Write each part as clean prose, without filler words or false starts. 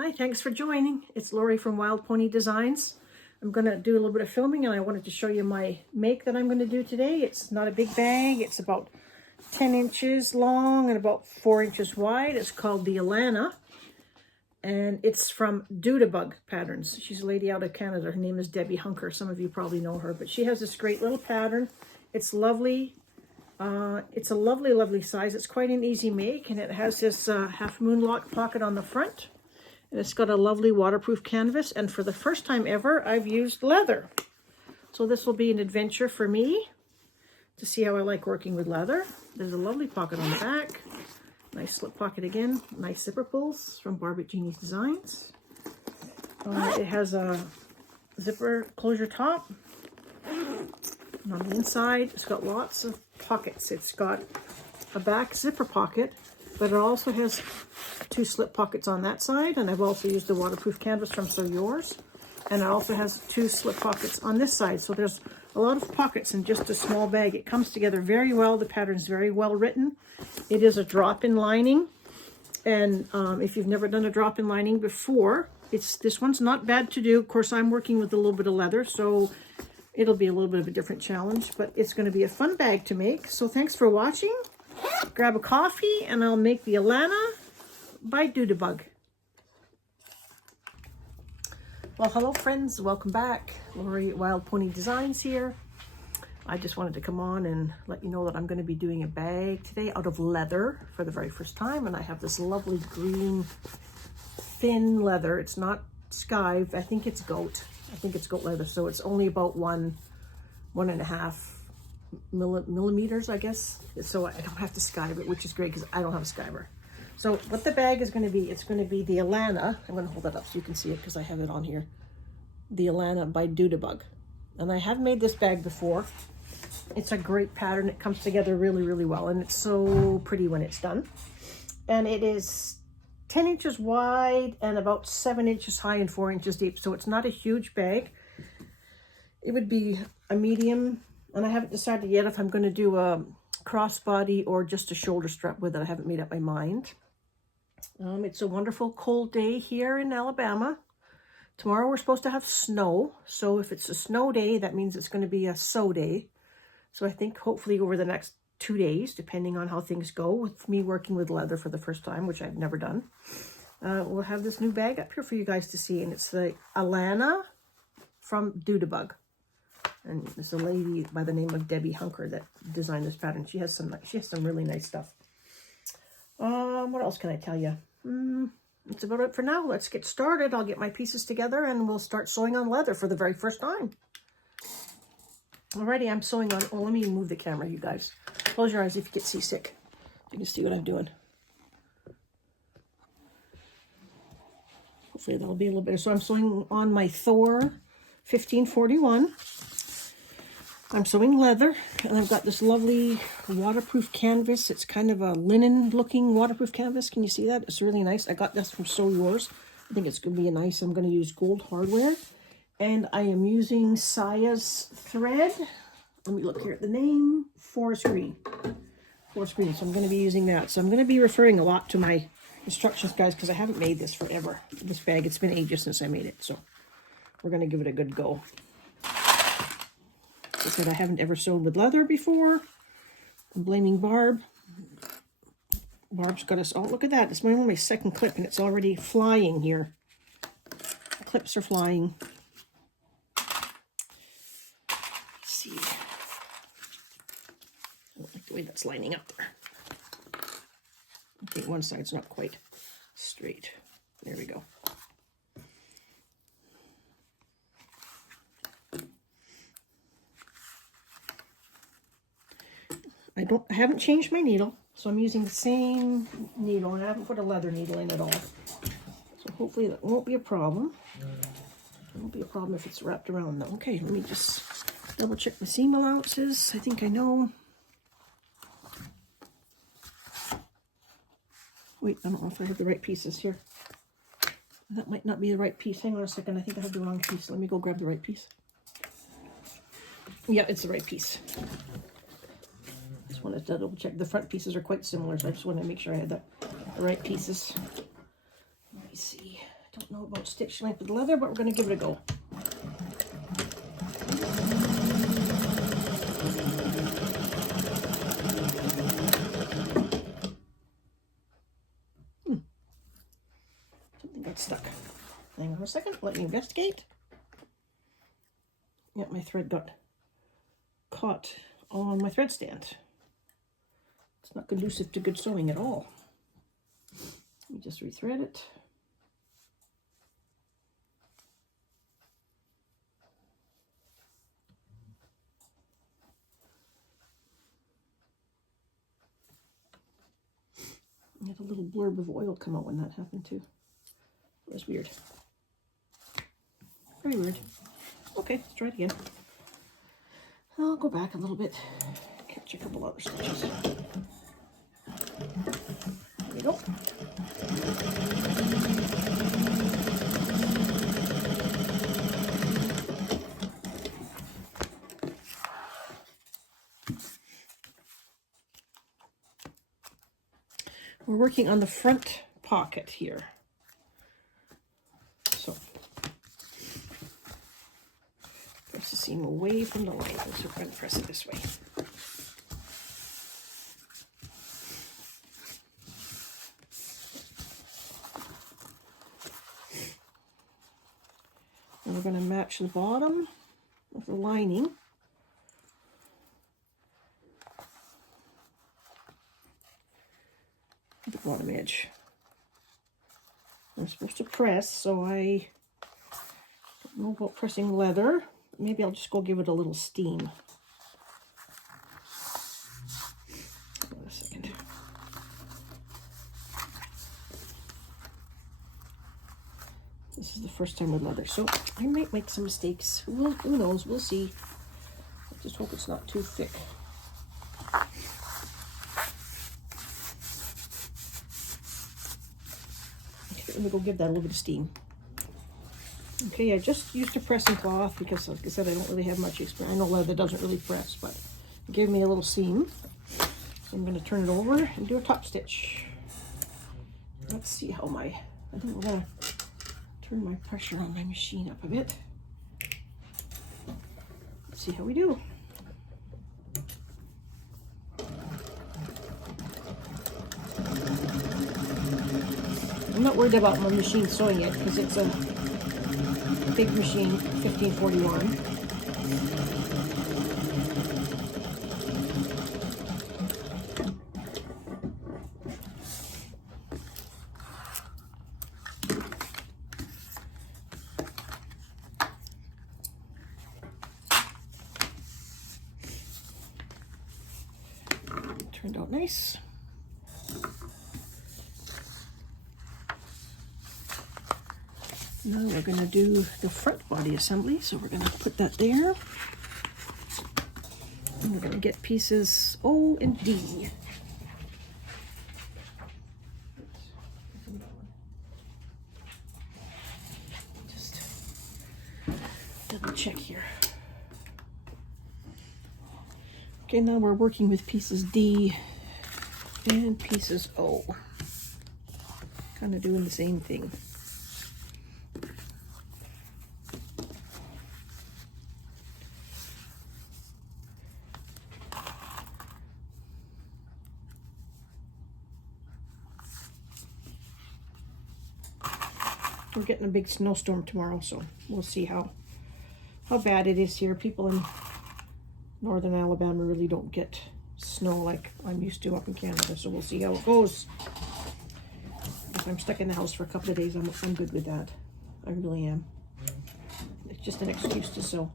Hi, thanks for joining. It's Lori from Wild Pony Designs. I'm going to do a little bit of filming and I wanted to show you my make that I'm going to do today. It's not a big bag. It's about 10 inches long and about 4 inches wide. It's called the Alanna and it's from Doodabug Patterns. She's a lady out of Canada. Her name is Debbie Hunker. Some of you probably know her, but she has this great little pattern. It's lovely. It's a lovely, lovely size. It's quite an easy make and it has this half moon lock pocket on the front. And it's got a lovely waterproof canvas. And for the first time ever, I've used leather. So this will be an adventure for me to see how I like working with leather. There's a lovely pocket on the back. Nice slip pocket again. Nice zipper pulls from Barbie Jeannie's Designs. It has a zipper closure top. And on the inside, it's got lots of pockets. It's got a back zipper pocket, but it also has 2 slip pockets on that side, and I've also used the waterproof canvas from So Yours, and it also has 2 slip pockets on this side. So there's a lot of pockets in just a small bag. It comes together very well. The pattern's very well written. It is a drop-in lining, and if you've never done a drop-in lining before, this one's not bad to do. Of course, I'm working with a little bit of leather, so it'll be a little bit of a different challenge, but it's going to be a fun bag to make. So thanks for watching. Grab a coffee and I'll make the Alanna by Doodabug. Well, hello friends, welcome back. Lori at Wild Pony Designs here. I just wanted to come on and let you know that I'm going to be doing a bag today out of leather for the very first time, and I have this lovely green thin leather. It's not skive, I think it's goat. I think it's goat leather, so it's only about 1.5 millimeters, I guess. So I don't have to skive it, which is great because I don't have a skiver. So what the bag is going to be, it's going to be the Alanna. I'm going to hold that up so you can see it because I have it on here. The Alanna by Doodabug. And I have made this bag before. It's a great pattern. It comes together really, really well. And it's so pretty when it's done. And it is 10 inches wide and about 7 inches high and 4 inches deep. So it's not a huge bag. It would be a medium. And I haven't decided yet if I'm going to do a crossbody or just a shoulder strap with it. I haven't made up my mind. It's a wonderful cold day here in Alabama. Tomorrow we're supposed to have snow. So if it's a snow day, that means it's going to be a sew day. So I think hopefully over the next 2 days, depending on how things go with me working with leather for the first time, which I've never done, we'll have this new bag up here for you guys to see. And it's the Alanna from Doodabug. And there's a lady by the name of Debbie Hunker that designed this pattern. She has some really nice stuff. What else can I tell you? That's about it for now. Let's get started. I'll get my pieces together and we'll start sewing on leather for the very first time. Alrighty, I'm sewing on. Oh, let me move the camera, you guys. Close your eyes if you get seasick. You can see what I'm doing. Hopefully that'll be a little better. So I'm sewing on my Thor 1541. I'm sewing leather, and I've got this lovely waterproof canvas. It's kind of a linen looking waterproof canvas. Can you see that? It's really nice. I got this from So Yours. I think it's going to be nice. I'm going to use gold hardware, and I am using Saya's thread. Let me look here at the name. Forest Green. Forest Green. So I'm going to be using that. So I'm going to be referring a lot to my instructions, guys, because I haven't made this forever. This bag, it's been ages since I made it. So we're going to give it a good go. Because I haven't ever sewn with leather before. I'm blaming Barb. Barb's got us. Oh, look at that. It's only my second clip and it's already flying here. The clips are flying. Let's see. I don't like the way that's lining up there. Okay, one side's not quite straight. There we go. I haven't changed my needle, so I'm using the same needle, and I haven't put a leather needle in at all. So hopefully that won't be a problem. It won't be a problem if it's wrapped around though. Okay, let me just double check my seam allowances. I think I know. Wait, I don't know if I have the right pieces here. That might not be the right piece. Hang on a second, I think I have the wrong piece. Let me go grab the right piece. Yeah, it's the right piece. Just wanted to double check. The front pieces are quite similar, so I just wanted to make sure I had the right pieces. Let me see. Don't know about stitch length with leather, but we're going to give it a go. Something got stuck. Hang on a second, let me investigate. Yep, my thread got caught on my thread stand. It's not conducive to good sewing at all. Let me just rethread it. I had a little blurb of oil come out when that happened too. It was weird. Very weird. Okay, let's try it again. I'll go back a little bit, catch a couple other stitches. There we go. We're working on the front pocket here. So press the seam away from the line. So we're going to press it this way. And we're going to match the bottom with the lining. The bottom edge. I'm supposed to press, so I don't know about pressing leather. Maybe I'll just go give it a little steam. Hold on a second. This is the first time with leather, so I might make some mistakes. Who knows? We'll see. I just hope it's not too thick. Let me go give that a little bit of steam. Okay, I just used a pressing cloth because, like I said, I don't really have much experience. I know leather doesn't really press, but it gave me a little seam. So I'm going to turn it over and do a top stitch. Let's see how I think we're going to turn my pressure on my machine up a bit. Let's see how we do. I'm not worried about my machine sewing it because it's a big machine, 1541. Turned out nice. Now we're going to do the front body assembly, so we're going to put that there. And we're going to get pieces O and D. Just double check here. Okay, now we're working with pieces D and pieces O. Kind of doing the same thing. We're getting a big snowstorm tomorrow, so we'll see how bad it is here. People in northern Alabama really don't get snow like I'm used to up in Canada, so we'll see how it goes. If I'm stuck in the house for a couple of days, I'm good with that. I really am. It's just an excuse to sew.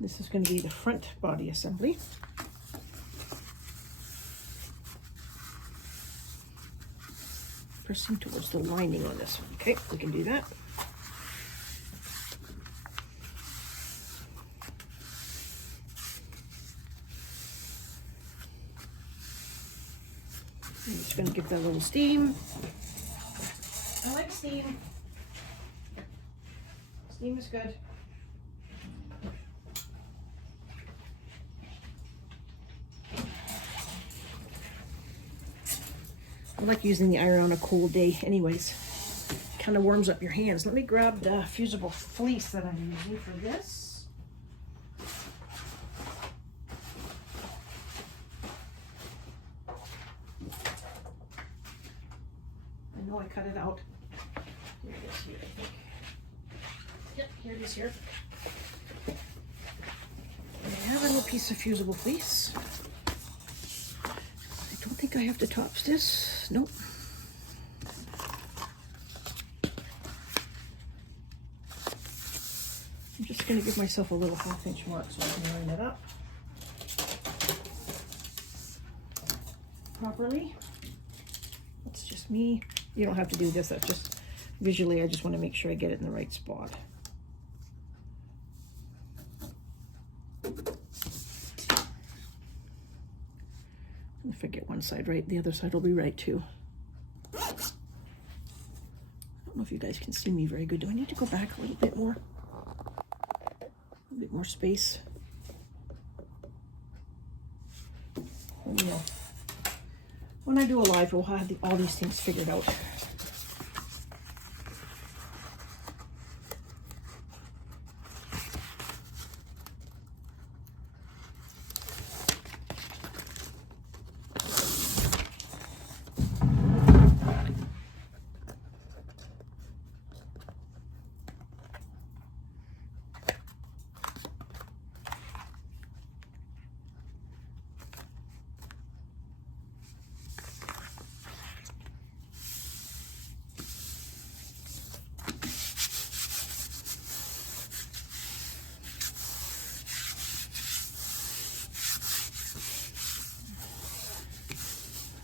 This is going to be the front body assembly. Pressing towards the lining on this one. Okay, we can do that. just going to give that a little steam. I like steam. Steam is good. I like using the iron on a cold day anyways. Kind of warms up your hands. Let me grab the fusible fleece that I'm using for this. I know I cut it out. Here it is here, I think. Yep, here it is here. And I have a little piece of fusible fleece. I don't think I have to top this. Nope. I'm just going to give myself a little 1/2 mark so I can line it up properly. That's just me. You don't have to do this. That's just visually, I just want to make sure I get it in the right spot. If I get one side right, the other side will be right too. I don't know if you guys can see me very good. Do I need to go back a little bit more? A bit more space. And, you know, when I do a live, we'll have all these things figured out.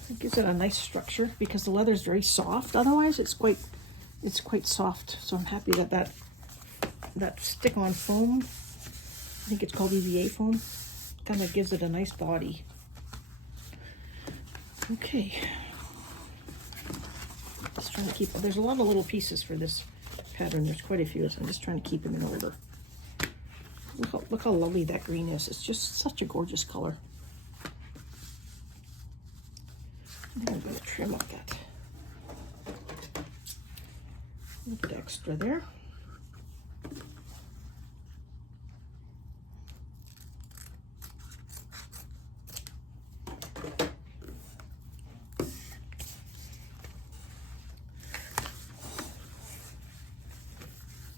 It gives it a nice structure because the leather is very soft. Otherwise, it's quite soft. So I'm happy that that stick-on foam, I think it's called EVA foam, kind of gives it a nice body. Okay. Just trying to keep. There's a lot of little pieces for this pattern. There's quite a few, so I'm just trying to keep them in order. Look how lovely that green is. It's just such a gorgeous color. I think I'm going to trim up that little bit extra there.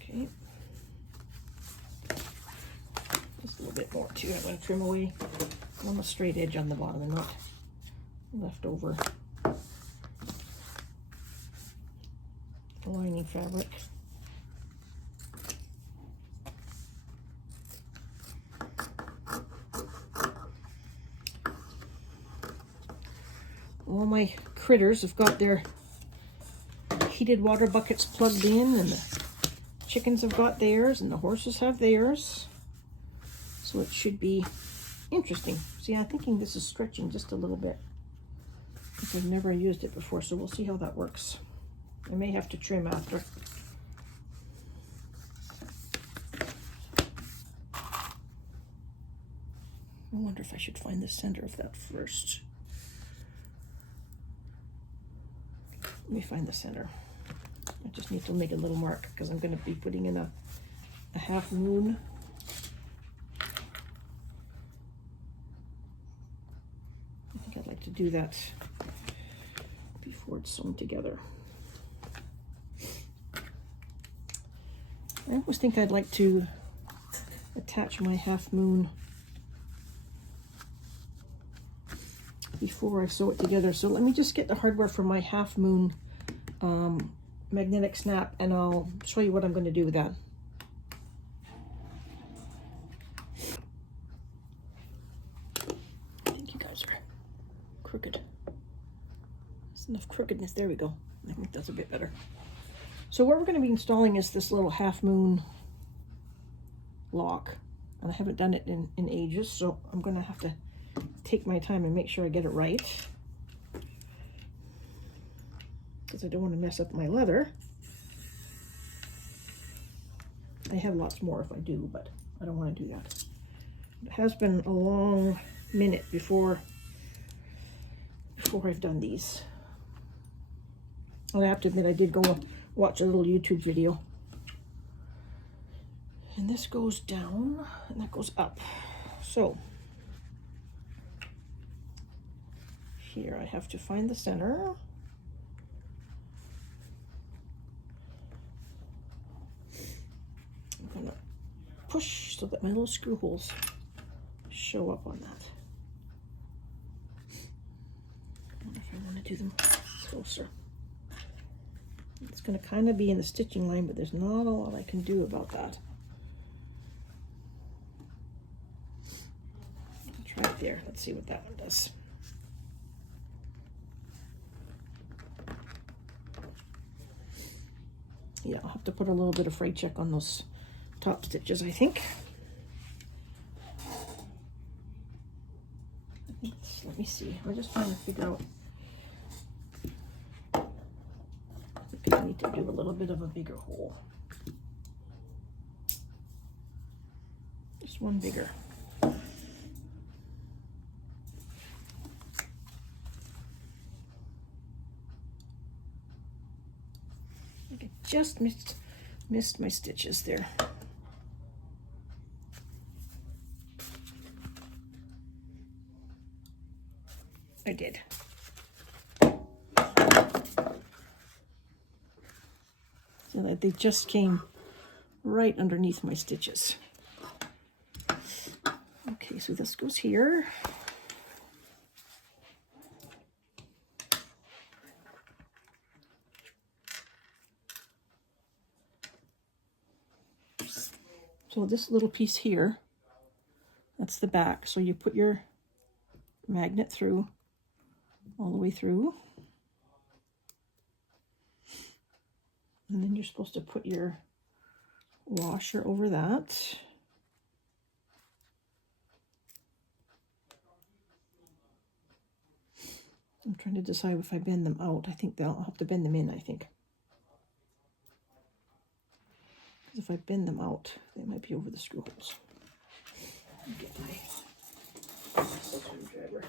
Okay. Just a little bit more too. I'm going to trim away on the straight edge on the bottom and not left over the lining fabric. All my critters have got their heated water buckets plugged in, and the chickens have got theirs, and the horses have theirs. So it should be interesting. See, I'm thinking this is stretching just a little bit. I've never used it before, so we'll see how that works. I may have to trim after. I wonder if I should find the center of that first. Let me find the center. I just need to make a little mark because I'm going to be putting in a half moon. I think I'd like to do that before it's sewn together. I always think I'd like to attach my half moon before I sew it together. So let me just get the hardware for my half moon magnetic snap, and I'll show you what I'm going to do with that. I think you guys are crooked. There's enough crookedness. There we go. I think that's a bit better. So what we're going to be installing is this little half moon lock, and I haven't done it in ages, so I'm going to have to take my time and make sure I get it right. because I don't want to mess up my leather. I have lots more if I do, but I don't want to do that. It has been a long minute before I've done these. I have to admit, I did go watch a little YouTube video. And this goes down and that goes up. So here I have to find the center. I'm gonna push so that my little screw holes show up on that. I wonder if I want to do them closer. It's going to kind of be in the stitching line, but there's not a lot I can do about that. I'll try it there. Let's see what that one does. Yeah, I'll have to put a little bit of fray check on those top stitches, I think. Let me see. I'm just trying to figure out. I need to do a little bit of a bigger hole. Just one bigger. I just missed my stitches there. I did. So that they just came right underneath my stitches. Okay, so this goes here. So this little piece here, that's the back. So you put your magnet through, all the way through. And then you're supposed to put your washer over that. I'm trying to decide if I bend them out. I think I'll have to bend them in, I think. Because if I bend them out, they might be over the screw holes. Get my screwdriver.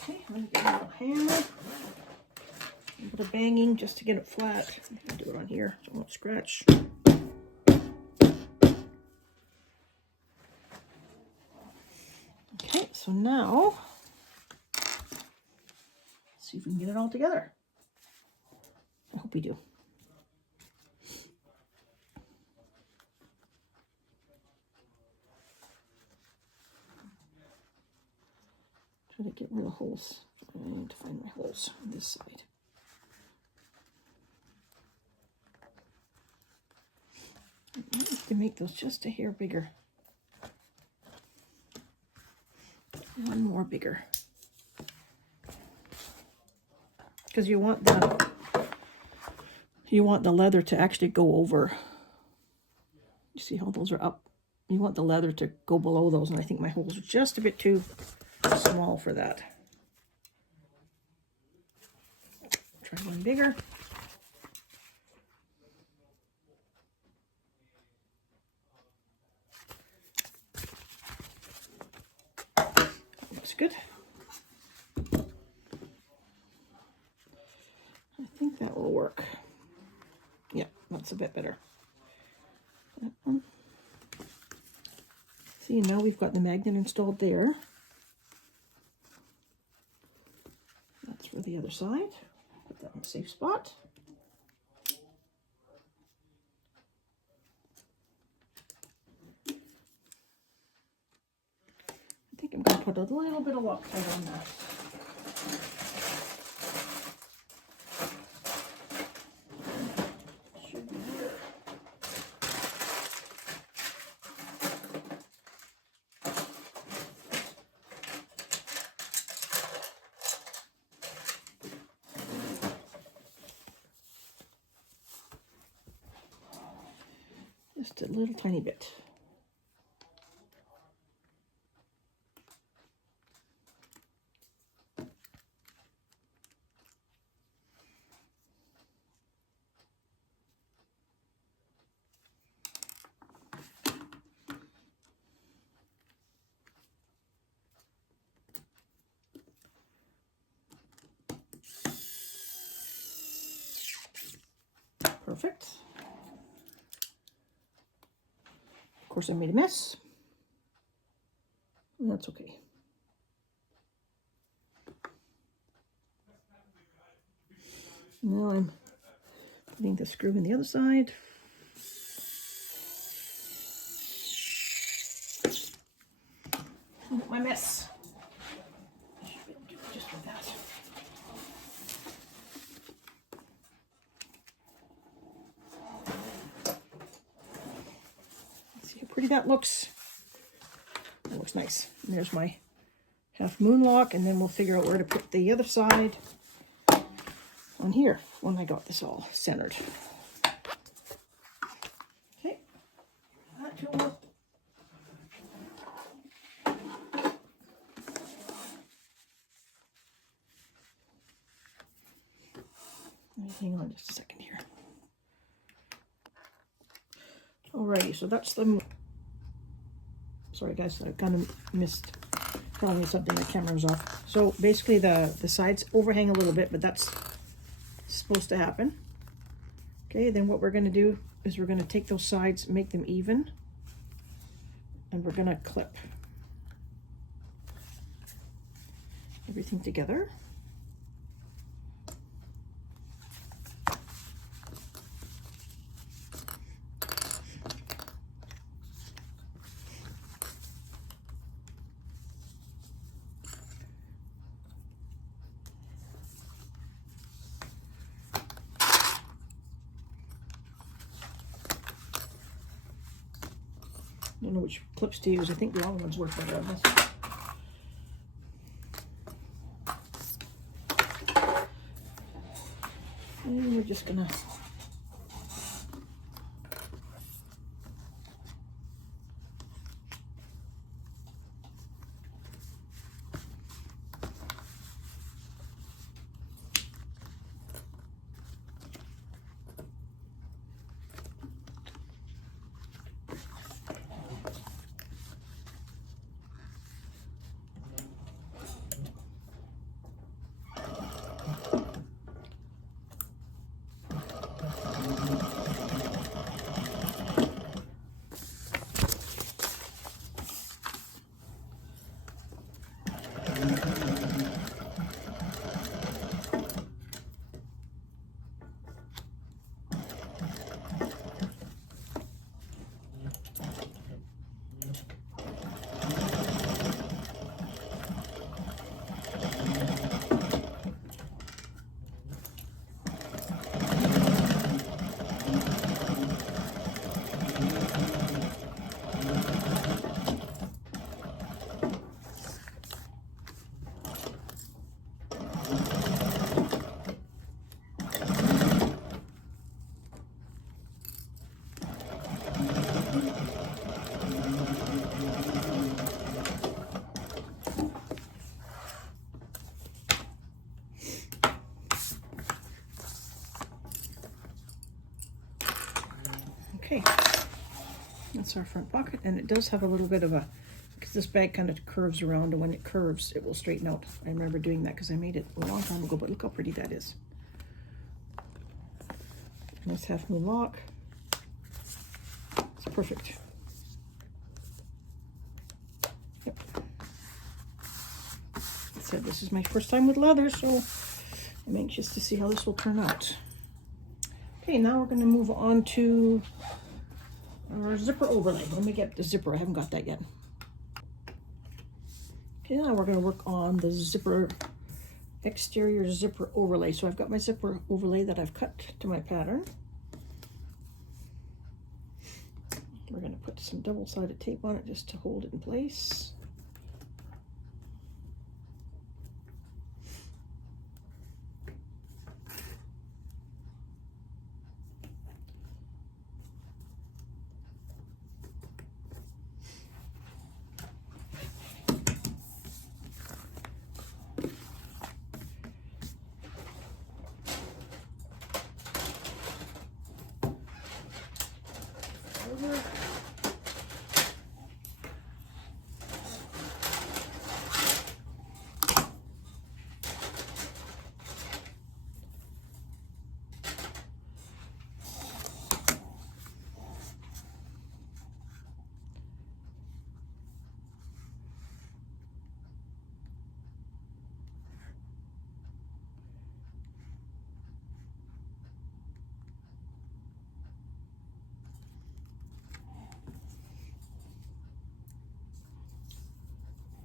Okay, I'm going to get a little hammer. A little bit of banging just to get it flat. I'm going to do it on here so I won't scratch. Okay, so now, let's see if we can get it all together. I hope we do. Try to get rid of holes. I need to find my holes on this side. I need to make those just a hair bigger. One more bigger. Because you want the leather to actually go over. You see how those are up? You want the leather to go below those, and I think my holes are just a bit too small for that. Try one bigger. Looks good. I think that will work. Yeah, that's a bit better. That one. See, now we've got the magnet installed there. That's for the other side. Put that in a safe spot. I think I'm going to put a little bit of Loctite on that. Should be there. Just a little tiny bit. Perfect. Of course, I made a mess. That's okay. Now I'm putting the screw in the other side. My mess. I should be able to do it just like that. See how pretty that looks. That looks nice. And there's my half moon lock, and then we'll figure out where to put the other side on here when I got this all centered. Okay, that tool. Hang on just a second here. Alrighty, so that's the... Sorry guys, I kind of missed telling you something. The camera's off. So basically the sides overhang a little bit, but that's supposed to happen. Okay, then what we're going to do is we're going to take those sides, make them even, and we're going to clip everything together. I don't know which clips to use. I think the long ones work better on this. And we're just gonna okay. That's our front pocket, and it does have a little bit of a, because this bag kind of curves around, and when it curves, it will straighten out. I remember doing that because I made it a long time ago, but look how pretty that is. Nice half moon lock. It's perfect. Yep. I said this is my first time with leather, so I'm anxious to see how this will turn out. Okay, now we're going to move on to our zipper overlay. Let me get the zipper. I haven't got that yet. Okay, now we're going to work on the zipper, exterior zipper overlay. So I've got my zipper overlay that I've cut to my pattern. We're going to put some double-sided tape on it just to hold it in place. over.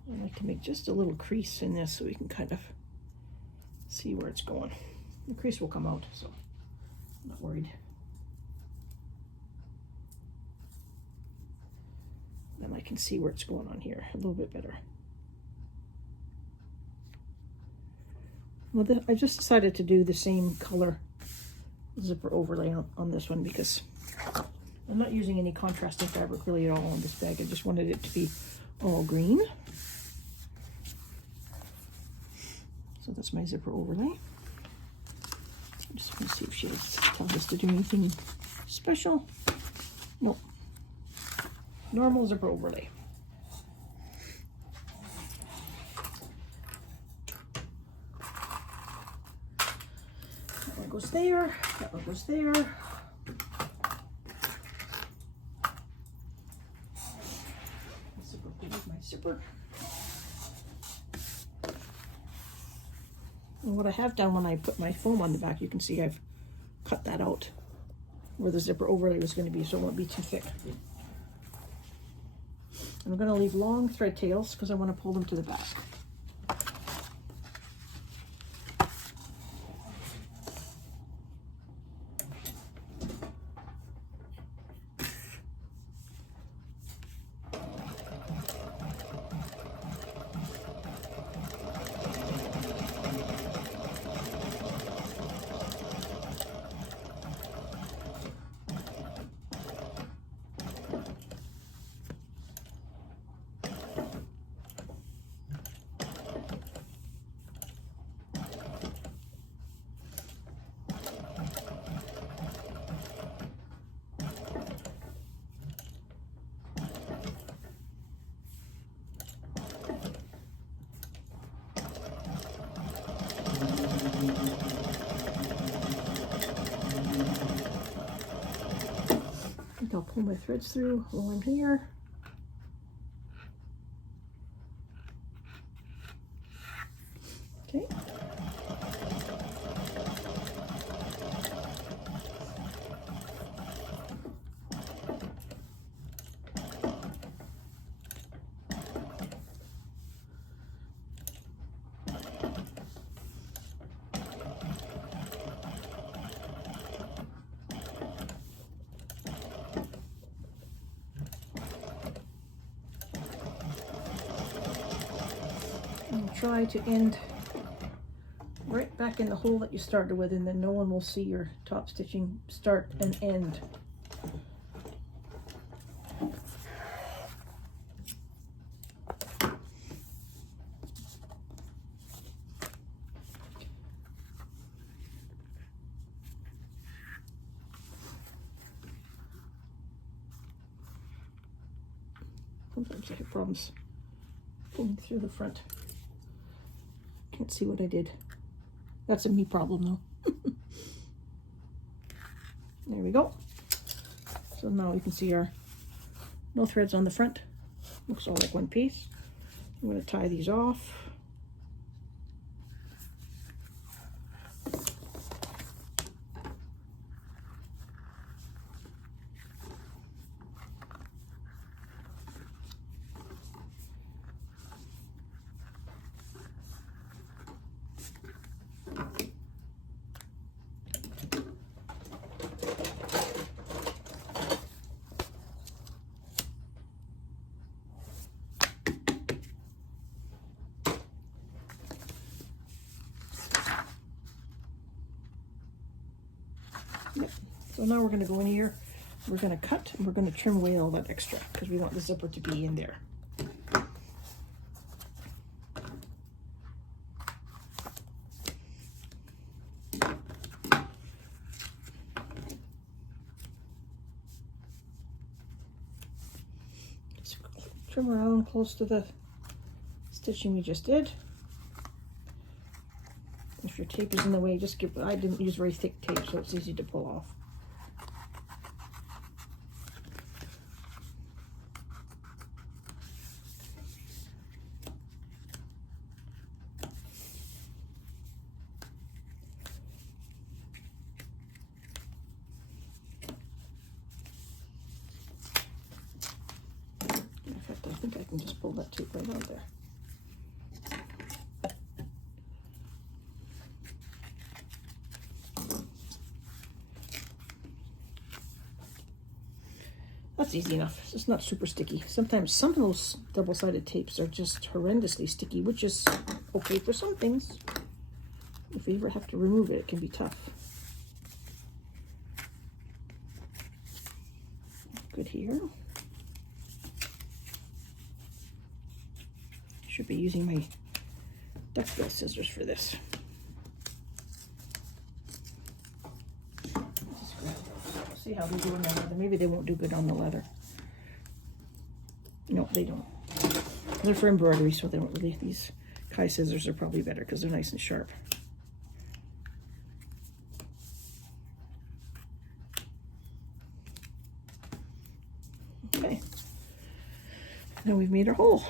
I like to make just a little crease in this so we can kind of see where it's going. The crease will come out, so I'm not worried. Then I can see where it's going on here a little bit better. Well, I just decided to do the same color zipper overlay on this one because I'm not using any contrasting fabric really at all on this bag. I just wanted it to be all green. So that's my zipper overlay. I'm just going to see if she tells us to do anything special. Nope. Normal zipper overlay. That one goes there. That one goes there. Zipper, my zipper. And what I have done when I put my foam on the back, you can see I've cut that out where the zipper overlay was going to be, so it won't be too thick. And I'm going to leave long thread tails because I want to pull them to the back. I'll pull my threads through while I'm here. Okay. Try to end right back in the hole that you started with, and then no one will see your top stitching start and end. Sometimes I have problems pulling through the front. Can't see what I did. That's a me problem though. There we go. So now we can see our no threads on the front. Looks all like one piece. I'm going to tie these off. Yep. So now we're going to go in here, we're going to cut, and we're going to trim away all that extra because we want the zipper to be in there. trim around close to the stitching we just did. If your tape is in the way, just give, I didn't use very thick tape, so it's easy to pull off. In fact, I think I can just pull that tape right out there. That's easy enough. It's just not super sticky. Sometimes some of those double-sided tapes are just horrendously sticky, which is okay for some things. If you ever have to remove it, it can be tough. Good here. Should be using my duckbill scissors for this. See how they do on the leather. Maybe they won't do good on the leather. No, they don't. They're for embroidery, so they don't really. These Kai scissors are probably better because they're nice and sharp. Okay. Now we've made our hole.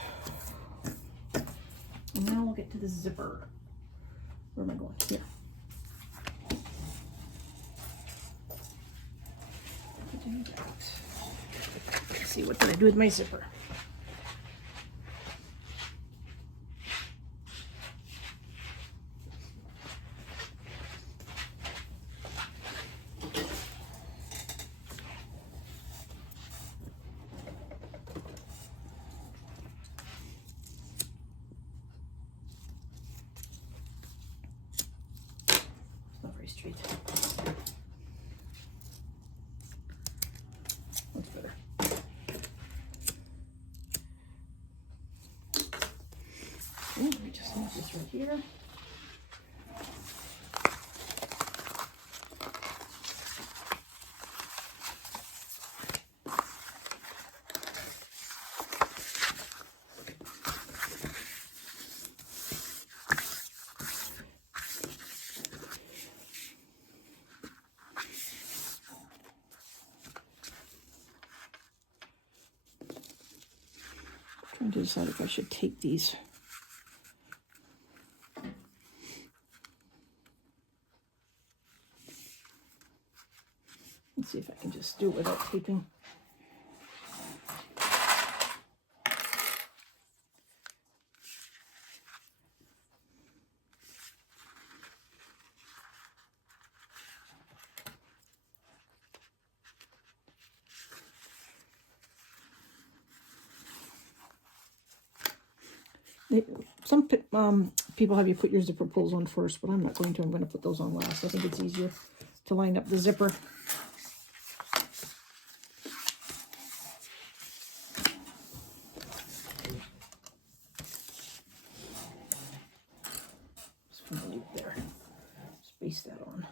And now we'll get to the zipper. Where am I going? Here. Let's see, what did I do with my zipper? It's not very straight. That's better. Okay, let me just move this right here. Trying to decide if I should take these. Let's see if I can just do it without taping. Some people have you put your zipper pulls on first, but I'm not going to. I'm going to put those on last. I think it's easier to line up the zipper. Just put a loop there. Space that on.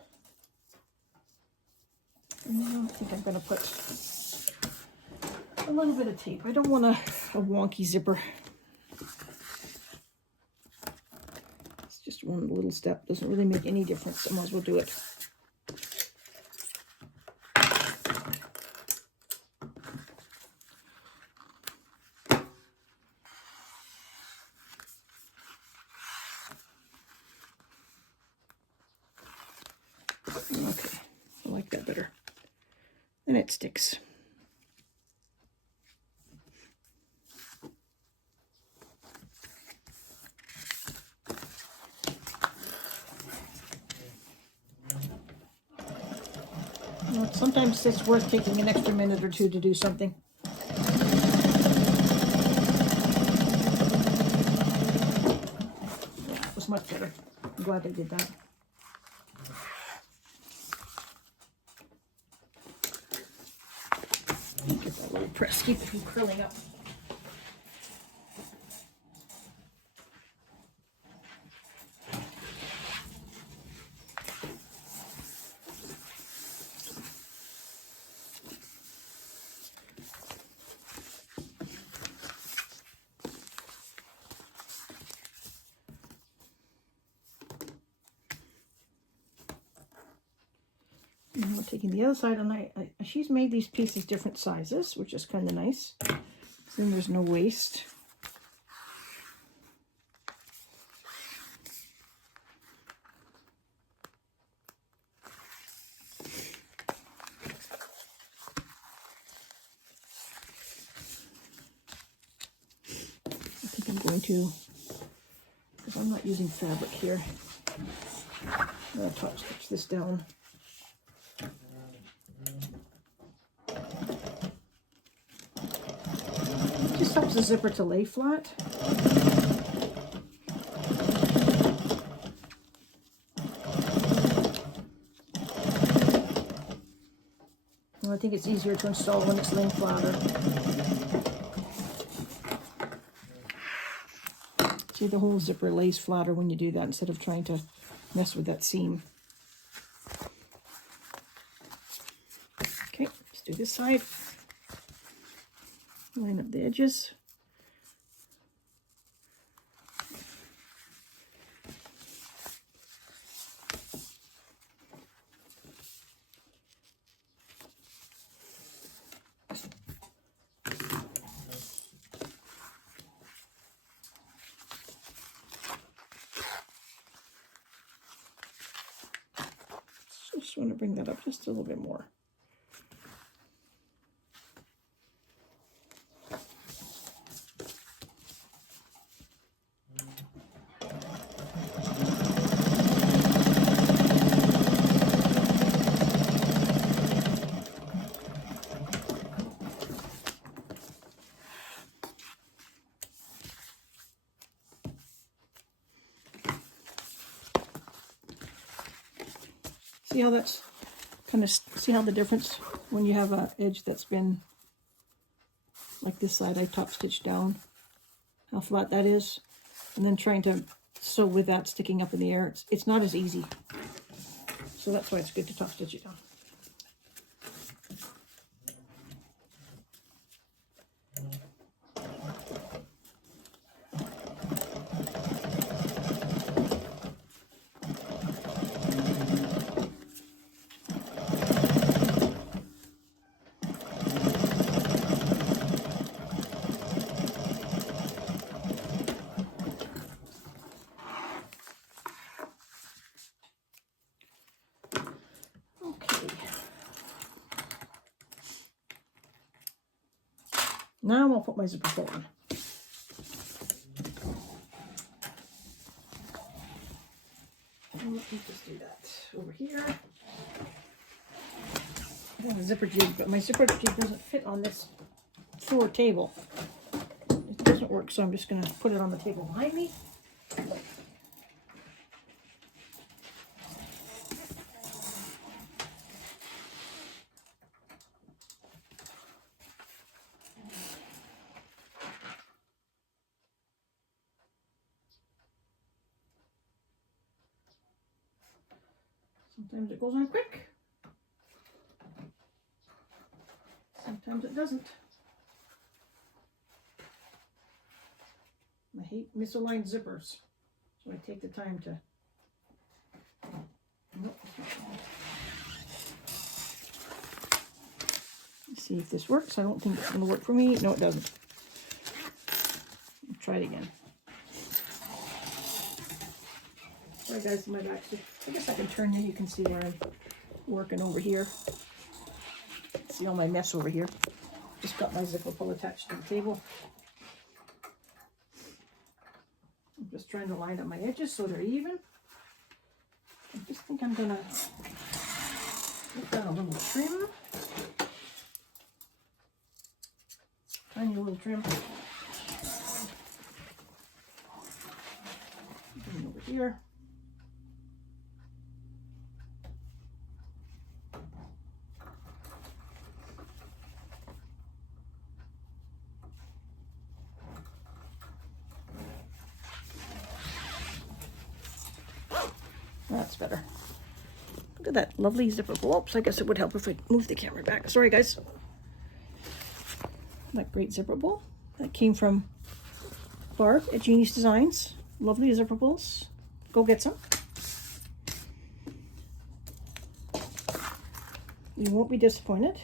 And now I think I'm going to put a little bit of tape. I don't want a wonky zipper. Just one little step, doesn't really make any difference. I might as well do it. Okay, I like that better. And it sticks. Sometimes it's worth taking an extra minute or two to do something. That was much better. I'm glad I did that. Get that little press, keep it from curling up. And we're taking the other side, and she's made these pieces different sizes, which is kind of nice. Then there's no waste. I think I'm going to, because I'm not using fabric here, I'm going to top stitch this down. Just helps the zipper to lay flat. And I think it's easier to install when it's laying flatter. See, the whole zipper lays flatter when you do that instead of trying to mess with that seam. Okay, let's do this side. Line up the edges. Just want to bring that up just a little bit more. See how that's kind of, see how the difference when you have an edge that's been like this side, I top stitched down, how flat that is, and then trying to sew with that sticking up in the air, it's not as easy. So that's why it's good to top stitch it down. Now I'll put my zipper pull on. And let me just do that over here. I have a zipper jig, but my zipper jig doesn't fit on this floor table. It doesn't work, so I'm just going to put it on the table behind me. Sometimes it goes on quick. Sometimes it doesn't. I hate misaligned zippers, so I take the time to... Nope. Let's see if this works. I don't think it's going to work for me. No, it doesn't. I'll try it again. Sorry guys, my back. I guess I can turn you. You can see where I'm working over here. See all my mess over here. Just got my zipper pull attached to the table. I'm just trying to line up my edges so they're even. I just think I'm gonna put down a little trim. Tiny little trim. Bring it over here. That's better. Look at that lovely zipper pull. Oops, I guess it would help if I move the camera back. Sorry, guys. That great zipper pull. That came from Barb at Jeannie's Designs. Lovely zipper pulls. Go get some. You won't be disappointed.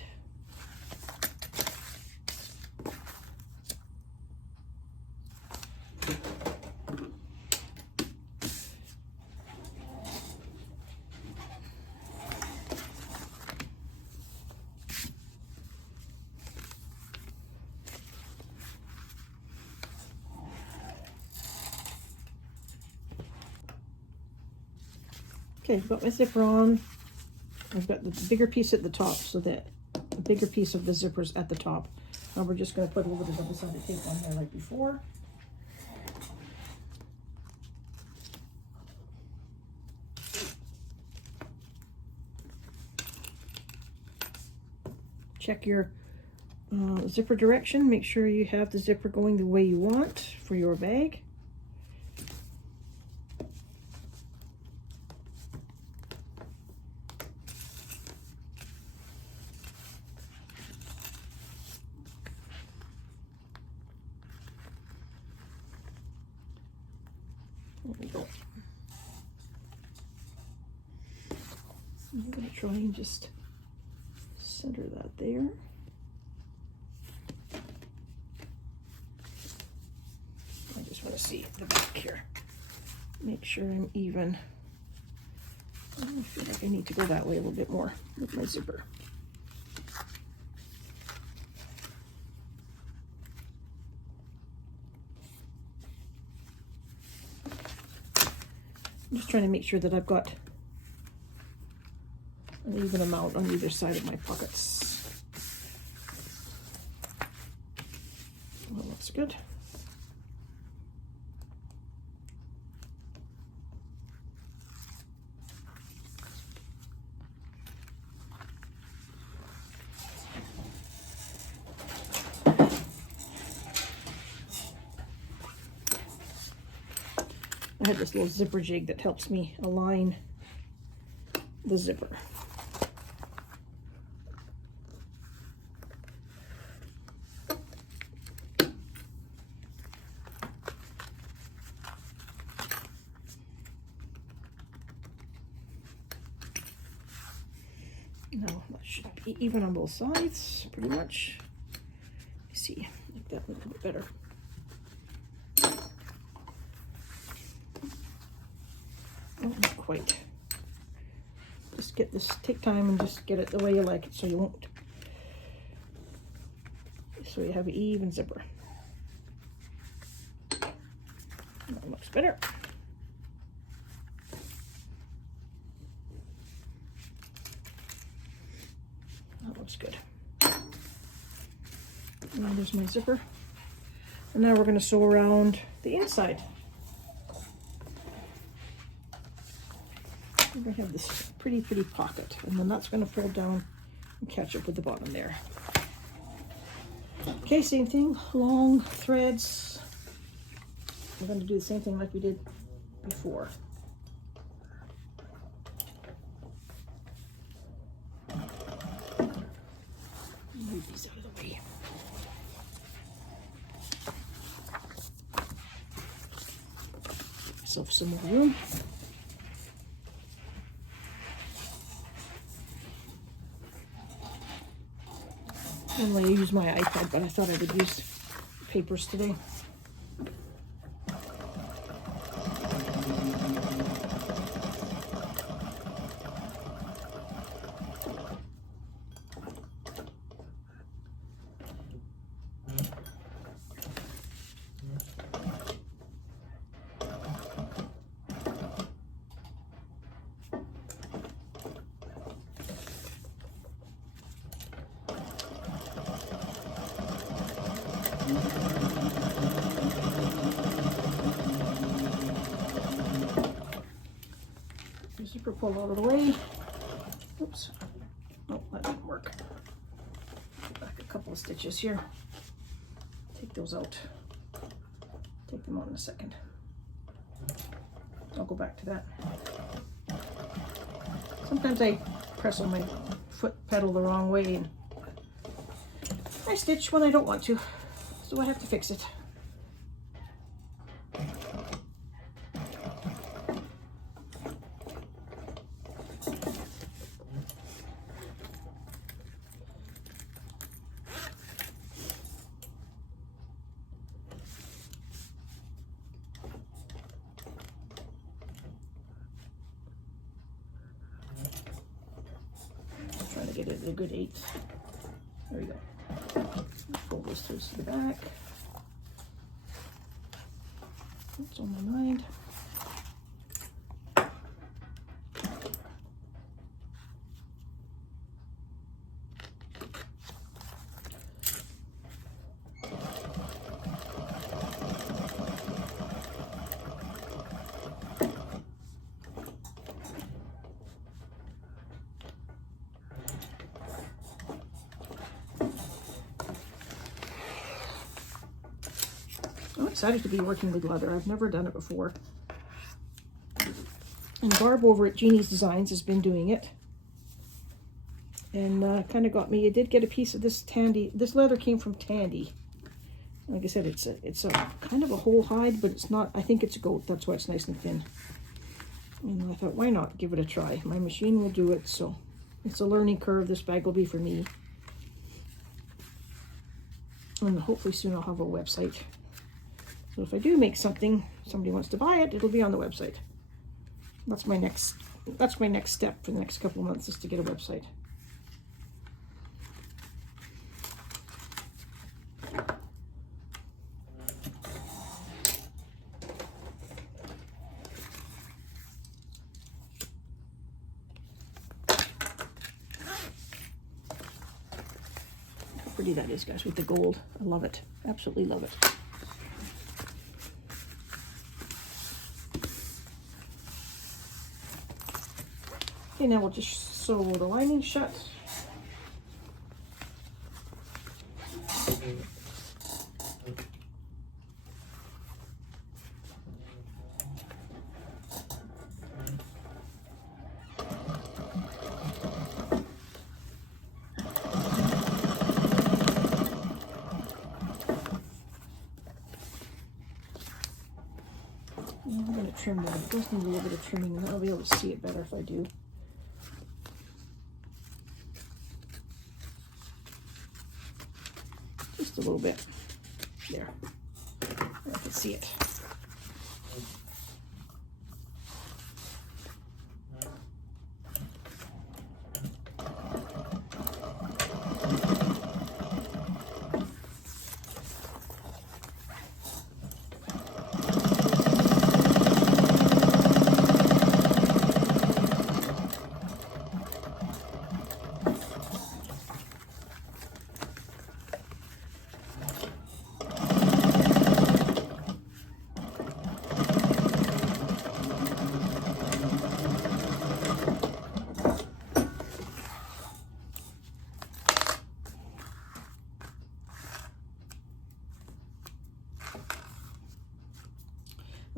Okay, I've got my zipper on. I've got the bigger piece at the top, so that the bigger piece of the zipper's at the top. Now we're just going to put a little bit of double-sided tape on there like before. Check your zipper direction. Make sure you have the zipper going the way you want for your bag. There we go. I'm going to try and just center that there. I just want to see the back here. Make sure I'm even. I feel like I need to go that way a little bit more with my zipper. I'm just trying to make sure that I've got an even amount on either side of my pockets. Well, that looks good. I have this little zipper jig that helps me align the zipper. Now that should be even on both sides, pretty much. Let's see, make that a little bit better. Oh, not quite. Just get this, take time and just get it the way you like it so you won't, so you have an even zipper. That looks better. That looks good. Now there's my zipper. And now we're going to sew around the inside. We're going to have this pretty pocket, and then that's going to fold down and catch up with the bottom there. Okay, same thing, long threads. We're going to do the same thing like we did before. Move these out of the way. Give myself some more room. Normally I use my iPad, but I thought I would use papers today. Zipper pull out of the way. Oops. Oh, that didn't work. Go back a couple of stitches here. Take those out. Take them out in a second. I'll go back to that. Sometimes I press on my foot pedal the wrong way and I stitch when I don't want to, so I have to fix it. get it a good 8. There we go. Fold this to the back. What's on my mind? I'm excited to be working with leather. I've never done it before. And Barb over at Jeannie's Designs has been doing it. And kind of got me. I did get a piece of this Tandy. This leather came from Tandy. Like I said, it's a kind of a whole hide, but it's not. I think it's a goat. That's why it's nice and thin. And I thought, why not give it a try? My machine will do it, so it's a learning curve. This bag will be for me. And hopefully soon I'll have a website. So if I do make something, somebody wants to buy it, it'll be on the website. That's my next step for the next couple of months, is to get a website. How pretty that is, guys, with the gold. I love it. Absolutely love it. Okay, now we'll just sew the lining shut. I'm going to trim that. It does need a little bit of trimming, and I'll be able to see it better if I do. Just a little bit. There. I can see it.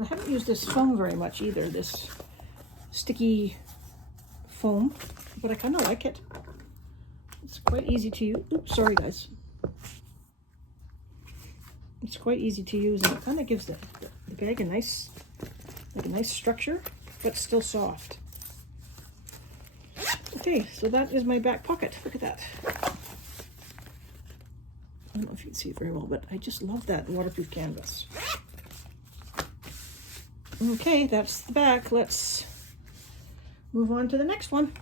I haven't used this foam very much either, this sticky foam, but I kind of like it. It's quite easy to use. Oops, sorry guys. It's quite easy to use, and it kind of gives the bag a nice structure, but still soft. Okay, so that is my back pocket. Look at that. I don't know if you can see it very well, but I just love that waterproof canvas. Okay, that's the back. Let's move on to the next one.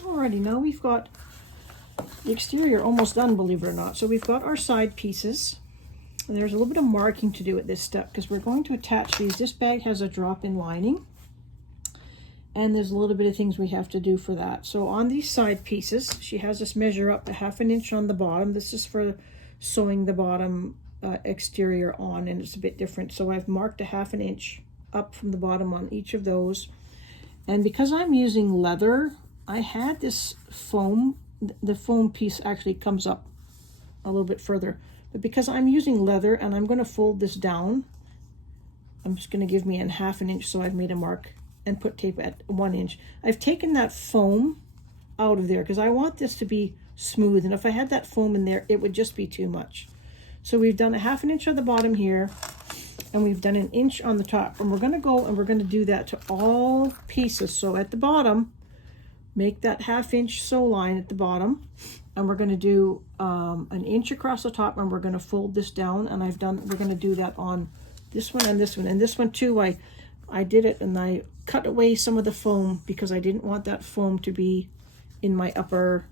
Alrighty, now we've got the exterior almost done, believe it or not. So we've got our side pieces. And there's a little bit of marking to do at this step because we're going to attach these. This bag has a drop-in lining, and there's a little bit of things we have to do for that. So on these side pieces, she has us measure up to 1/2 inch on the bottom. This is for sewing the bottom exterior on, and it's a bit different. So I've marked a 1/2 inch up from the bottom on each of those. And because I'm using leather, I had this foam. The foam piece actually comes up a little bit further. But because I'm using leather and I'm going to fold this down, I'm just going to give me a 1/2 inch. So I've made a mark and put tape at 1 inch. I've taken that foam out of there because I want this to be smooth. And if I had that foam in there, it would just be too much. So we've done a 1/2 inch on the bottom here, and we've done 1 inch on the top. And we're going to go and we're going to do that to all pieces. So at the bottom, make that 1/2 inch sew line at the bottom, and we're going to do 1 inch across the top, and we're going to fold this down. And we're going to do that on this one and this one. And this one too, I did it and I cut away some of the foam because I didn't want that foam to be in my upper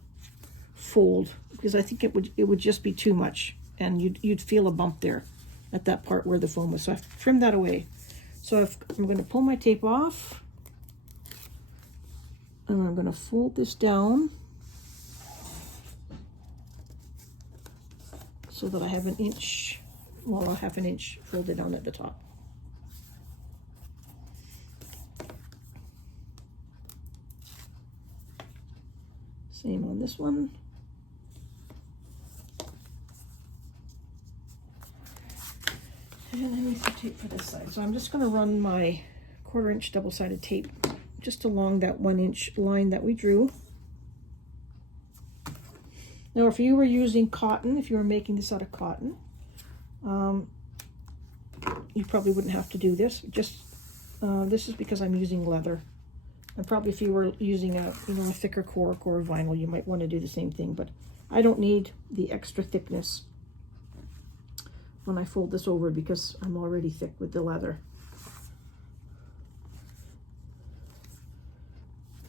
fold, because I think it would just be too much and you'd feel a bump there at that part where the foam was. So I've trimmed that away. So I'm going to pull my tape off and I'm going to fold this down so that I have an inch, well, a half an inch folded down at the top. Same on this one. And I need some tape for this side. So I'm just going to run my 1/4 inch double-sided tape just along that 1 inch line that we drew. Now, if you were using cotton, if you were making this out of cotton, you probably wouldn't have to do this. Just this is because I'm using leather. And probably if you were using a thicker cork or vinyl, you might want to do the same thing. But I don't need the extra thickness when I fold this over because I'm already thick with the leather.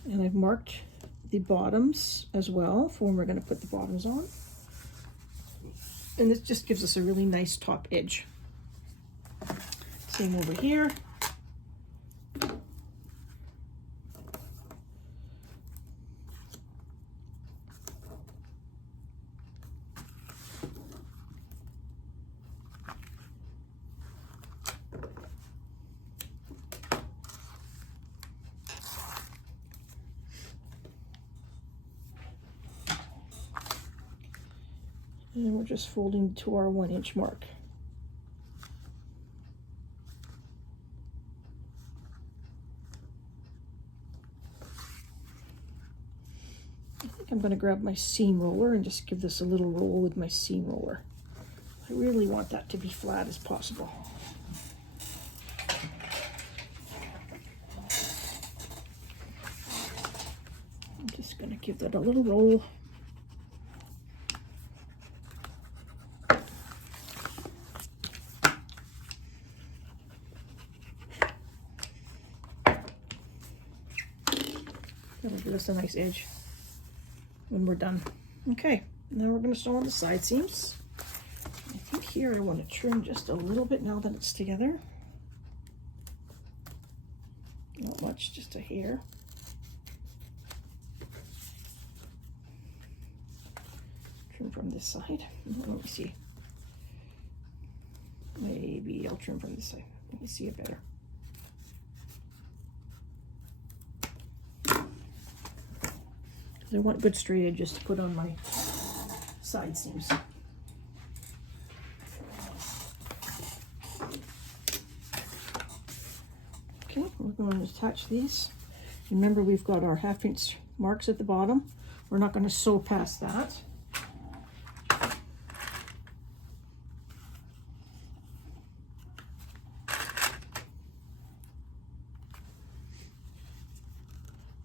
And I've marked the bottoms as well for when we're going to put the bottoms on. And this just gives us a really nice top edge. Same over here. And we're just folding to our 1 inch mark. I think I'm going to grab my seam roller and just give this a little roll with my seam roller. I really want that to be flat as possible. I'm just going to give that a little roll. That'll give us a nice edge when we're done. Okay, now we're going to sew on the side seams. I think here I want to trim just a little bit now that it's together. Not much, just a hair. Trim from this side. Let me see. Maybe I'll trim from this side. Let me see it better. I want good straight edges to put on my side seams. Okay, we're going to attach these. Remember, we've got our 1/2 inch marks at the bottom. We're not going to sew past that.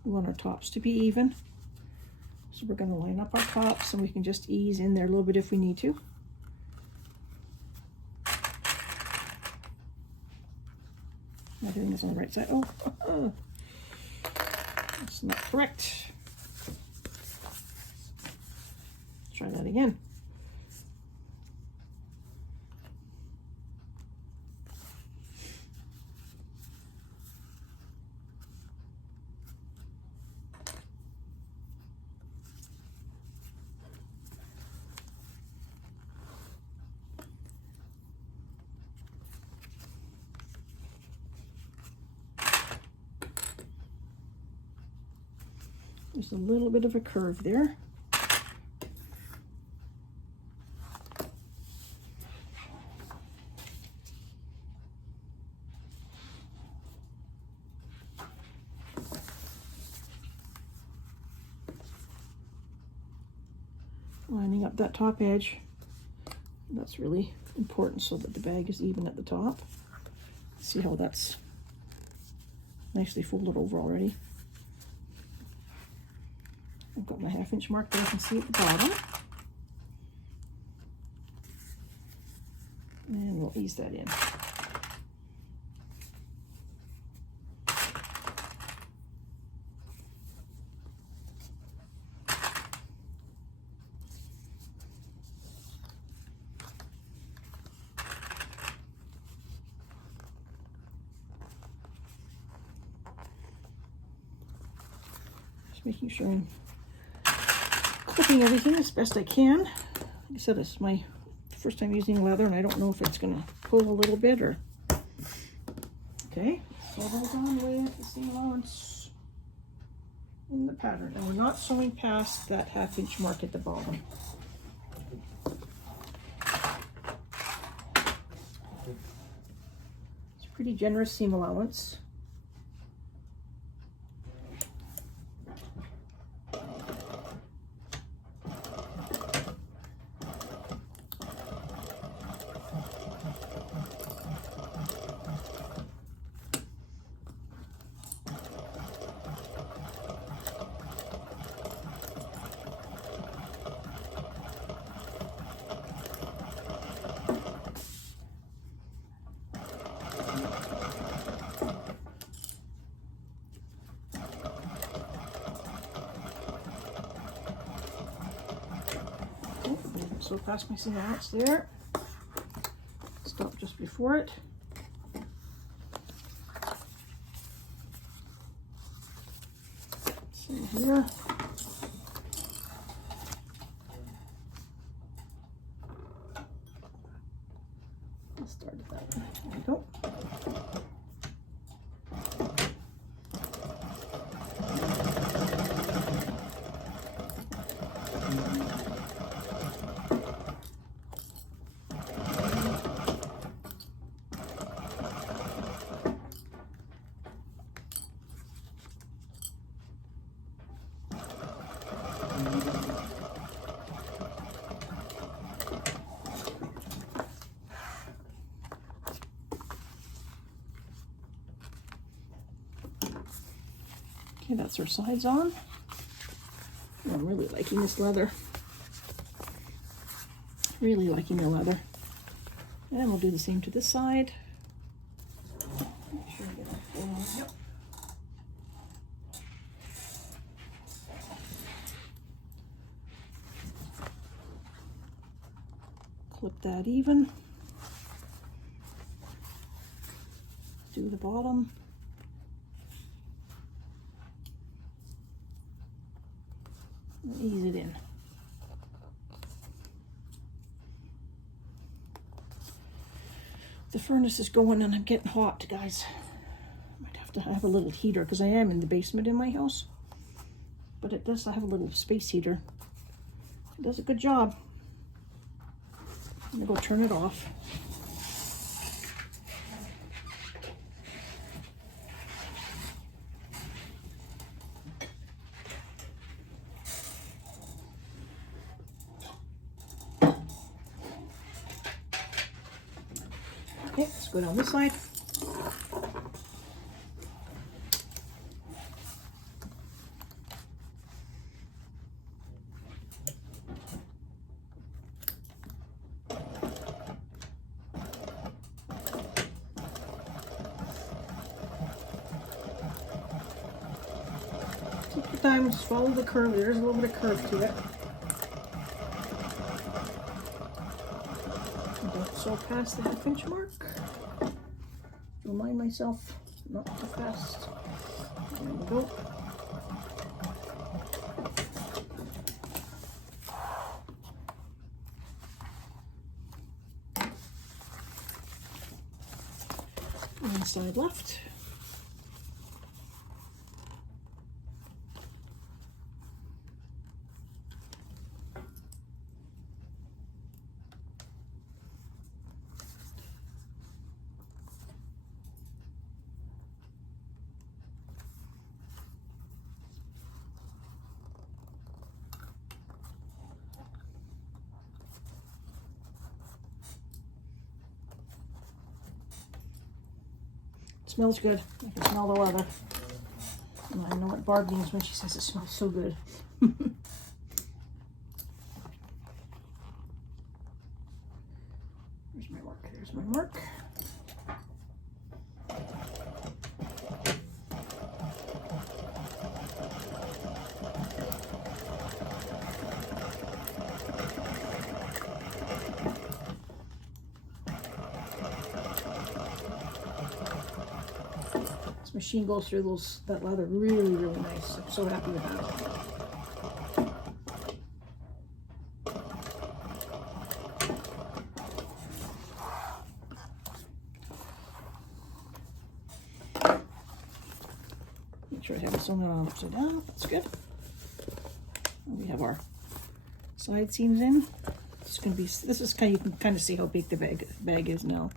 We want our tops to be even. So we're going to line up our tops and we can just ease in there a little bit if we need to. Am I doing this on the right side? Oh, that's not correct. Try that again. There's a little bit of a curve there. Lining up that top edge. That's really important so that the bag is even at the top. See how that's nicely folded over already. I've got my 1/2 inch mark there, I can see at the bottom. And we'll ease that in. Just making sure I'm clipping everything as best I can. Like I said, it's my first time using leather, and I don't know if it's going to pull a little bit or... Okay, so those on with the seam allowance in the pattern. And we're not sewing past that 1/2 inch mark at the bottom. It's a pretty generous seam allowance. So past my seam allowance there. Stop just before it. Same here. Let's start at that one. There we go. Okay, that's our sides on. Oh, I'm really liking this leather. Really liking the leather. And we'll do the same to this side. Make sure I get that full. Yep. Clip that even. Do the bottom. And ease it in. The furnace is going and I'm getting hot, guys. Might have to have a little heater because I am in the basement in my house. But it does have a little space heater. It does a good job. I'm gonna go turn it off. Okay, let's go down this side. Take your time, just follow the curve. There's a little bit of curve to it. Don't sew past the 1/2 inch mark. Remind myself not too fast. There we go. One side left. Smells good. I can smell the leather. And I know what Barb means when she says it smells so good. There's my mark. There's my mark. This machine goes through that leather really, really nice. I'm so happy with that. Make sure I have this on upside down. That's good. And we have our side seams in. It's going to be. This is kind of, you can kind of see how big the bag is now.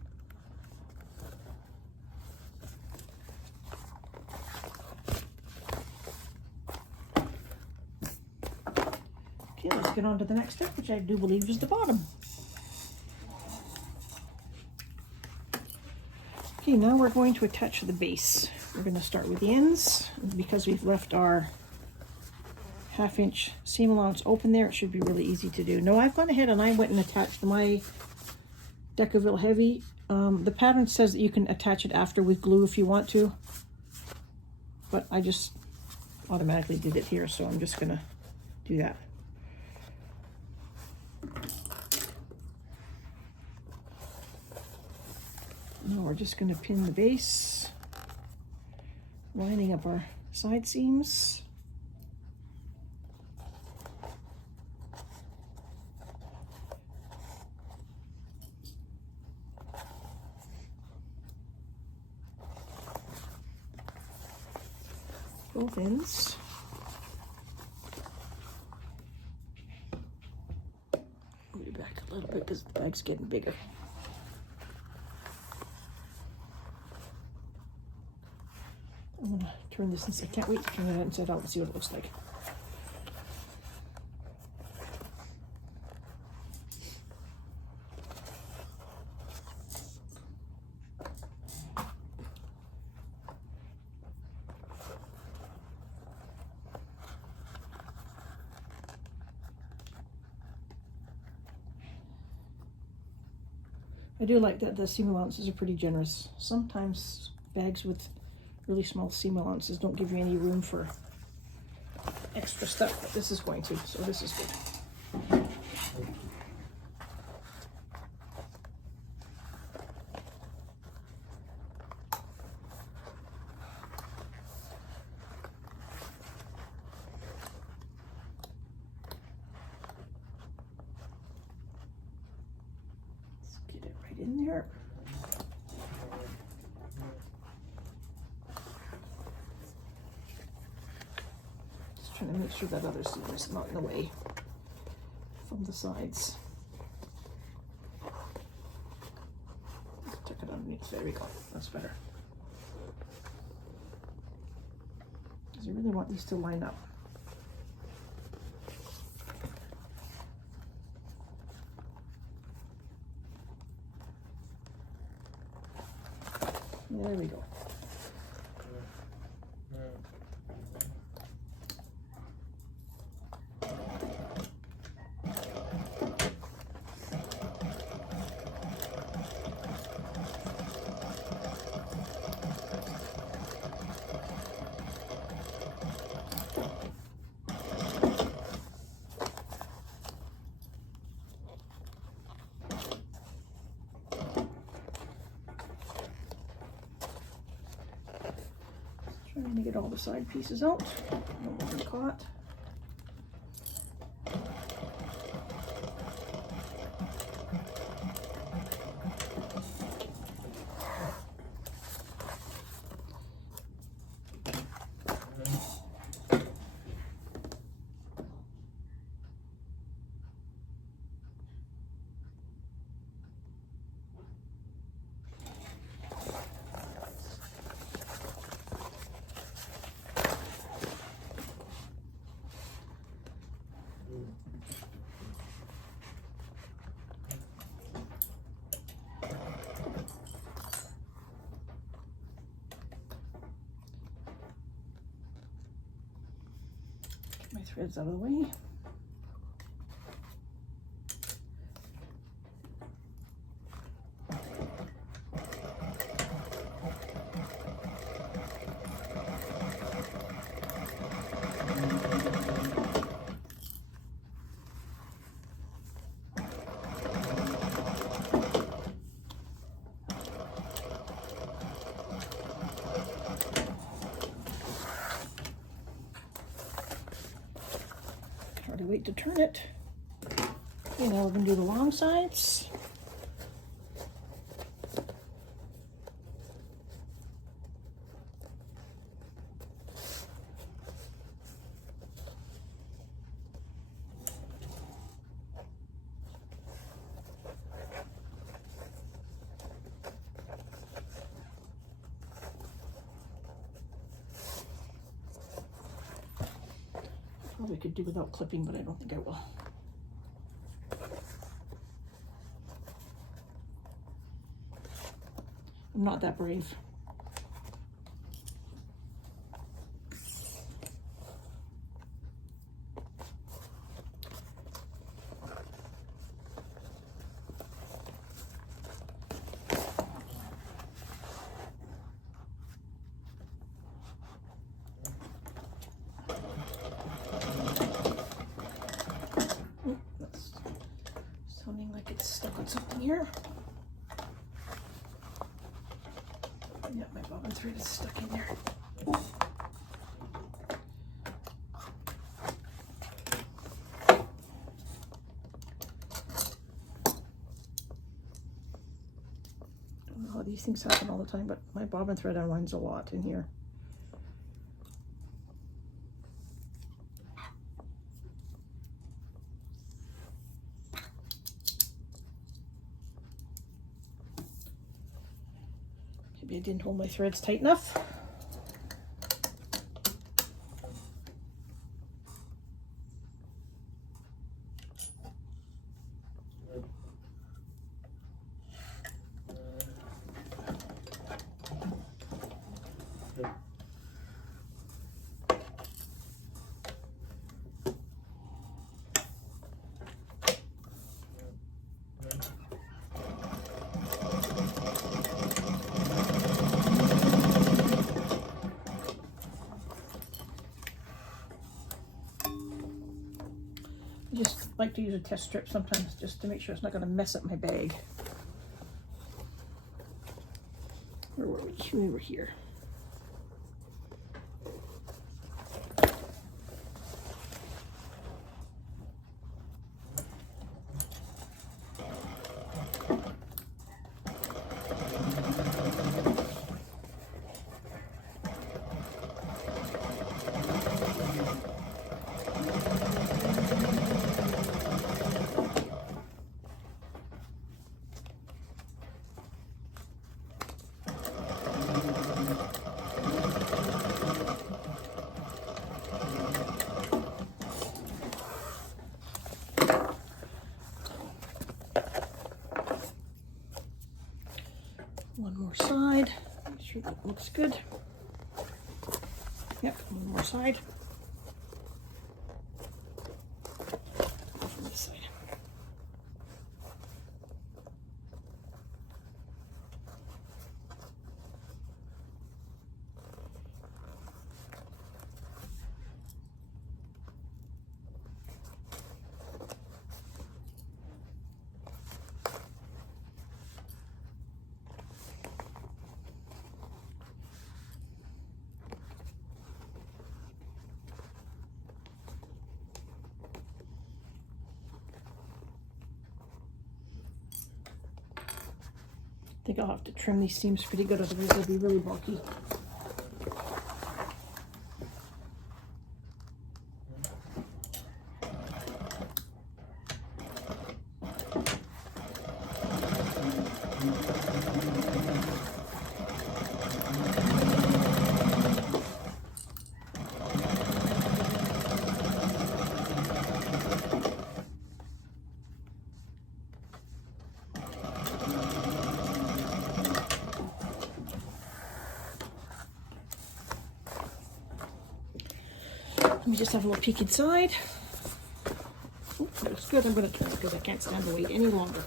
Okay, let's get on to the next step, which I do believe is the bottom. Okay, now we're going to attach the base. We're going to start with the ends. Because we've left our 1/2 inch seam allowance open there, it should be really easy to do. No, I've gone ahead and I went and attached my Decaville Heavy. The pattern says that you can attach it after with glue if you want to, but I just automatically did it here, so I'm just gonna do that. Now we're just gonna pin the base, lining up our side seams. Both ends. Move it back a little bit because the bag's getting bigger. I'm gonna turn this inside. I can't wait to turn it inside out and see what it looks like. I do like that the seam allowances are pretty generous. Sometimes bags with really small seam allowances don't give you any room for extra stuff, but this is going to, so this is good. In there. Just trying to make sure that other seam is not in the way from the sides. Tuck it underneath. There we go. That's better. Because I really want these to line up. There we go. Trying to get all the side pieces out. Don't get caught. My threads out of the way. to wait to turn it. Okay, now we're going to do the long sides. Probably could do without clipping, but I don't think I will. I'm not that brave. That's sounding like it's stuck on something here. Yeah, my bobbin thread is stuck in there. Don't know how these things happen all the time, but my bobbin thread unwinds a lot in here. Maybe I didn't hold my threads tight enough. I just like to use a test strip sometimes just to make sure it's not going to mess up my bag. Where were we? We were here. One more side, make sure that looks good. Yep, one more side. From this side. I think I'll have to trim these seams pretty good, otherwise they'll be really bulky. Let me just have a little peek inside. Oh, looks good. I'm going to turn it because I can't stand the weight any longer.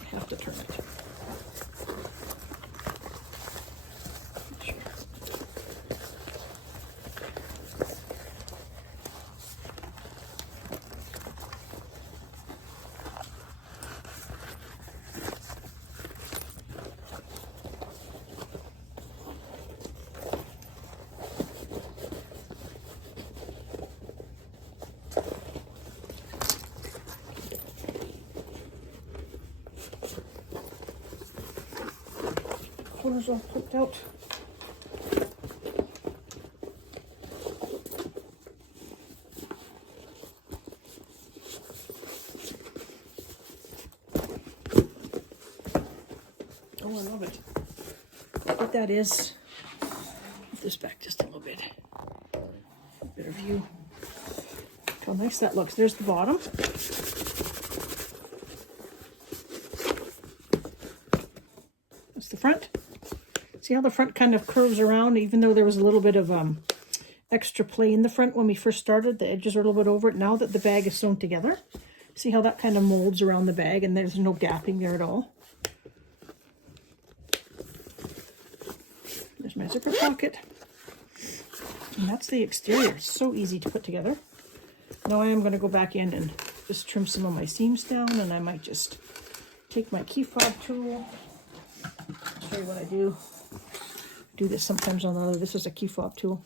I have to turn it. Sure. corners all poked out. Oh, I love it. What that is, move this back just a little bit. A better view. Look how nice that looks. There's the bottom. That's the front. See how the front kind of curves around, even though there was a little bit of extra play in the front when we first started. The edges are a little bit over it. Now that the bag is sewn together, see how that kind of molds around the bag and there's no gapping there at all. There's my zipper pocket. And that's the exterior. It's so easy to put together. Now I am going to go back in and just trim some of my seams down, and I might just take my key fob tool. I'll show you what I do. Do this sometimes on the other. This is a key fob tool.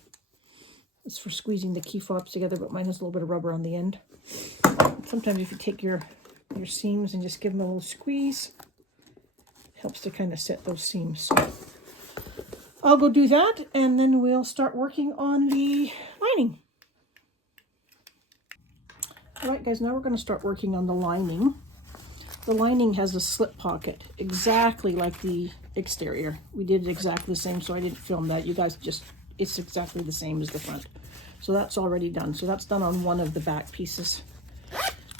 It's for squeezing the key fobs together, but mine has a little bit of rubber on the end. Sometimes if you take your seams and just give them a little squeeze, it helps to kind of set those seams. So I'll go do that, and then we'll start working on the lining. All right, guys, now we're going to start working on the lining. The lining has a slip pocket, exactly like the exterior. We did it exactly the same, so I didn't film that. You guys just, it's exactly the same as the front. So that's already done. So that's done on one of the back pieces.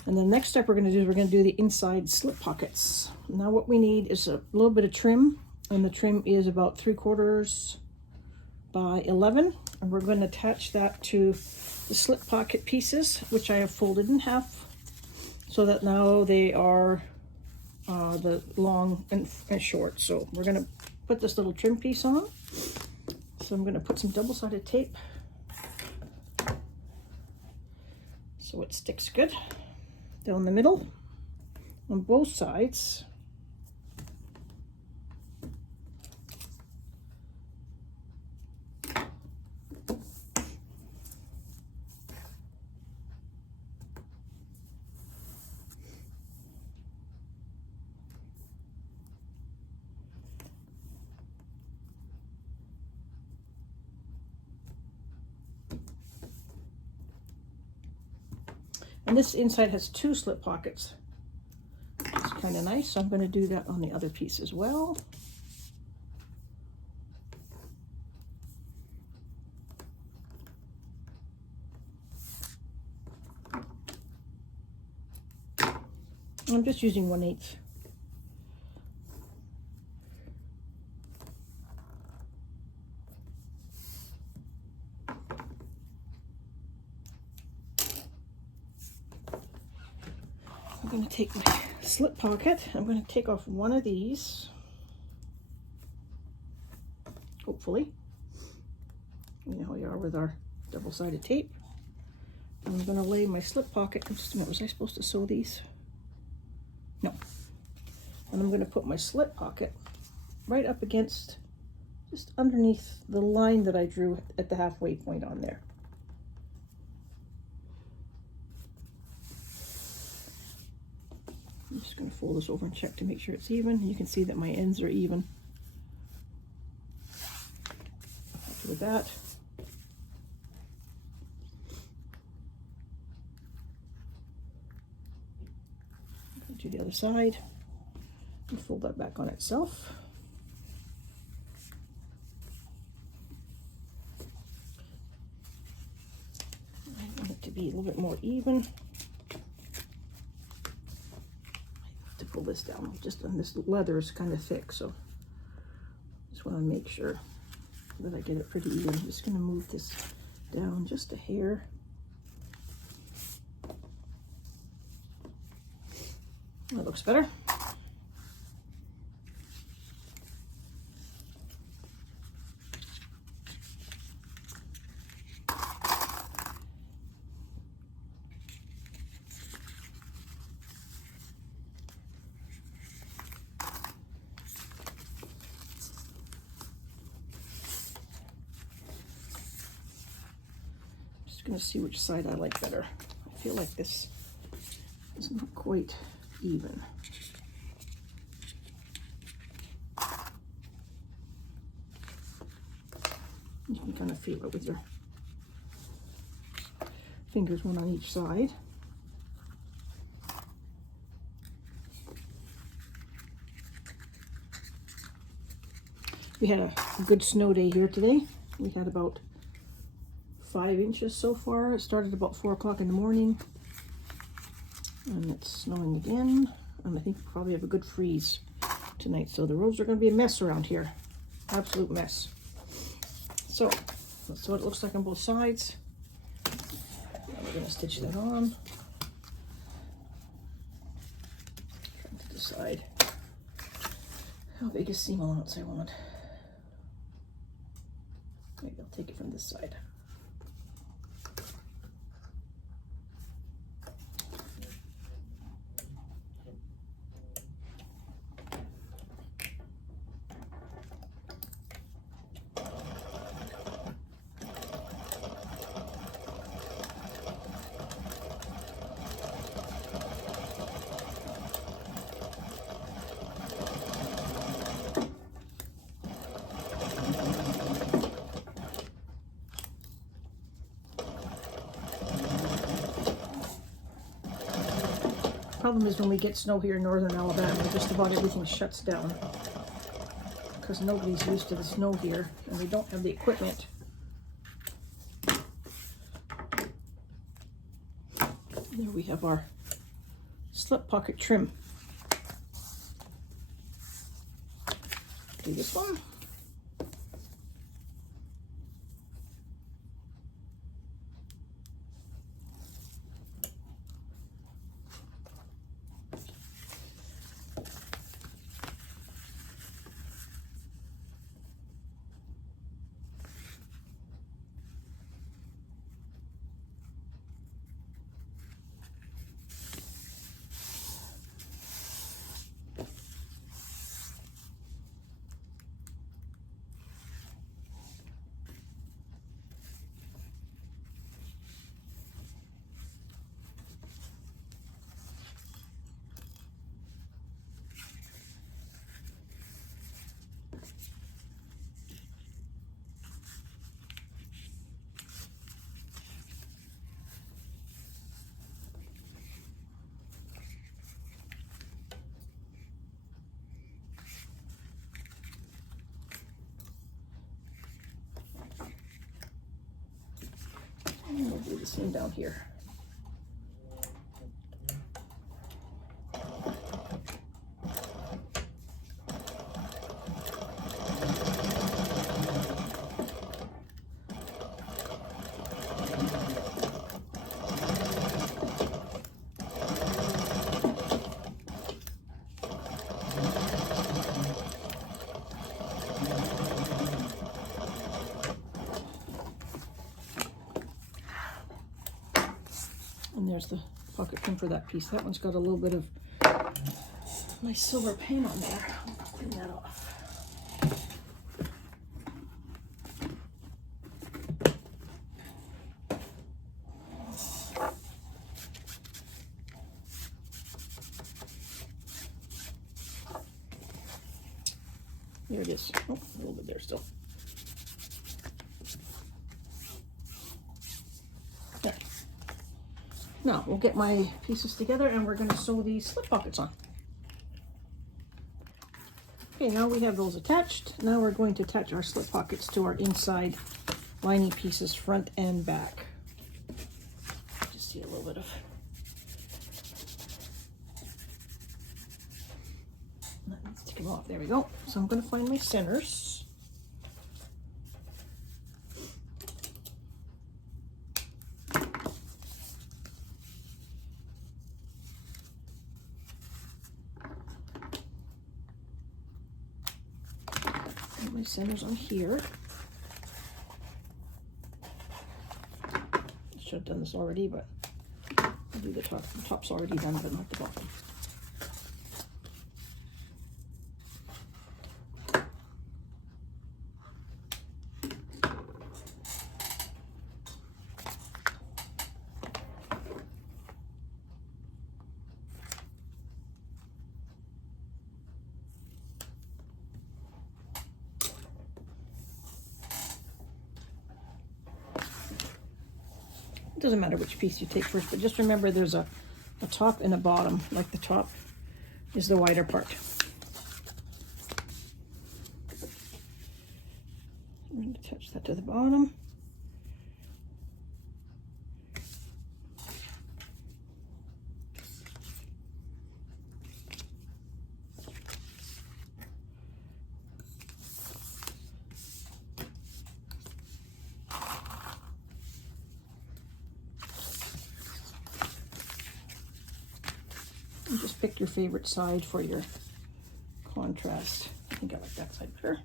And the next step we're going to do is we're going to do the inside slip pockets. Now what we need is a little bit of trim, and the trim is about 3/4 by 11. And we're going to attach that to the slip pocket pieces, which I have folded in half, so that now they are the long and short. So we're going to put this little trim piece on. So I'm going to put some double-sided tape so it sticks good down the middle on both sides. And this inside has 2 slip pockets. It's kind of nice, so I'm going to do that on the other piece as well. I'm just using 1/8. I'm going to take my slip pocket. I'm going to take off one of these, hopefully. You know how you are with our double-sided tape. And I'm going to lay my slip pocket. Just a minute, was I supposed to sew these? No. And I'm going to put my slip pocket right up against, just underneath the line that I drew at the halfway point on there. I'm just going to fold this over and check to make sure it's even. You can see that my ends are even. Happy with that. Go to the other side and fold that back on itself. I want it to be a little bit more even. Pull this down, just on this leather is kind of thick, so just want to make sure that I get it pretty even. I'm just going to move this down just a hair. That looks better. Going to see which side I like better. I feel like this is not quite even. kind of feel it with your fingers, one on each side. We had a good snow day here today. We had about 5 inches so far. It started about 4 o'clock in the morning. And it's snowing again. And I think we'll probably have a good freeze tonight. So the roads are going to be a mess around here. Absolute mess. So that's what it looks like on both sides. Now we're going to stitch that on. Trying to decide how big a seam allowance I want. Maybe I'll take it from this side. Problem is when we get snow here in northern Alabama, just about everything shuts down because nobody's used to the snow here and we don't have the equipment. There we have our slip pocket trim. Do this one. And we'll do the same down here. And there's the pocket trim for that piece. That one's got a little bit of nice silver paint on there. I'll clean that off. There it is. Oh, a little bit there still. There. Now we'll get my pieces together and we're going to sew these slip pockets on. Okay, now we have those attached. Now we're going to attach our slip pockets to our inside lining pieces, front and back. Just see a little bit of that needs to come off. There we go. So I'm going to find my centers. My centers on here. I should have done this already, but I'll do the top. The top's already done, but not the bottom. doesn't matter which piece you take first, but just remember there's a top and a bottom. Like the top is the wider part. I'm going to attach that to the bottom. And just pick your favorite side for your contrast. I think I like that side better.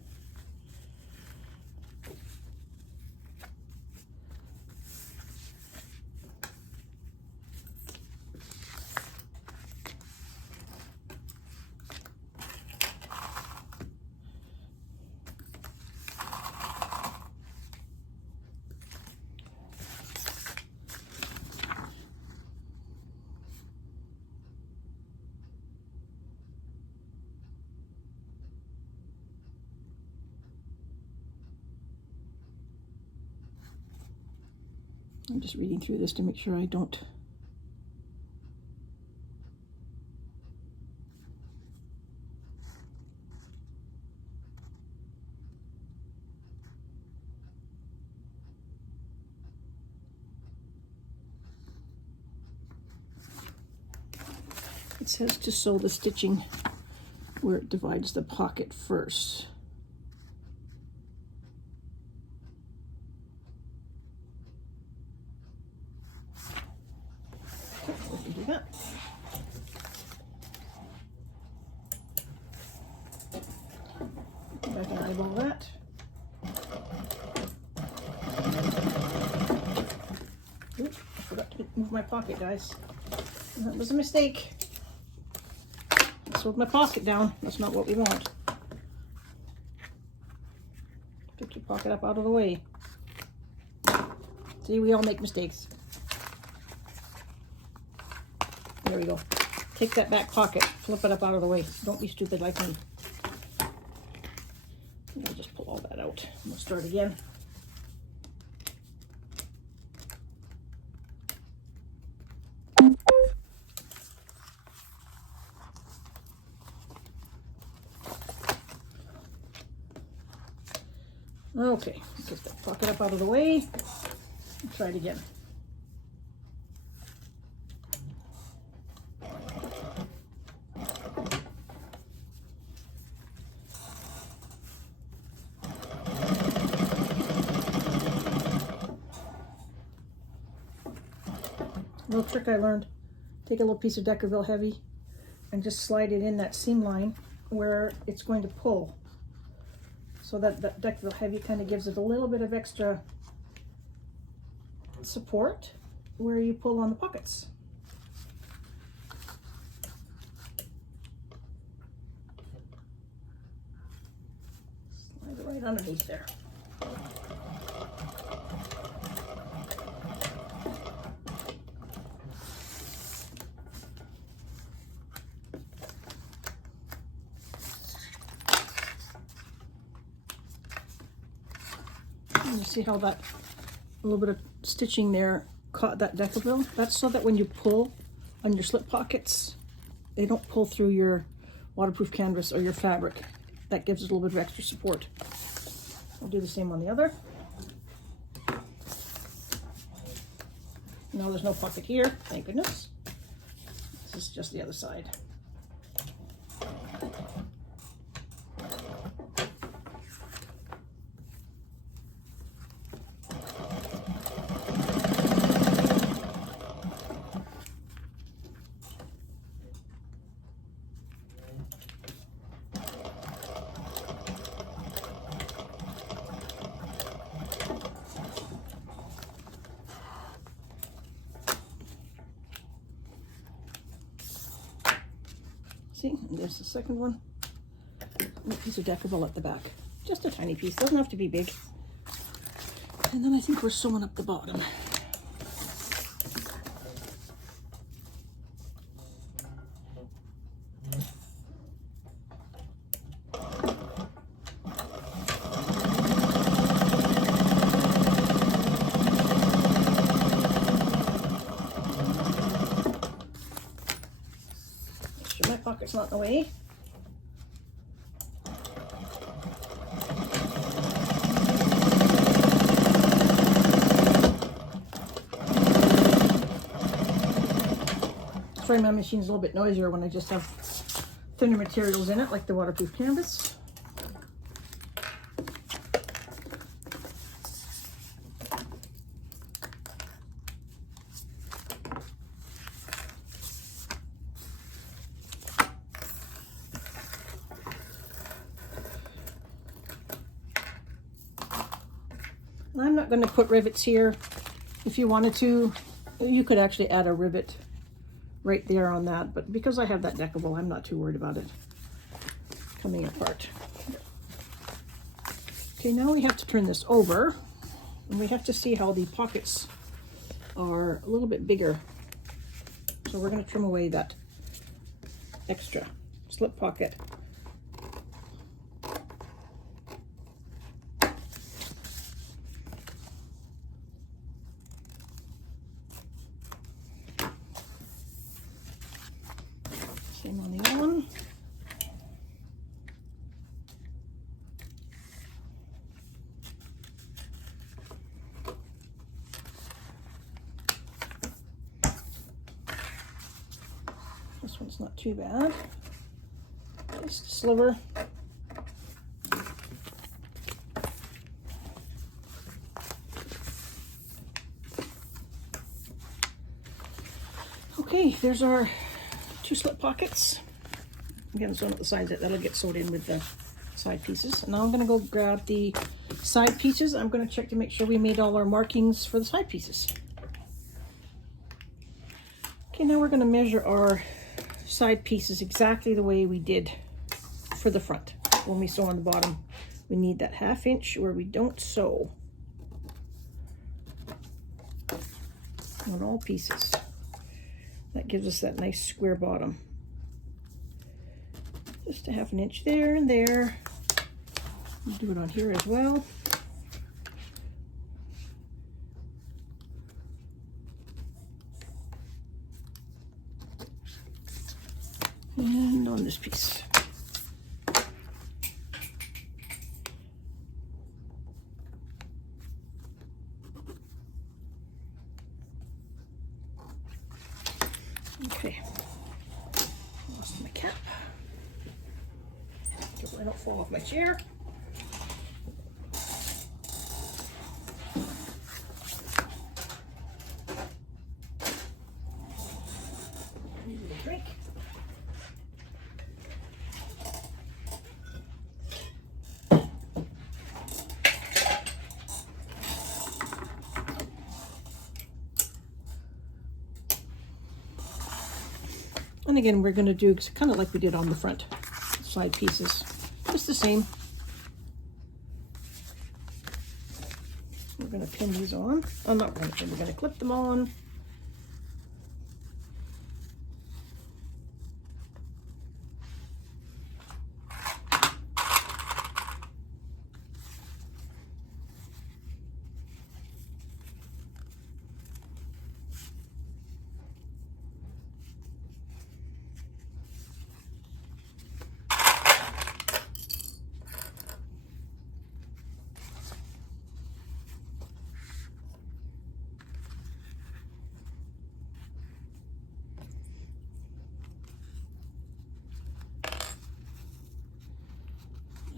I'm just reading through this to make sure I don't It says to sew the stitching where it divides the pocket first. We can do that. Back and eyeball that. Oops, I forgot to move my pocket, guys. That was a mistake. I sewed my pocket down. That's not what we want. Pick your pocket up out of the way. See, we all make mistakes. There we go. Take that back pocket, flip it up out of the way. Don't be stupid like me. And I'll just pull all that out. We'll start again. Okay, get that pocket up out of the way. Let's try it again. Little trick I learned, take a little piece of Deckerville Heavy and just slide it in that seam line where it's going to pull. So that Deckerville Heavy kind of gives it a little bit of extra support where you pull on the pockets. Slide it right underneath there. You see how that a little bit of stitching there caught that Deckerville? That's so that when you pull on your slip pockets, they don't pull through your waterproof canvas or your fabric. That gives it a little bit of extra support. I'll do the same on the other. Now there's no pocket here, thank goodness. This is just the other side. See, and there's the second one. And a piece of Deckerville at the back. Just a tiny piece, doesn't have to be big. And then I think we're sewing up the bottom. pocket's not in the way. Sorry, my machine's a little bit noisier when I just have thinner materials in it, like the waterproof canvas. I'm not going to put rivets here. If you wanted to, you could actually add a rivet right there on that, but because I have that deckable, I'm not too worried about it coming apart. Okay, now we have to turn this over, and we have to see how the pockets are a little bit bigger. So we're going to trim away that extra slip pocket. Same on the other one. This one's not too bad. Just a sliver. Okay, there's our 2 slip pockets. Again, sewn at the sides, that'll get sewed in with the side pieces. And now I'm going to go grab the side pieces. I'm going to check to make sure we made all our markings for the side pieces. Okay, now we're going to measure our side pieces exactly the way we did for the front. When we sew on the bottom, we need that 1/2 inch where we don't sew on all pieces. That gives us that nice square bottom. Just a 1/2 inch there and there. We'll do it on here as well. And on this piece. Okay, lost my cap. Hope I don't fall off my chair. Need a drink. And again, we're going to do kind of like we did on the front side pieces, just the same. We're going to pin these on. Oh, not going to pin, we're going to clip them on.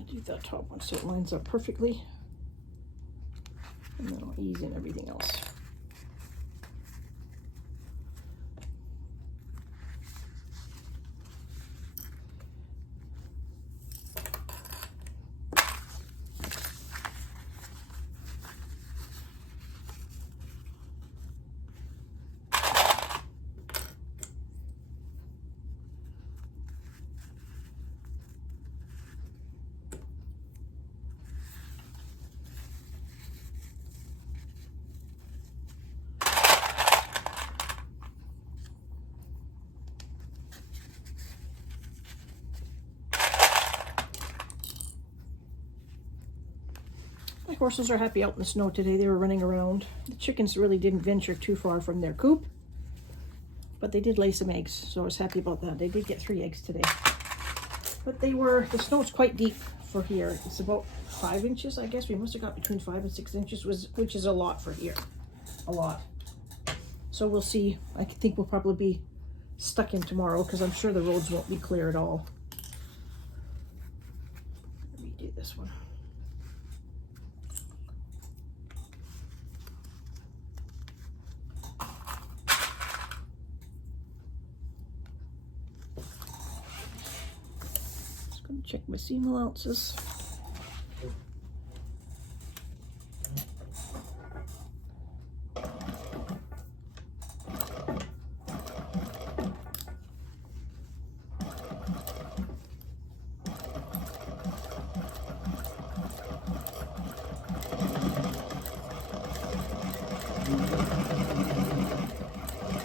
Do that top one so it lines up perfectly, and then I'll ease in everything else. My horses are happy out in the snow today. They were running around. The chickens really didn't venture too far from their coop. But they did lay some eggs, so I was happy about that. They did get 3 eggs today. But the snow's quite deep for here. It's about 5 inches, I guess. We must have got between 5 and 6 inches, which is a lot for here. A lot. So we'll see. I think we'll probably be stuck in tomorrow because I'm sure the roads won't be clear at all. Let me do this one. Just gonna check my seam allowances.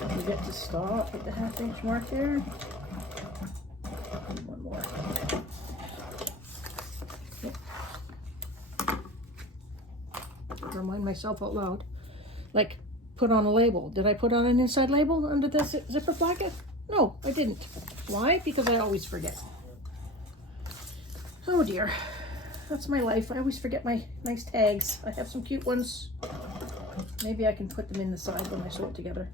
Forget to stop at the 1/2 inch mark there. One more. Okay. Remind myself out loud. Like, put on a label. Did I put on an inside label under this zipper placket? No, I didn't. Why? Because I always forget. Oh dear. That's my life. I always forget my nice tags. I have some cute ones. Maybe I can put them in the side when I sew it together.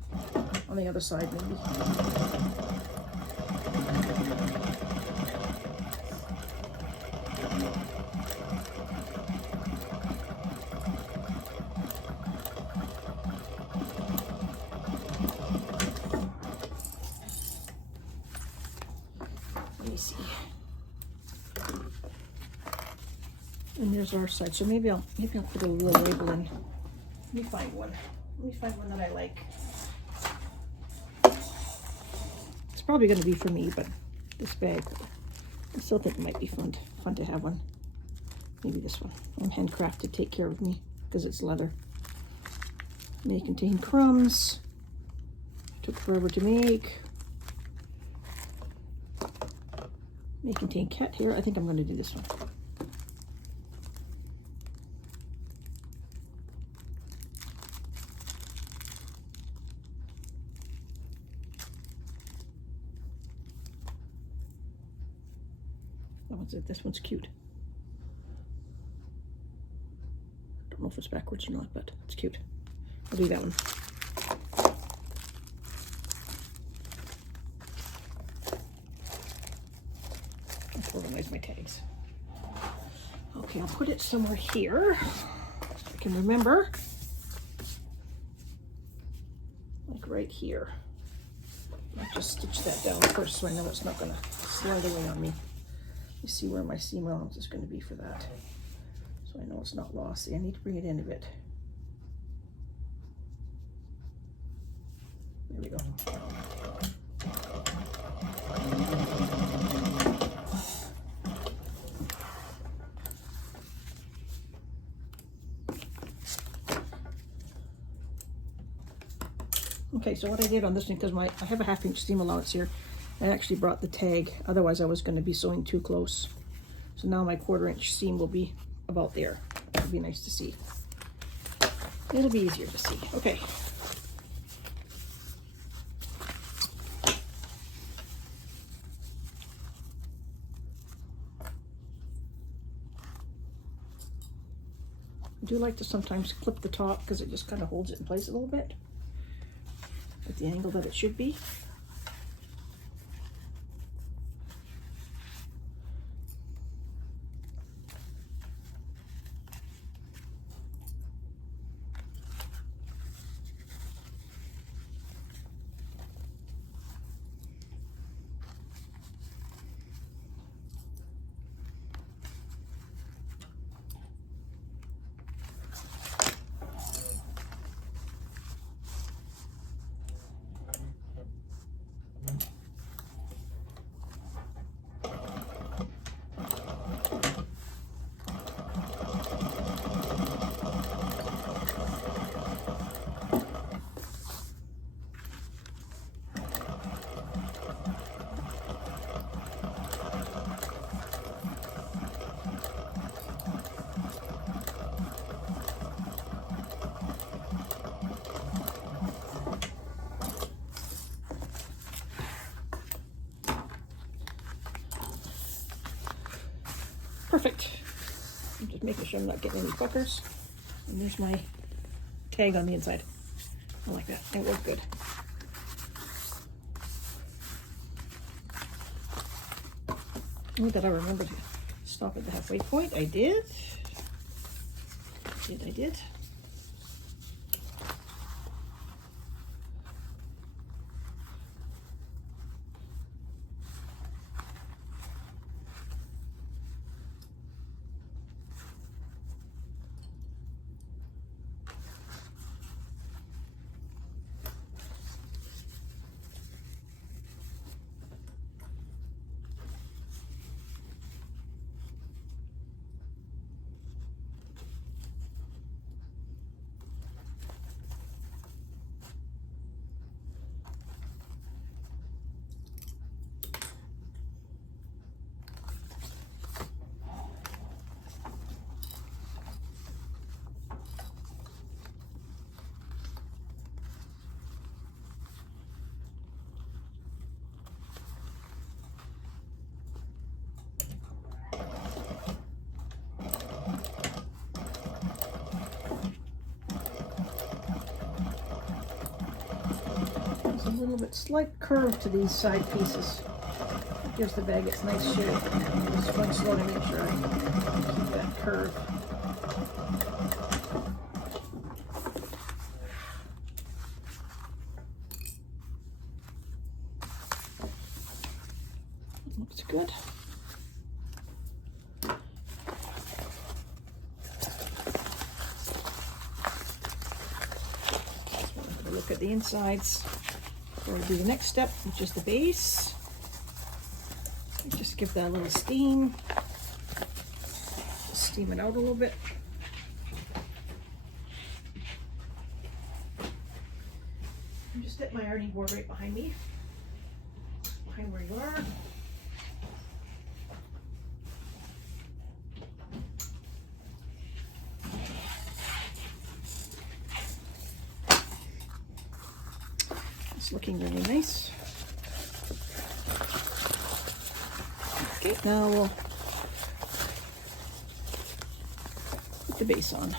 On the other side, maybe. Let me see. And there's our side. So maybe I'll put a little label in. Let me find one. Let me find one that I like. It's probably going to be for me, but this bag, I still think it might be fun to have one. Maybe this one. I'm handcrafted. Take care of me because it's leather. May contain crumbs. Took forever to make. May contain cat hair. I think I'm going to do this one. This one's cute. Don't know if it's backwards or not, but it's cute. I'll do that one. I'll organize my tags. Okay, I'll put it somewhere here so I can remember. Like right here. I'll just stitch that down first so I know it's not going to slide away on me. You see where my seam allowance is going to be for that. So I know it's not lost. See, I need to bring it in a bit. There we go. Okay, so what I did on this one, because I have a 1/2 inch seam allowance here, I actually brought the tag, otherwise I was going to be sewing too close. So now my 1/4 inch seam will be about there. It'll be nice to see. It'll be easier to see. Okay. I do like to sometimes clip the top because it just kind of holds it in place a little bit at the angle that it should be. Perfect. I'm just making sure I'm not getting any fuckers. And there's my tag on the inside. I like that. It worked good. Oh, did I remember to stop at the halfway point? I did. I did. A little bit slight curve to these side pieces. It gives the bag its nice shape. Just going slow to make sure I keep that curve. Looks good. Look at the insides. We'll do the next step, which is the base. Just give that a little steam. Just steam it out a little bit. And just get my ironing board right behind me, behind where you are. Looking really nice. Okay, now we'll put the base on.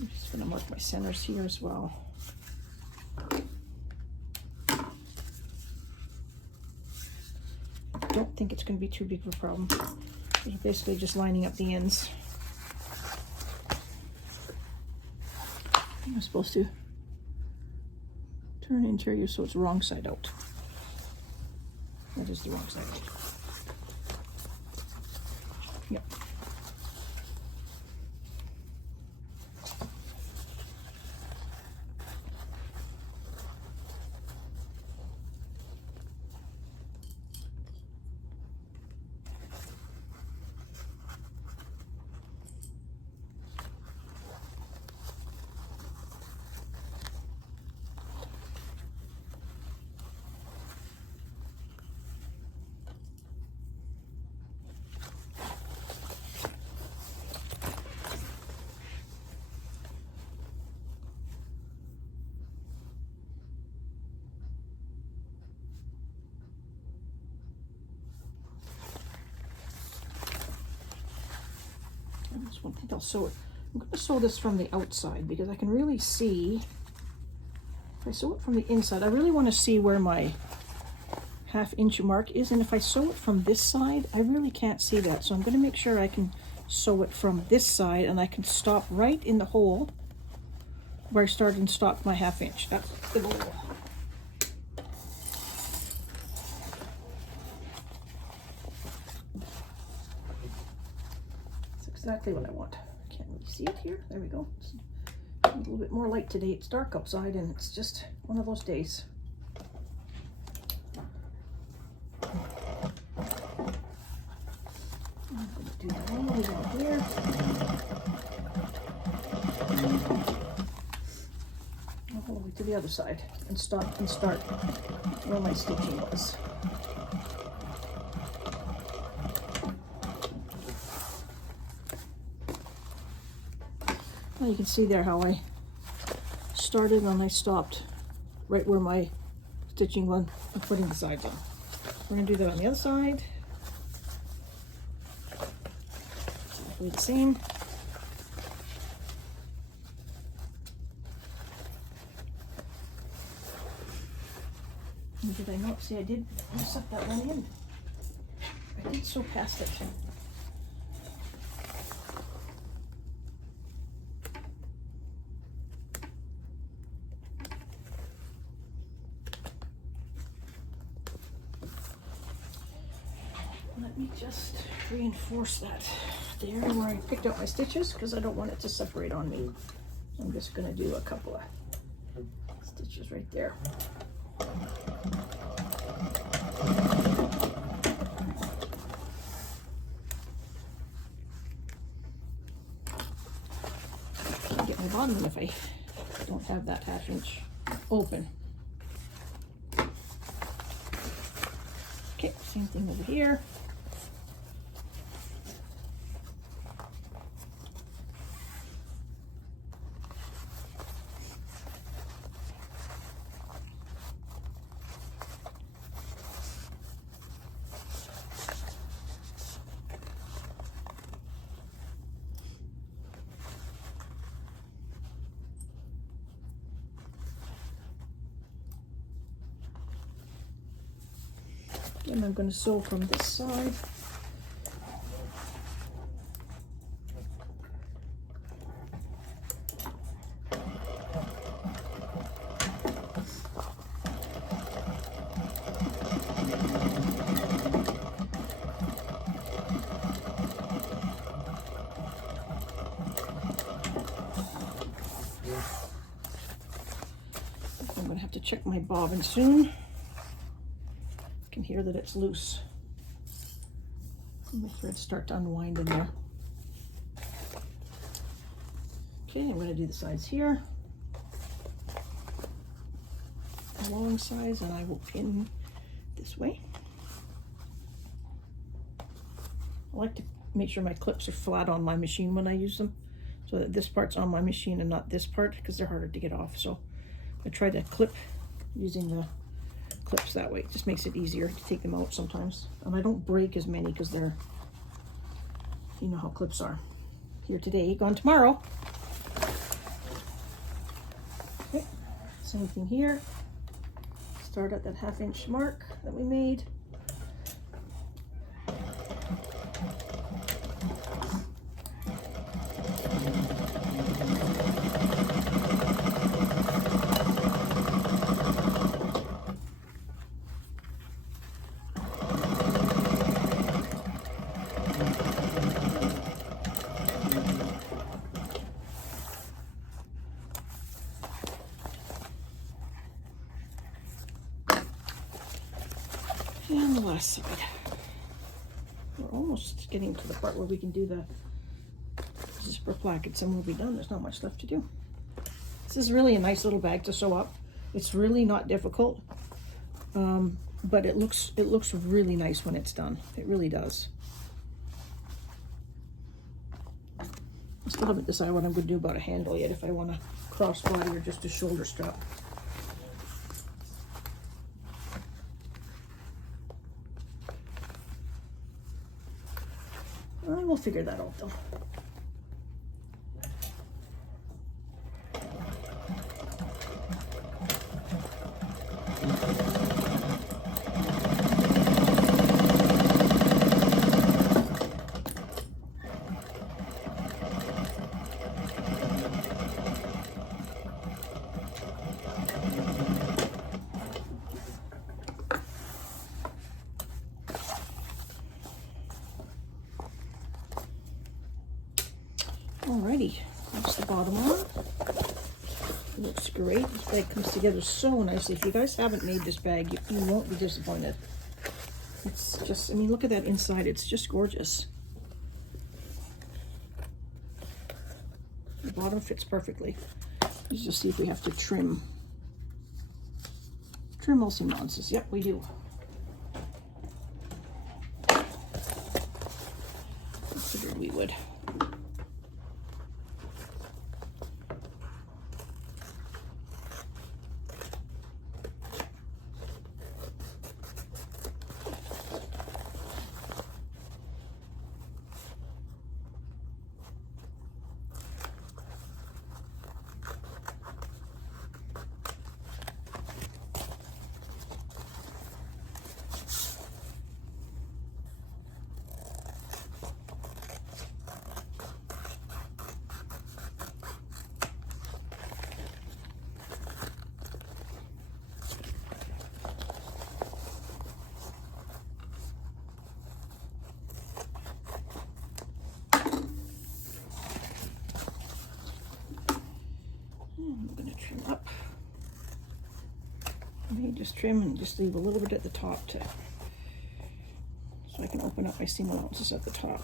I'm just going to mark my centers here as well. I don't think it's going to be too big of a problem. We're basically just lining up the ends. I'm supposed to turn interior so it's wrong side out. That is the wrong side out. Yep. This one, I think I'll sew it. I'm going to sew this from the outside because I can really see, if I sew it from the inside, I really want to see where my 1/2 inch mark is, and if I sew it from this side, I really can't see that. So I'm going to make sure I can sew it from this side and I can stop right in the hole where I started and stopped my 1/2 inch. That's the goal. Exactly what I want. I can't really see it here. There we go. It's a little bit more light today. It's dark outside and it's just one of those days. I'm going to do that all the way down here. All the way to the other side and stop and start where my stitching was. Well, you can see there how I started and I stopped right where my stitching was and putting the sides on. We're going to do that on the other side. Exactly the same. And did I not see I did set that one in? I did sew past it. Let me just reinforce that there where I picked out my stitches because I don't want it to separate on me. So I'm just going to do a couple of stitches right there. I'll get my bottom if I don't have that 1/2 inch open. Okay, same thing over here. And I'm going to sew from this side. I'm going to have to check my bobbin soon. Can hear that it's loose. My threads start to unwind in there. Okay, I'm going to do the sides here. The long sides, and I will pin this way. I like to make sure my clips are flat on my machine when I use them, so that this part's on my machine and not this part, because they're harder to get off. So I try to clip using the clips that way. It just makes it easier to take them out sometimes. And I don't break as many because they're, you know how clips are. Here today, gone tomorrow. Okay, same thing here. Start at that 1/2 inch mark that we made. And the last side. We're almost getting to the part where we can do the zipper plackets and we'll be done. There's not much left to do. This is really a nice little bag to sew up. It's really not difficult, but it looks really nice when it's done. It really does. I still haven't decided what I'm going to do about a handle yet, if I want a crossbody or just a shoulder strap. We'll figure that out though. Alrighty, that's the bottom on. It looks great. This bag comes together so nicely. If you guys haven't made this bag, you won't be disappointed. It's just, I mean, look at that inside. It's just gorgeous. The bottom fits perfectly. Let's just see if we have to trim all some nonsense. Yep, we do. I figured we would. Let me just trim and just leave a little bit at the top so I can open up my seam allowances at the top.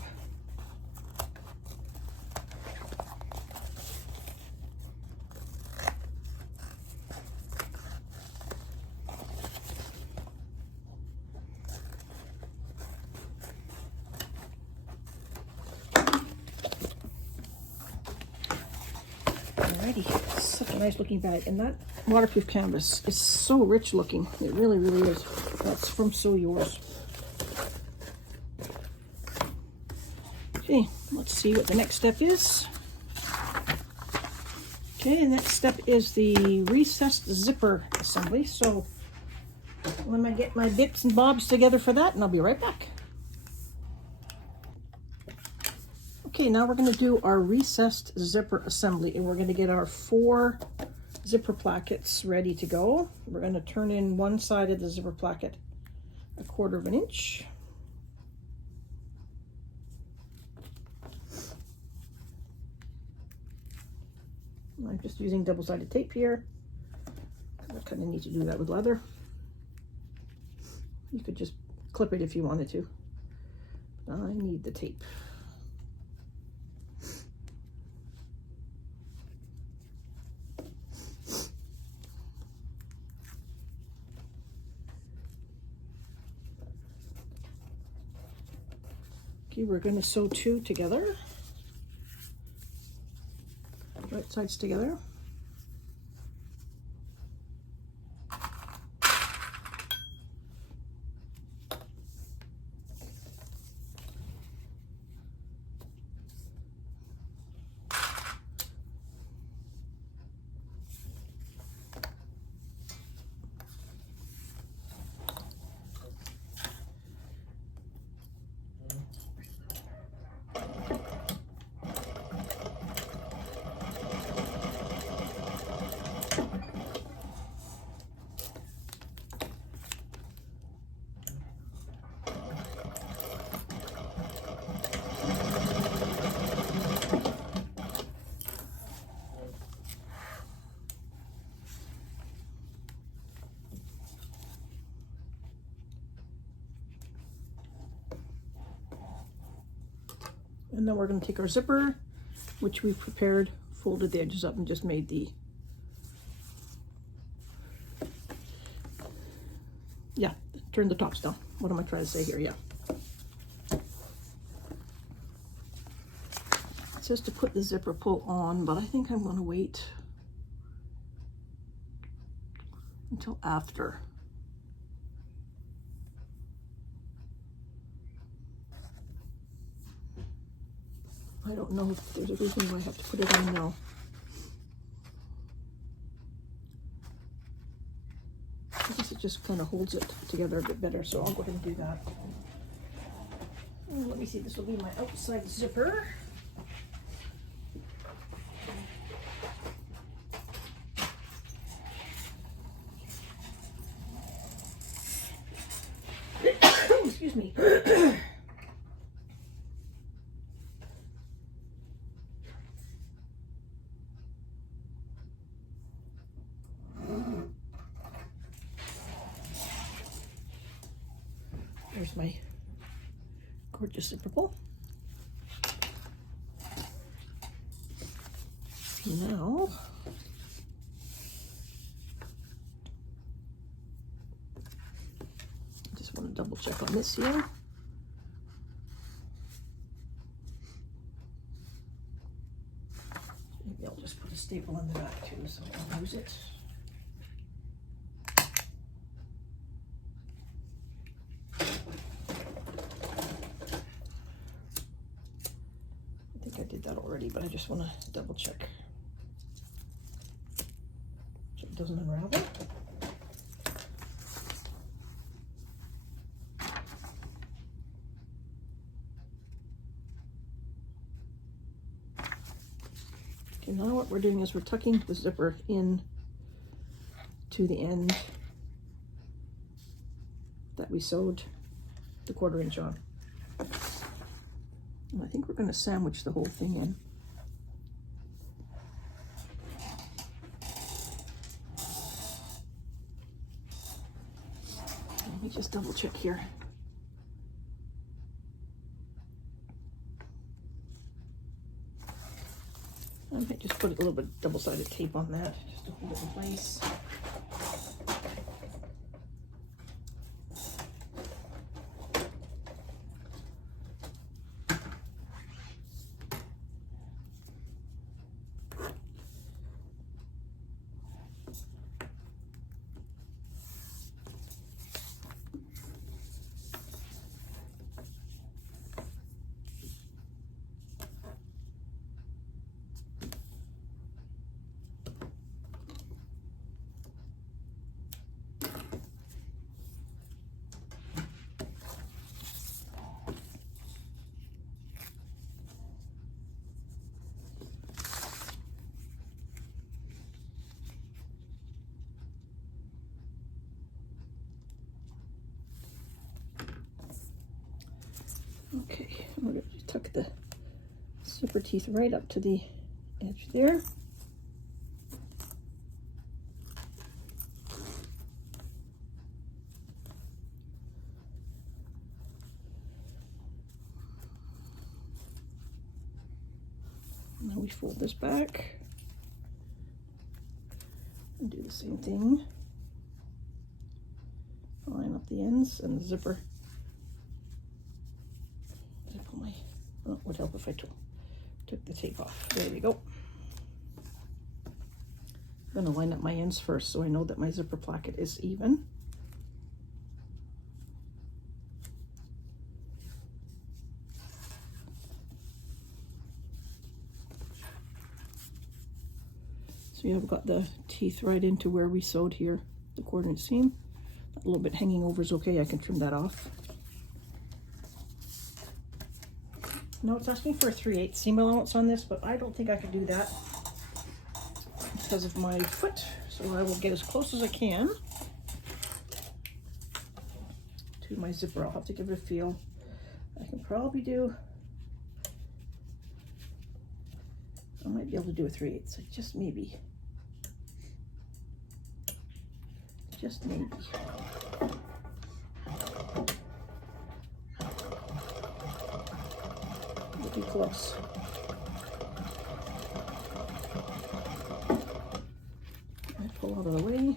Alrighty, such a nice looking bag, and that waterproof canvas is so rich looking. It really, really is. That's from Sew Yours. Okay, let's see what the next step is. Okay, the next step is the recessed zipper assembly. So let me get my bits and bobs together for that, and I'll be right back. Okay, now we're going to do our recessed zipper assembly, and we're going to get our 4 zipper plackets ready to go. We're going to turn in one side of the zipper placket 1/4 of an inch. I'm just using double-sided tape here. I kind of need to do that with leather. You could just clip it if you wanted to. I need the tape. Okay, we're going to sew 2 together. Right sides together. And then we're going to take our zipper, which we've prepared, folded the edges up, and just made the, turn the tops down. What am I trying to say here? It says to put the zipper pull on, but I think I'm going to wait until after. I don't know if there's a reason why I have to put it on now. I guess it just kind of holds it together a bit better, so I'll go ahead and do that. Let me see, this will be my outside zipper. Excuse me. There's my gorgeous zipper pull. Now, I just want to double check on this here. Maybe I'll just put a staple in the back too so I don't lose it. I did that already, but I just want to double check so it doesn't unravel. Okay, now what we're doing is we're tucking the zipper in to the end that we sewed the 1/4 inch on. And I think we're going to sandwich the whole thing in. Let me just double check here. I might just put a little bit of double-sided tape on that just to hold it in place. Okay, we're going to tuck the zipper teeth right up to the edge there. Now we fold this back and do the same thing. Line up the ends and the zipper. Oh, it would help if I took the tape off. There we go. I'm going to line up my ends first so I know that my zipper placket is even. So I've got the teeth right into where we sewed here, the coordinate seam. A little bit hanging over is okay, I can trim that off. No, it's asking for a 3/8 seam allowance on this, but I don't think I can do that because of my foot. So I will get as close as I can to my zipper. I'll have to give it a feel. I can probably do, I might be able to do a 3/8, so just maybe. Just maybe. Be close. I pull out of the way.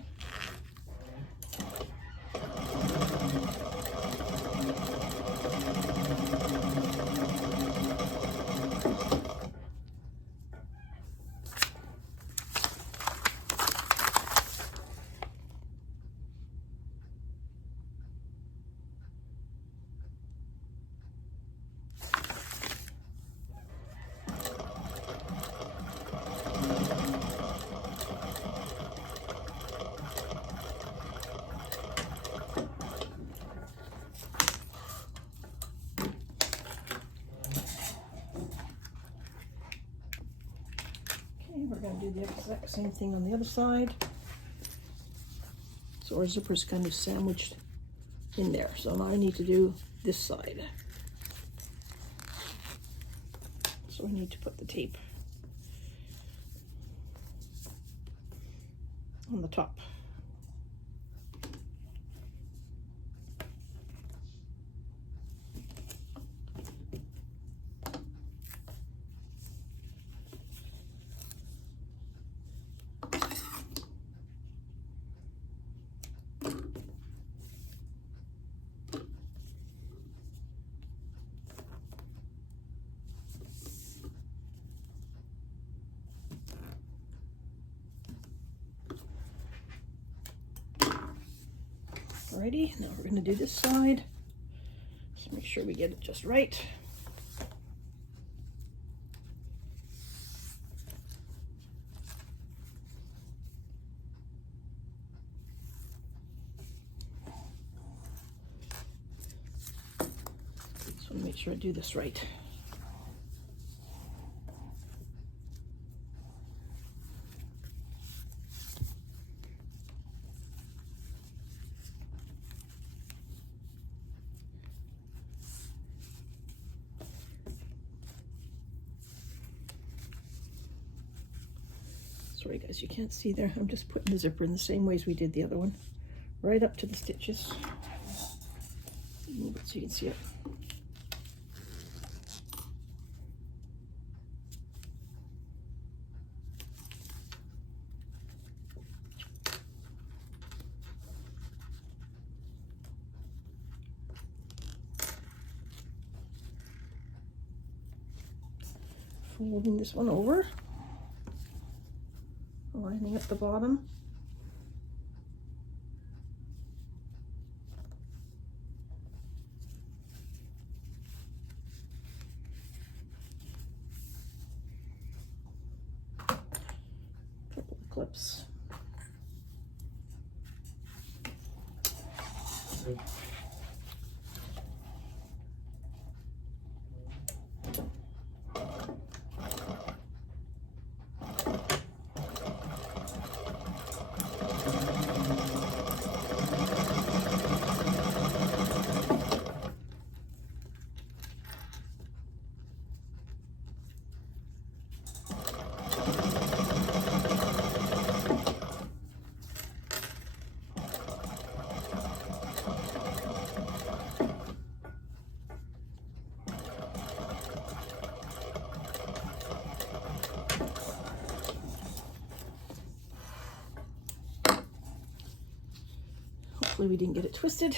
We're going to do the exact same thing on the other side. So our zipper is kind of sandwiched in there. So now I need to do this side. So I need to put the tape on the top. Alrighty, now we're going to do this side. Just make sure we get it just right. Just want to make sure I do this right. Sorry guys, you can't see there. I'm just putting the zipper in the same way as we did the other one. Right up to the stitches. Move it so you can see it. Folding this one over, lining up the bottom. Couple of clips. Hopefully we didn't get it twisted.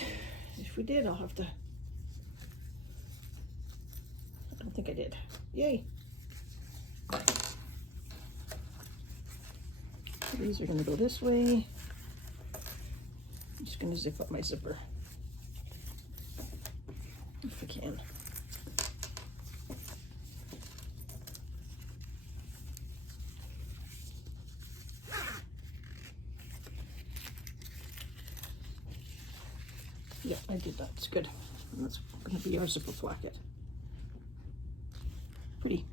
If we did, I'll have to... I don't think I did. Yay! These are going to go this way. I'm just going to zip up my zipper if I can. Yeah, I did that. It's good. And that's going to be our zipper placket. Pretty.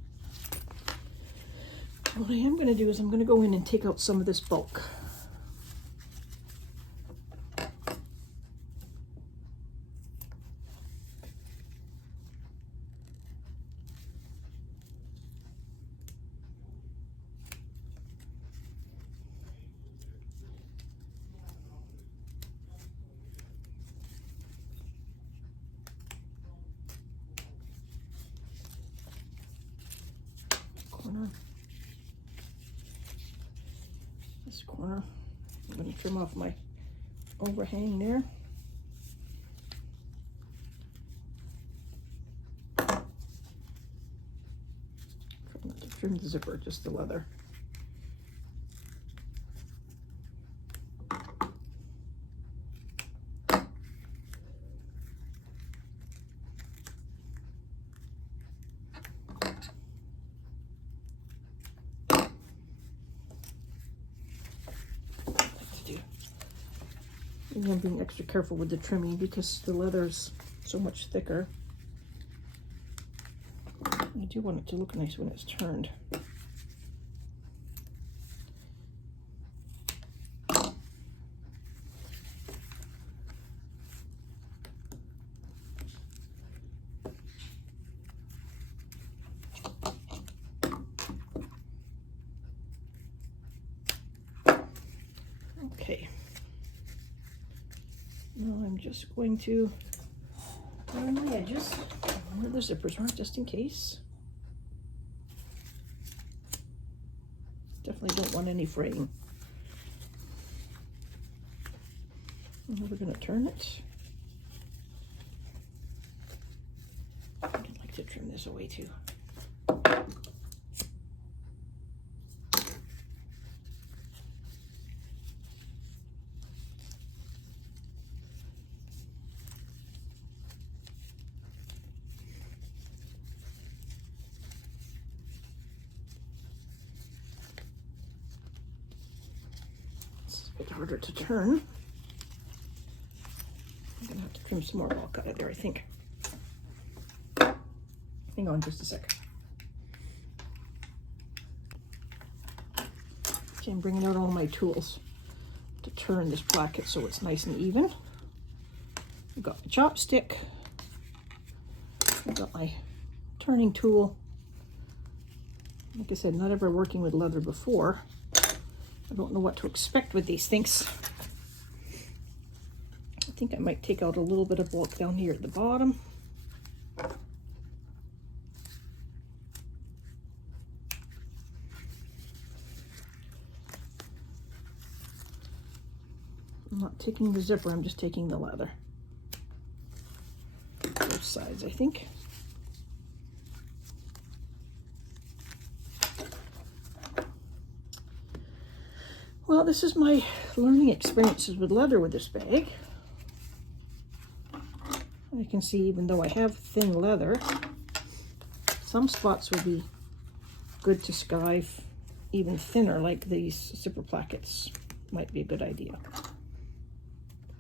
What I am going to do is I'm going to go in and take out some of this bulk. This corner, I'm going to trim off my overhang there. Try not to trim the zipper, just the leather. I'm being extra careful with the trimming because the leather's so much thicker. I do want it to look nice when it's turned. Okay. Now I'm just going to iron the edges where the zippers are, just in case. Definitely don't want any fraying. And we're going to turn it. I'd like to trim this away too. It's a bit harder to turn. I'm gonna have to trim some more bulk out of there, I think. Hang on just a second. Okay, I'm bringing out all my tools to turn this placket so it's nice and even. I've got my chopstick. I've got my turning tool. Like I said, not ever working with leather before. I don't know what to expect with these things. think I might take out a little bit of bulk down here at the bottom. I'm not taking the zipper, I'm just taking the leather. Both sides, I think. Well, this is my learning experiences with leather with this bag. I can see, even though I have thin leather, some spots would be good to skive even thinner, like these zipper plackets might be a good idea.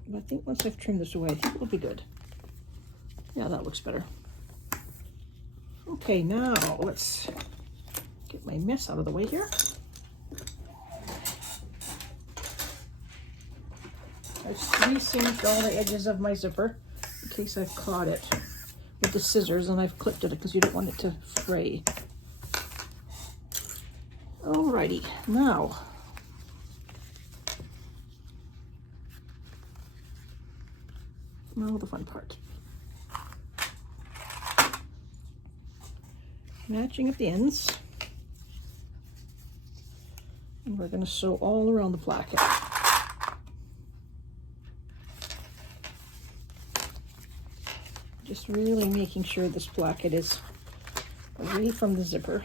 But I think once I've trimmed this away, I think it'll be good. Yeah, that looks better. Okay, now let's get my mess out of the way here. I've re-singed all the edges of my zipper in case I've caught it with the scissors, and I've clipped it because you don't want it to fray. Alrighty, now the fun part. Matching up the ends, and we're going to sew all around the placket. Just really making sure this placket is away from the zipper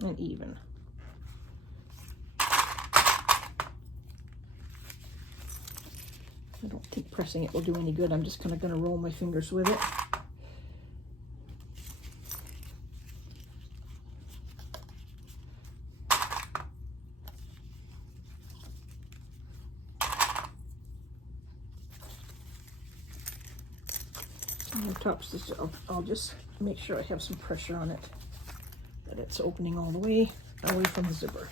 and even. I don't think pressing it will do any good. I'm just kind of going to roll my fingers with it. Tops, I'll just make sure I have some pressure on it, that it's opening all the way away from the zipper.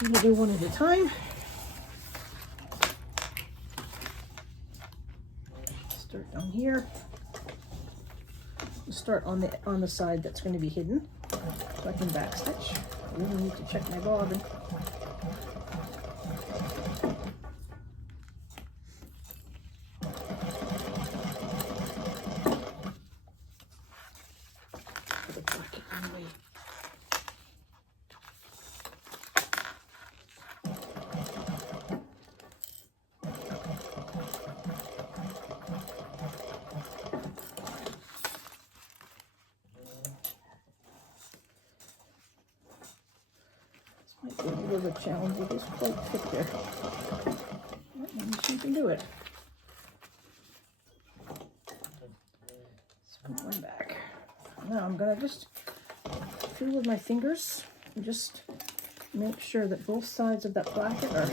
We'll do one at a time. Start down here. We'll start on the side that's going to be hidden, so I can backstitch. I really need to check my bobbin. Might be a little bit of a challenge. It is quite thick there. Let me see if you can do it. Let's put one back. Now I'm going to just feel with my fingers and just make sure that both sides of that placket are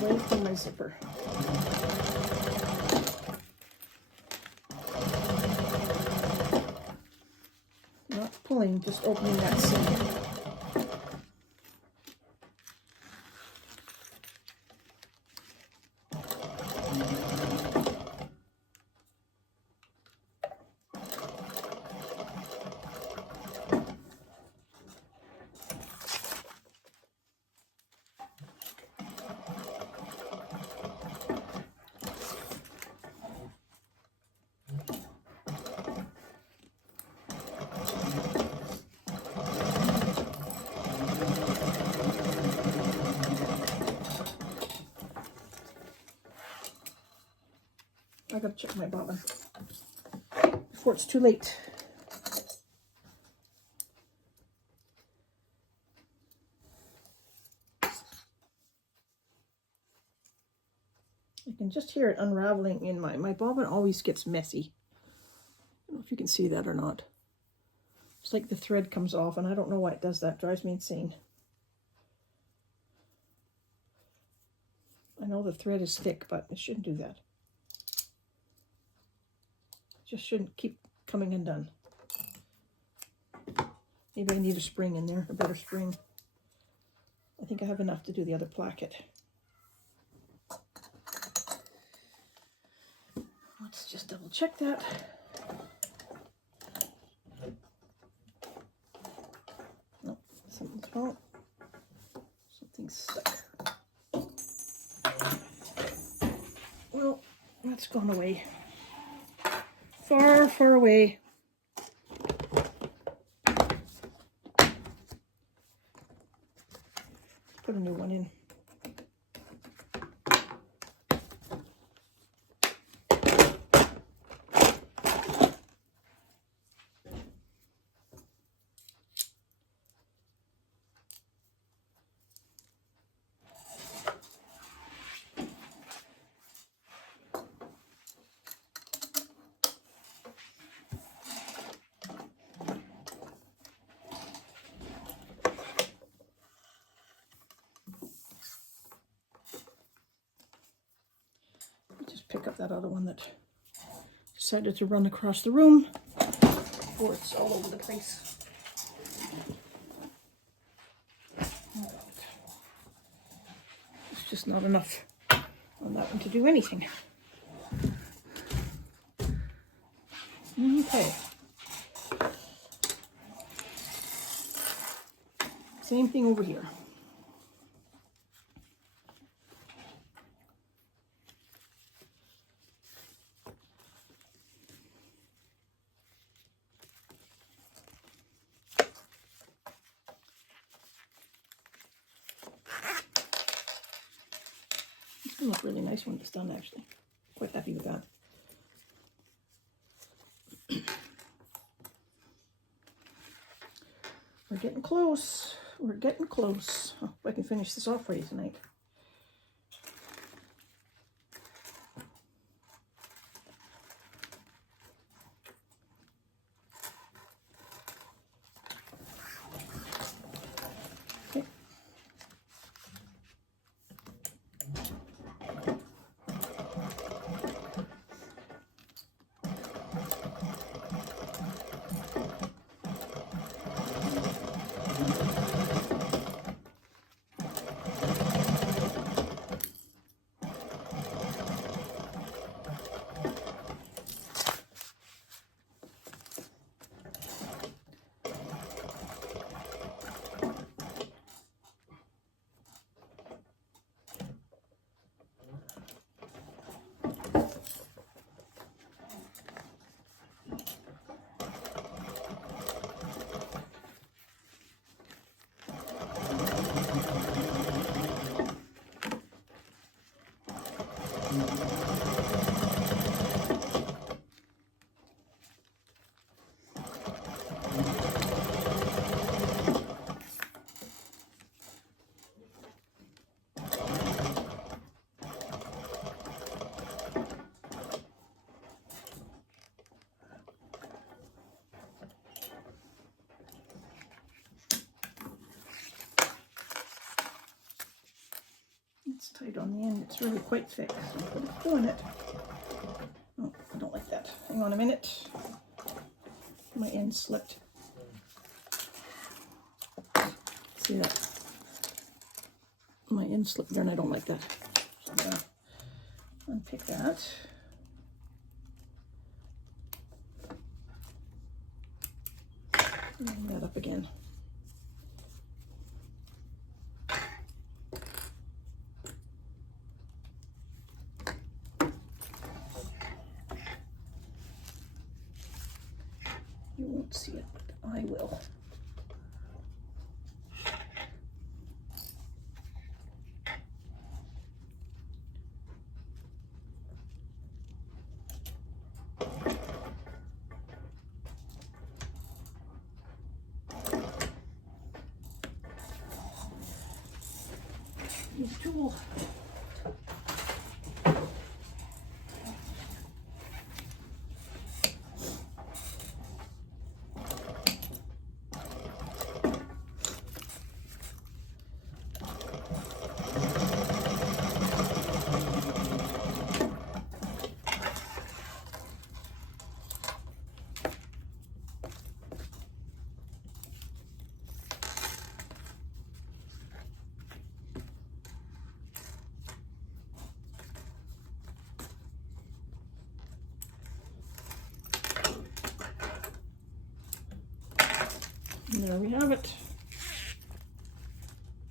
away from my zipper. Not pulling, just opening that seam. I gotta check my bobbin before it's too late. I can just hear it unraveling in my bobbin always gets messy. I don't know if you can see that or not. It's like the thread comes off, and I don't know why it does that. It drives me insane. I know the thread is thick, but it shouldn't do that. Just shouldn't keep coming undone. Maybe I need a spring in there, a better spring. I think I have enough to do the other placket. Let's just double check that. Nope, something's wrong. Something's stuck. It's gone away. Far, far away. Put a new one in. Pick up that other one that decided to run across the room before it's all over the place. It's just not enough on that one to do anything. Okay. Same thing over here. It's gonna look really nice when it's done, actually. Quite happy with that. We're getting close. We're getting close. Oh, if I can finish this off for you tonight. Okay. It's tight on the end. It's really quite thick. So I'm going to pull in it. Oh, I don't like that. Hang on a minute. My end slipped. See that? My end slipped there and I don't like that. So I'm going to unpick that. Bring that up again. You won't see it, but I will. Use a tool. And there we have it.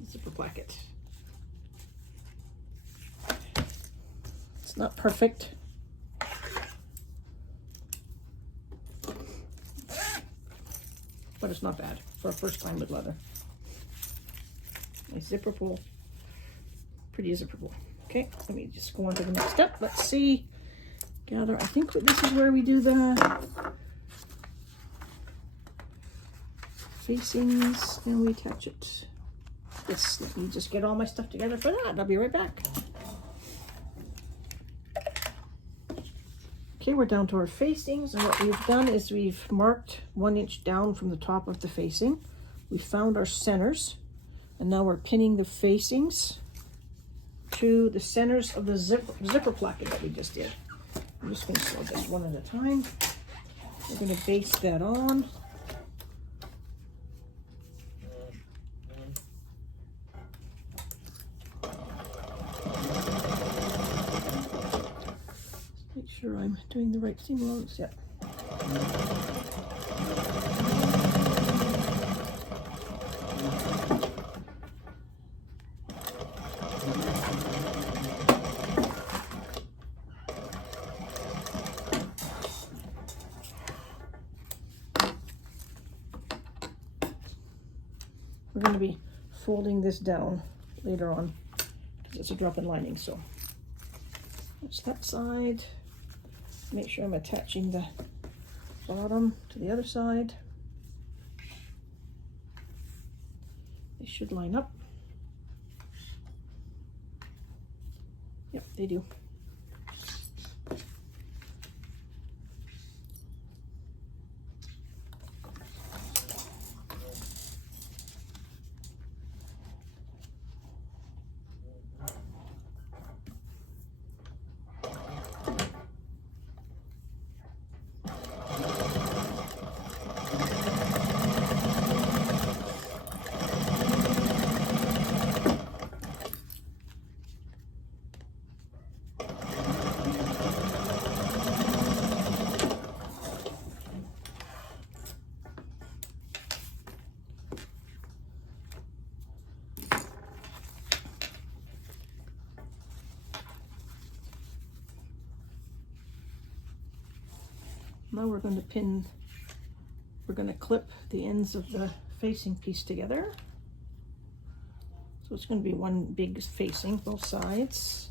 Zipper placket. It's not perfect, but it's not bad for a first time with leather. Nice zipper pull. Pretty zipper pull. Okay, let me just go on to the next step. Let's see. Gather. I think this is where we do the facings and we attach it. Yes, let me just get all my stuff together for that. I'll be right back. Okay, we're down to our facings, and what we've done is we've marked 1 inch down from the top of the facing. We found our centers, and now we're pinning the facings to the centers of the zipper placket that we just did. I'm just going to sew this one at a time. We're going to baste that on. Make sure I'm doing the right seam allowance. Yep. We're going to be folding this down later on because it's a drop-in lining. So that's that side. Make sure I'm attaching the bottom to the other side. They should line up. Yep, they do. Now we're going to clip the ends of the facing piece together. So it's going to be one big facing, both sides.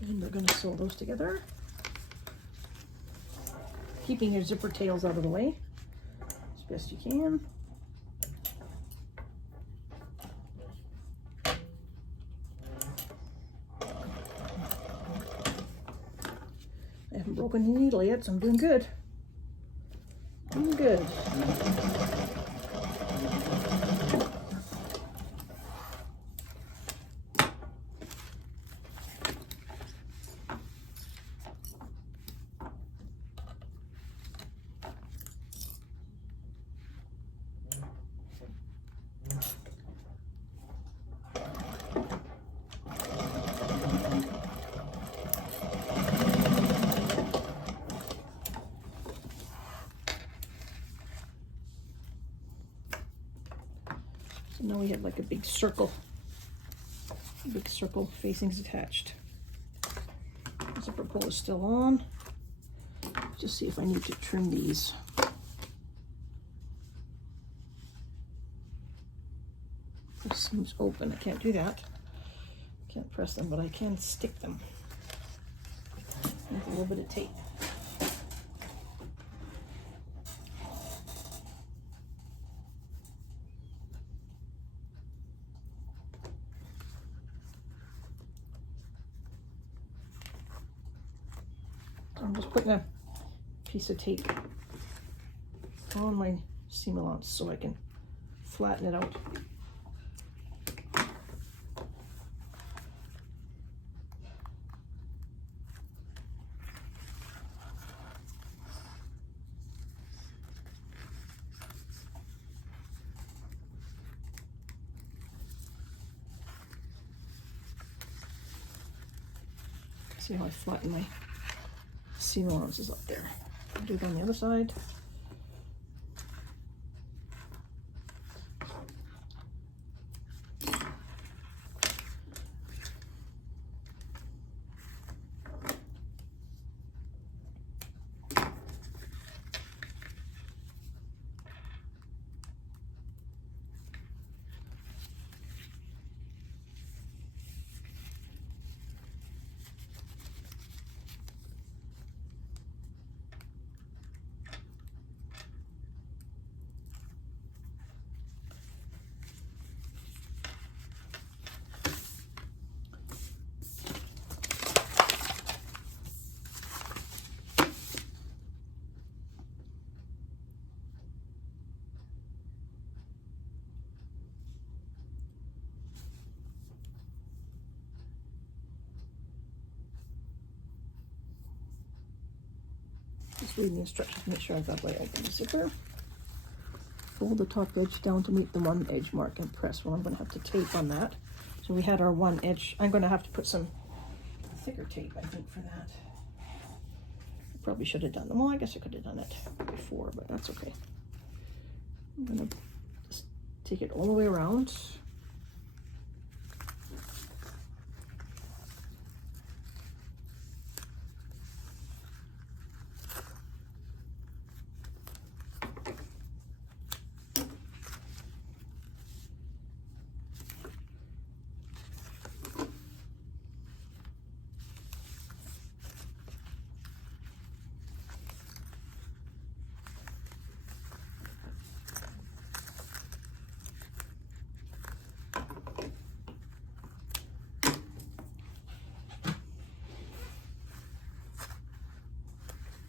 And we're going to sew those together, keeping your zipper tails out of the way as best you can. I haven't broken the needle yet, so I'm doing good. Doing good. So now we have like a big circle facings attached. The zipper pull is still on. Just see if I need to trim these. This seems open. I can't do that. Can't press them, but I can stick them with a little bit of tape. I'm just putting a piece of tape on my seam allowance so I can flatten it out. See how I flatten my seam allowances up there. I'll do it on the other side. reading the instructions, make sure I've got the right open zipper. Fold the top edge down to meet the one edge mark and press. Well, I'm going to have to tape on that. So we had our one edge. I'm going to have to put some thicker tape, I think, for that. Probably should have done them. Well, I guess I could have done it before, but that's okay. I'm going to just take it all the way around.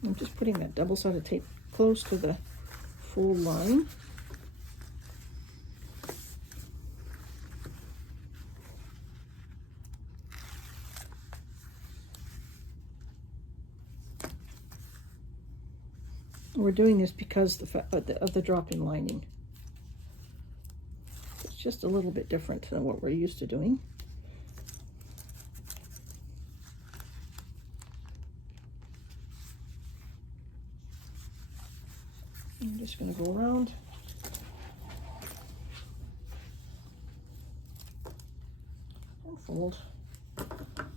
I'm just putting that double-sided tape close to the fold line. We're doing this because of the drop-in lining. It's just a little bit different than what we're used to doing. I'm just going to go around. And fold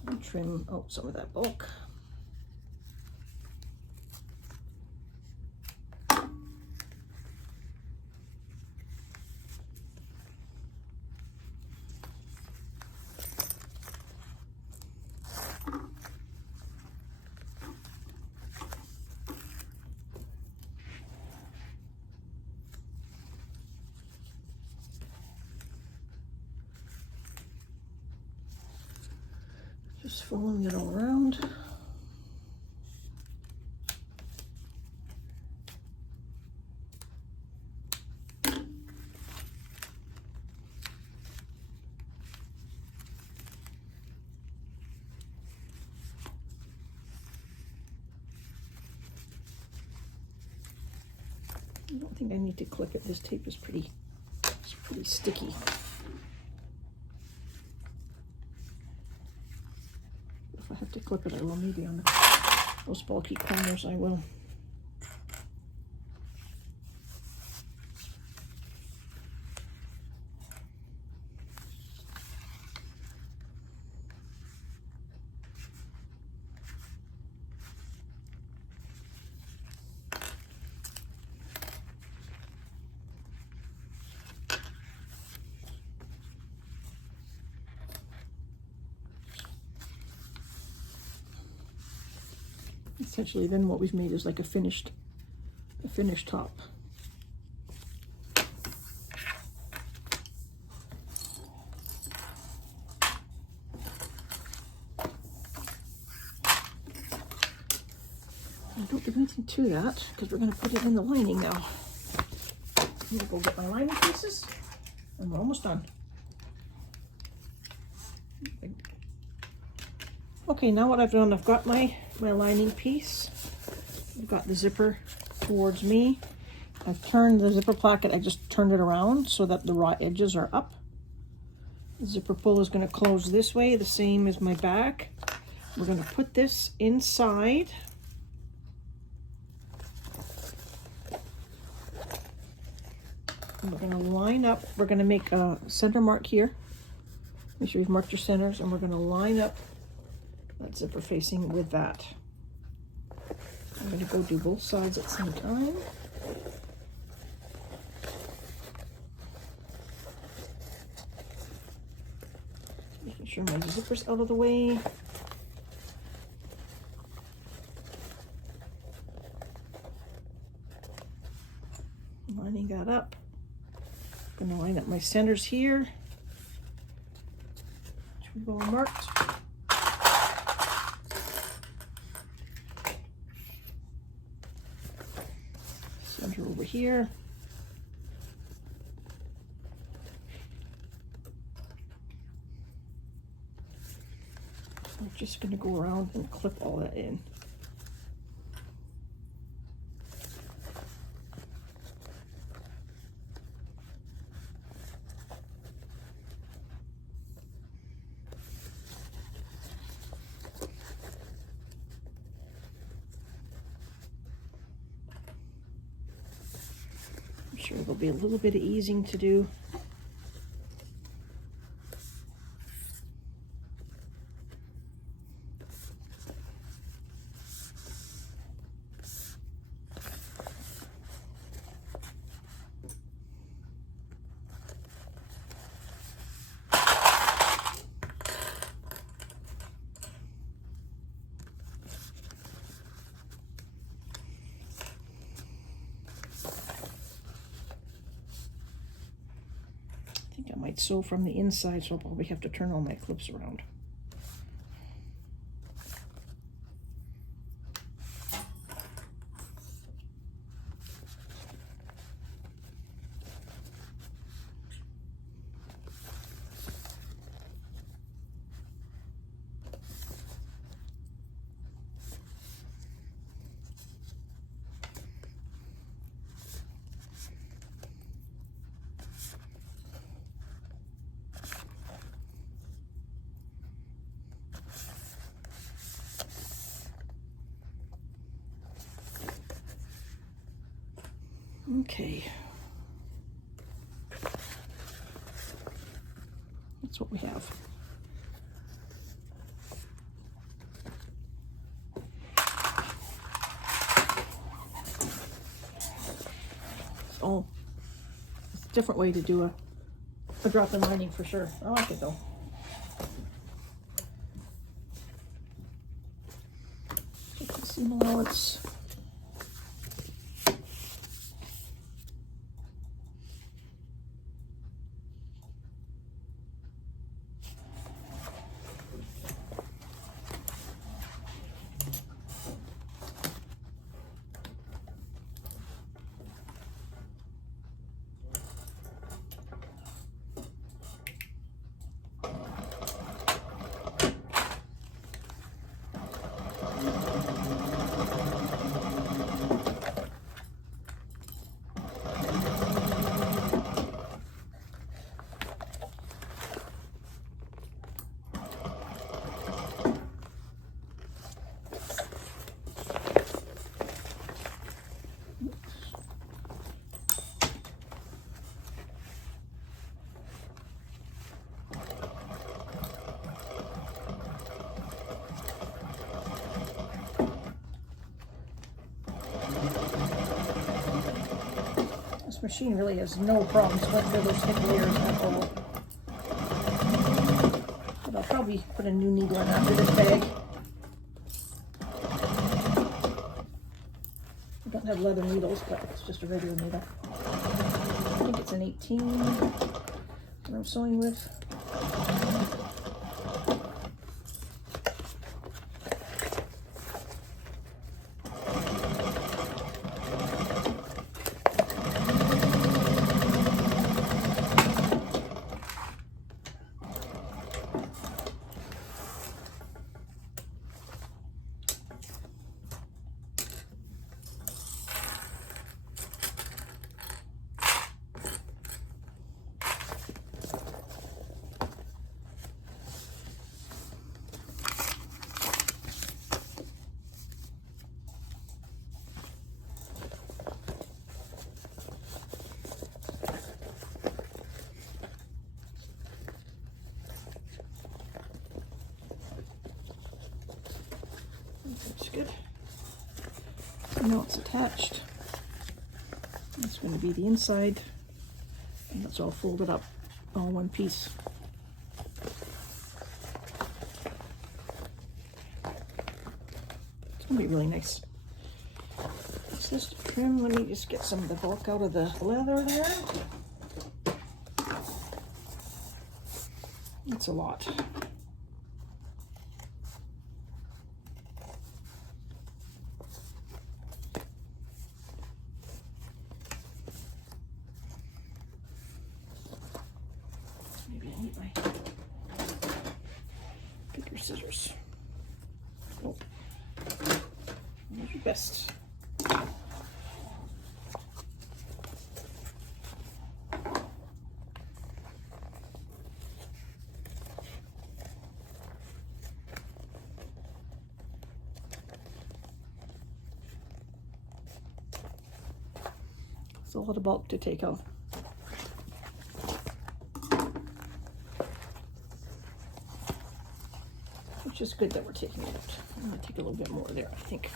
and trim out some of that bulk. Just folding it all around. I don't think I need to clip it. This tape is pretty sticky. If I have to clip it, I will. Maybe on those bulky corners, I will. Essentially, then what we've made is like a finished top. I don't do anything to that because we're going to put it in the lining now. I'm going to go get my lining pieces, and we're almost done. Okay, now what I've done, I've got my lining piece. I've got the zipper towards me. I've turned the zipper placket, I just turned it around so that the raw edges are up. The zipper pull is going to close this way, the same as my back. We're going to put this inside. And we're going to line up, we're going to make a center mark here. Make sure you've marked your centers, and we're going to line up that zipper facing with that. I'm going to go do both sides at the same time. Making sure my zipper's out of the way. Lining that up. I'm going to line up my centers here, which we've all marked. Center over here. I'm just going to go around and clip all that in. Sure, there'll be a little bit of easing to do. I think I might sew from the inside, so I'll probably have to turn all my clips around. Okay, that's what we have. Oh, it's a different way to do a drop-in lining for sure. I like it though. Seam allowance. Machine really has no problems going through those thick layers at all. But I'll probably put a new needle in after this bag. I don't have leather needles, but it's just a regular needle. I think it's an 18 that I'm sewing with. That's good. Now it's attached. That's going to be the inside, and that's all folded up, all one piece. It's going to be really nice. What's this to trim? Let me just get some of the bulk out of the leather there. It's a lot. Scissors. Oh, those are best. It's a lot of bulk to take out. Which is good that we're taking it out. I'm going to take a little bit more there, I think.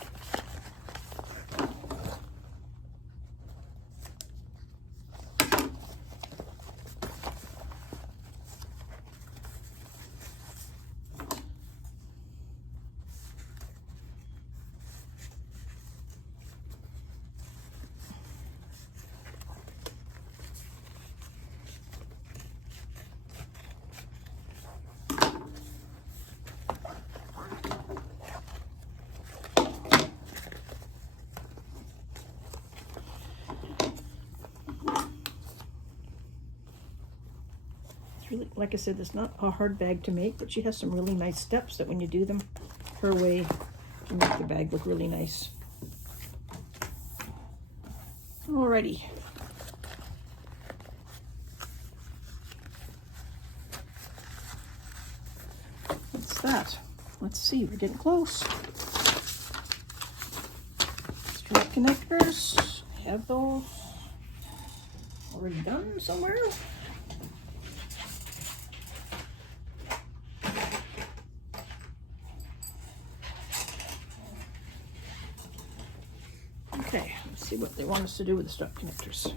Really, like I said, it's not a hard bag to make, but she has some really nice steps that when you do them her way, you make the bag look really nice. Alrighty. What's that? Let's see, we're getting close. Strap connectors, I have those already done somewhere. Okay, let's see what they want us to do with the strap connectors.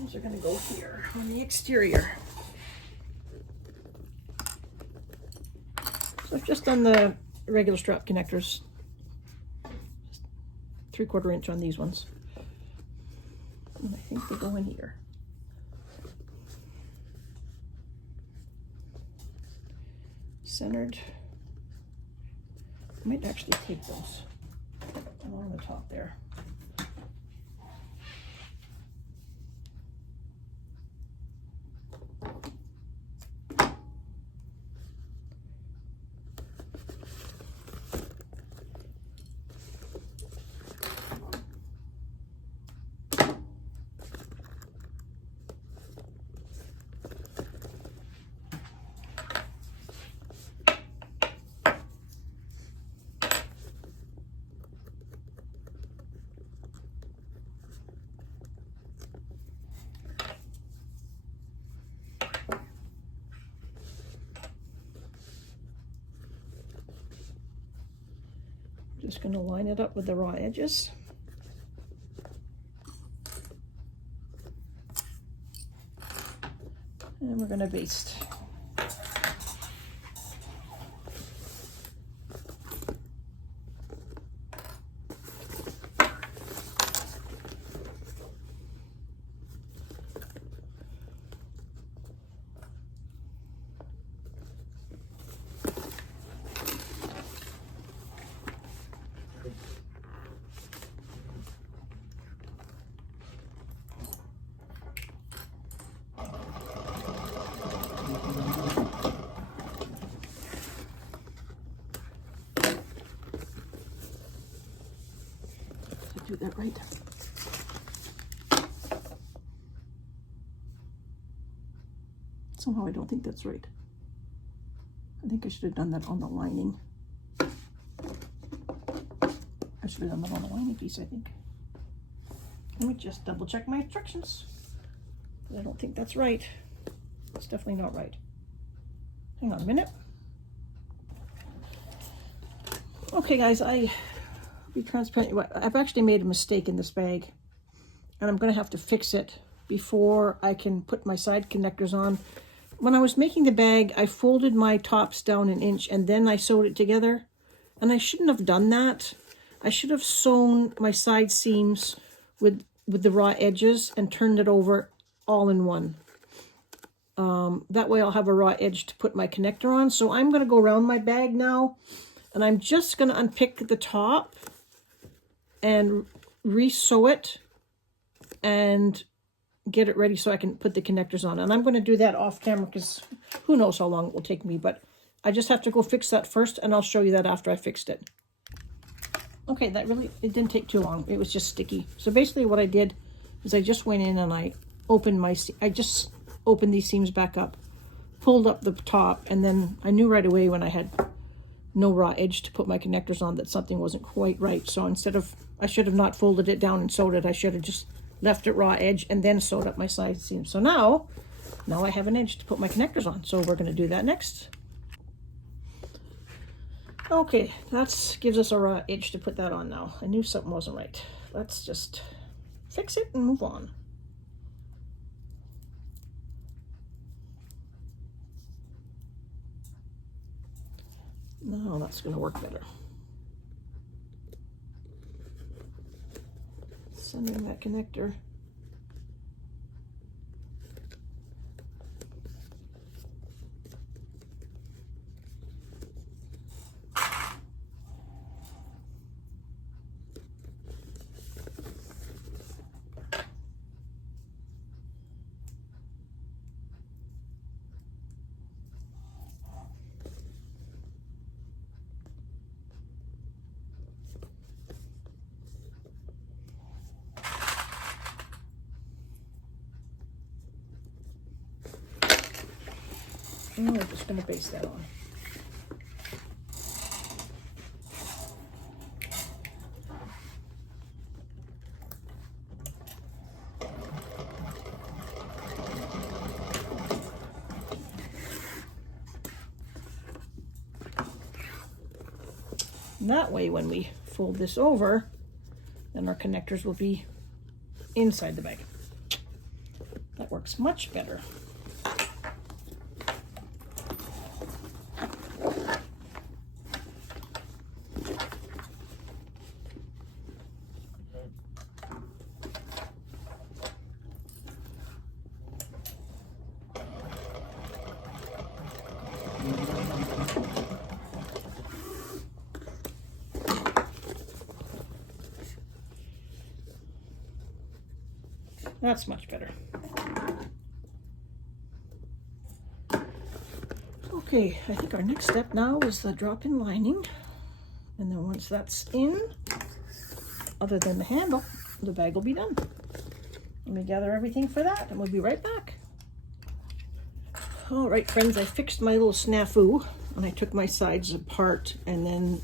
Those are going to go here on the exterior. So I've just done the regular strap connectors, just 3/4 inch on these ones. And I think they go in here. Centered. I might actually take those along the top there. Just going to line it up with the raw edges. And we're going to baste. Do that right. Somehow I don't think that's right. I think I should have done that on the lining. I should have done that on the lining piece, I think. Let me just double check my instructions. I don't think that's right. It's definitely not right. Hang on a minute. Okay guys, be transparent. I've actually made a mistake in this bag, and I'm going to have to fix it before I can put my side connectors on. When I was making the bag, I folded my tops down 1 inch and then I sewed it together, and I shouldn't have done that. I should have sewn my side seams with the raw edges and turned it over all in one. That way I'll have a raw edge to put my connector on. So I'm going to go around my bag now, and I'm just going to unpick the top and re-sew it and get it ready so I can put the connectors on. And I'm going to do that off camera because who knows how long it will take me, but I just have to go fix that first, and I'll show you that after I fixed it. Okay, it didn't take too long. It was just sticky. So basically what I did is I just went in and I just opened these seams back up, pulled up the top, and then I knew right away when I had no raw edge to put my connectors on, that something wasn't quite right. So instead of, I should have not folded it down and sewed it. I should have just left it raw edge and then sewed up my side seam. So now I have an edge to put my connectors on. So we're going to do that next. Okay, that gives us a raw edge to put that on now. I knew something wasn't right. Let's just fix it and move on. Now that's going to work better. Sending that connector. And we're just going to base that on. And that way, when we fold this over, then our connectors will be inside the bag. That works much better. That's much better. Okay, I think our next step now is the drop-in lining. And then once that's in, other than the handle, the bag will be done. Let me gather everything for that and we'll be right back. All right, friends, I fixed my little snafu and I took my sides apart, and then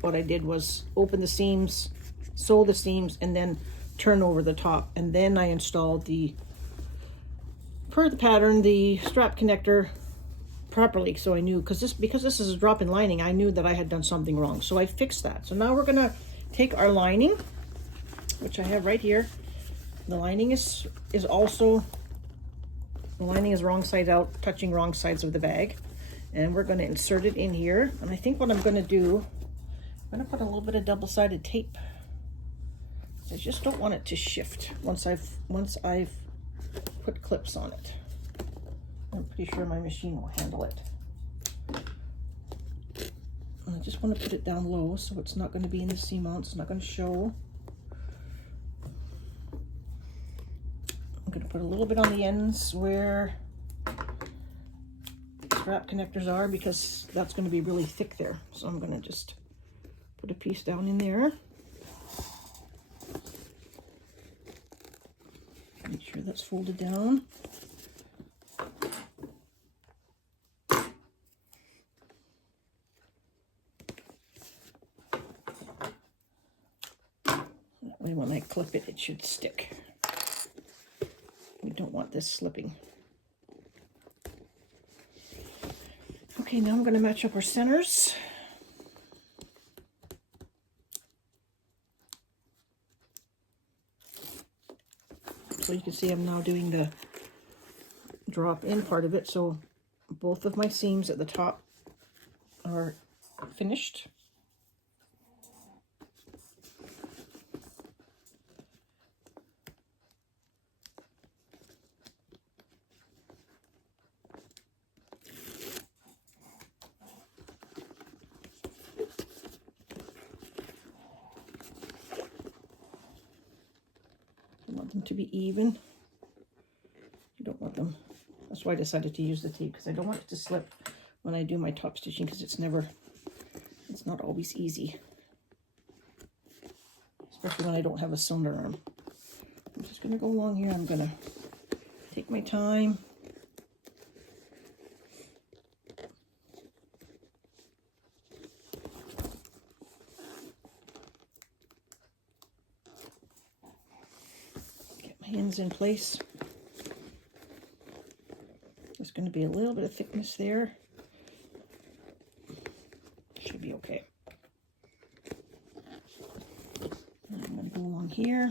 what I did was open the seams, sew the seams, and then turn over the top, and then I installed the, per the pattern, the strap connector properly. So I knew, because this is a drop-in lining, I knew that I had done something wrong. So I fixed that. So now we're gonna take our lining, which I have right here. The lining is also, the lining is wrong side out, touching wrong sides of the bag, and we're going to insert it in here. And I think what I'm going to do, I'm going to put a little bit of double-sided tape. I just don't want it to shift once I've put clips on it. I'm pretty sure my machine will handle it. I just want to put it down low so it's not going to be in the seam mount. It's not going to show. I'm going to put a little bit on the ends where strap connectors are, because that's going to be really thick there. So I'm going to just put a piece down in there. Make sure that's folded down. That way when I clip it, it should stick. We don't want this slipping. Okay, now I'm going to match up our centers. So you can see I'm now doing the drop-in part of it. So both of my seams at the top are finished. To be even. You don't want them. That's why I decided to use the tape, because I don't want it to slip when I do my top stitching, because it's not always easy, especially when I don't have a cylinder arm. I'm just going to go along here. I'm going to take my time. hands in place. There's going to be a little bit of thickness there. Should be okay. And I'm going to go along here.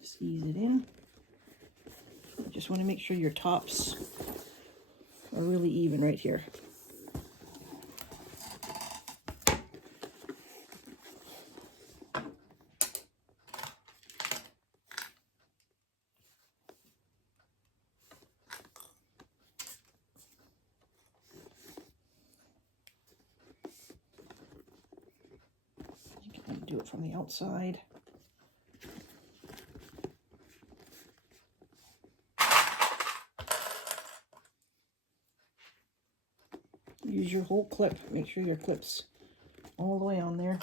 Just ease it in. You just want to make sure your tops are really even right here. You can do it from the outside. Use your whole clip. Make sure your clip's all the way on there.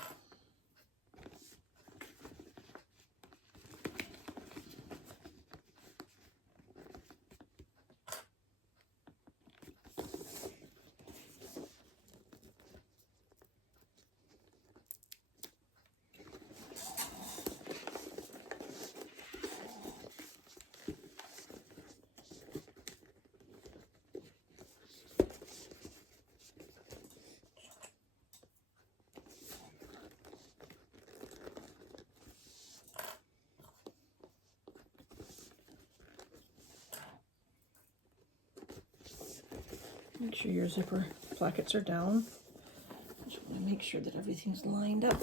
Make sure your zipper plackets are down. Just want to make sure that everything's lined up.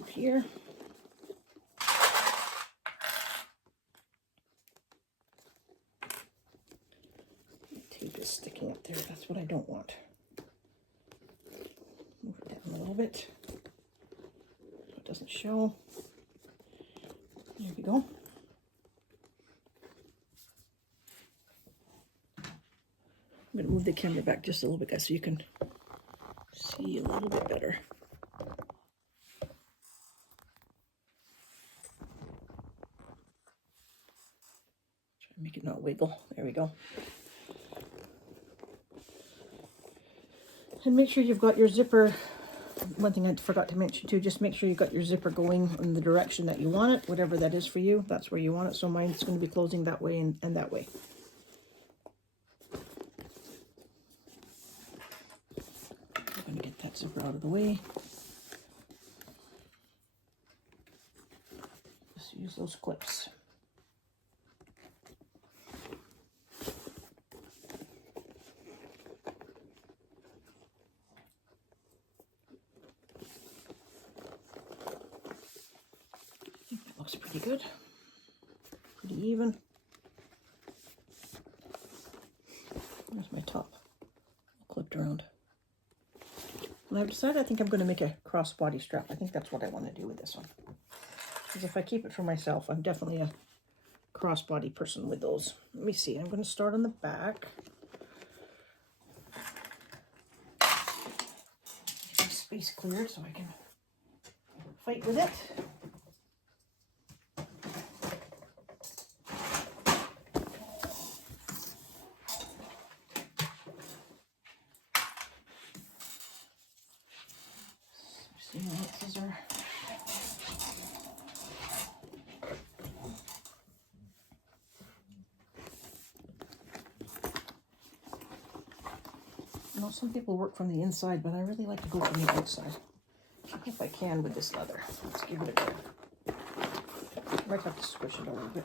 Over here. Tape is sticking up there. That's what I don't want. Move it down a little bit so it doesn't show. There we go. I'm going to move the camera back just a little bit, guys, so you can see a little bit better. Try to make it not wiggle. There we go. And make sure you've got your zipper. One thing I forgot to mention too, just make sure you've got your zipper going in the direction that you want it, whatever that is for you, that's where you want it. So mine's going to be closing that way and that way. I'm going to get that zipper out of the way. Just use those clips. Looks pretty good, pretty even. There's my top clipped around. And I've decided I think I'm going to make a crossbody strap. I think that's what I want to do with this one. Because if I keep it for myself, I'm definitely a crossbody person with those. Let me see, I'm going to start on the back. Get my space cleared so I can fight with it. Scissor. I know some people work from the inside, but I really like to go from the outside. If I can with this leather. Let's give it a go. Might have to squish it a little bit.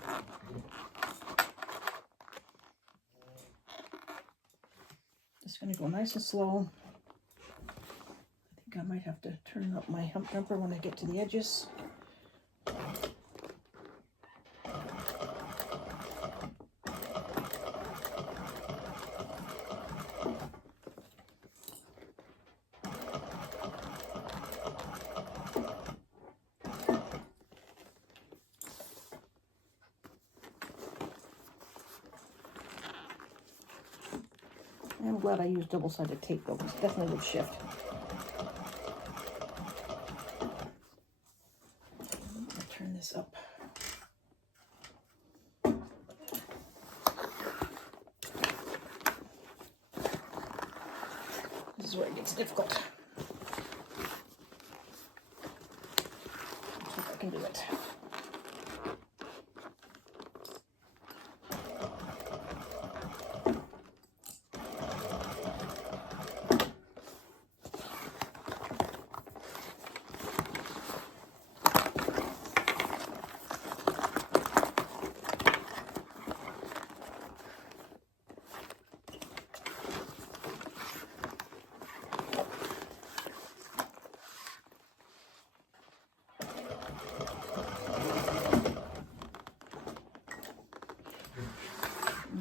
Just going to go nice and slow. I might have to turn up my hump jumper when I get to the edges. I'm glad I used double-sided tape though, because it definitely would shift. This is where it gets difficult. Let's see if I can do it.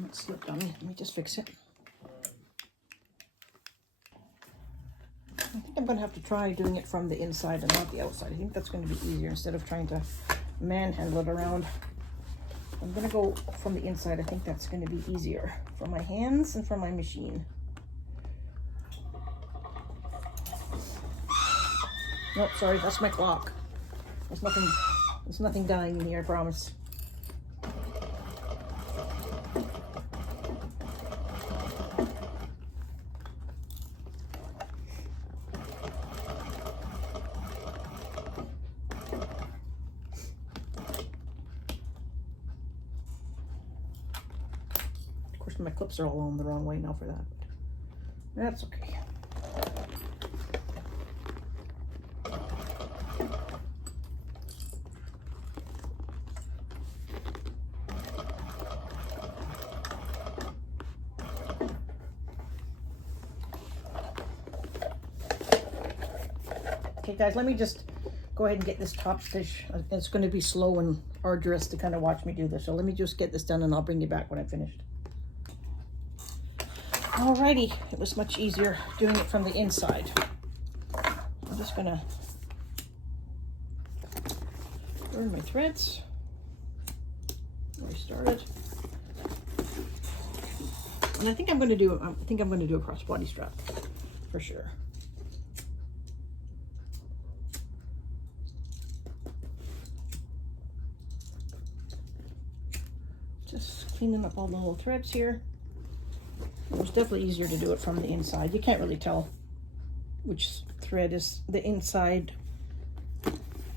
It slipped on me. Let me just fix it. I think I'm going to have to try doing it from the inside and not the outside. I think that's going to be easier instead of trying to manhandle it around. I'm going to go from the inside. I think that's going to be easier for my hands and for my machine. Nope, sorry, that's my clock. There's nothing dying in here, I promise. Of course, my clips are all on the wrong way now for that. But that's okay. Okay guys, let me just go ahead and get this top stitch. It's going to be slow and arduous to kind of watch me do this. So let me just get this done and I'll bring you back when I'm finished. Alrighty, it was much easier doing it from the inside. I'm just going to burn my threads. Where I started. And I think I'm going to do a crossbody strap for sure. Just cleaning up all the little threads here. It was definitely easier to do it from the inside. You can't really tell which thread is the inside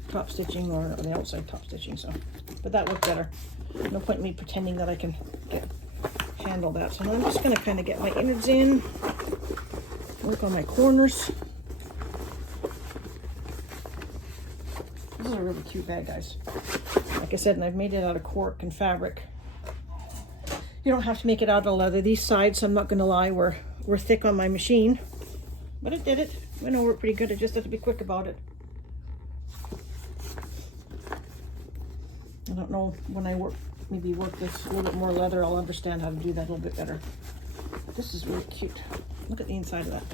top stitching or the outside top stitching, so, but that worked better. No point in me pretending that I can handle that. So now I'm just going to kind of get my innards in, work on my corners. This is a really cute bag, guys. Like I said, and I've made it out of cork and fabric. You don't have to make it out of leather. These sides, I'm not going to lie, were thick on my machine. But it did it. I know we're pretty good. I just have to be quick about it. I don't know, when I maybe work this a little bit more leather, I'll understand how to do that a little bit better. This is really cute. Look at the inside of that.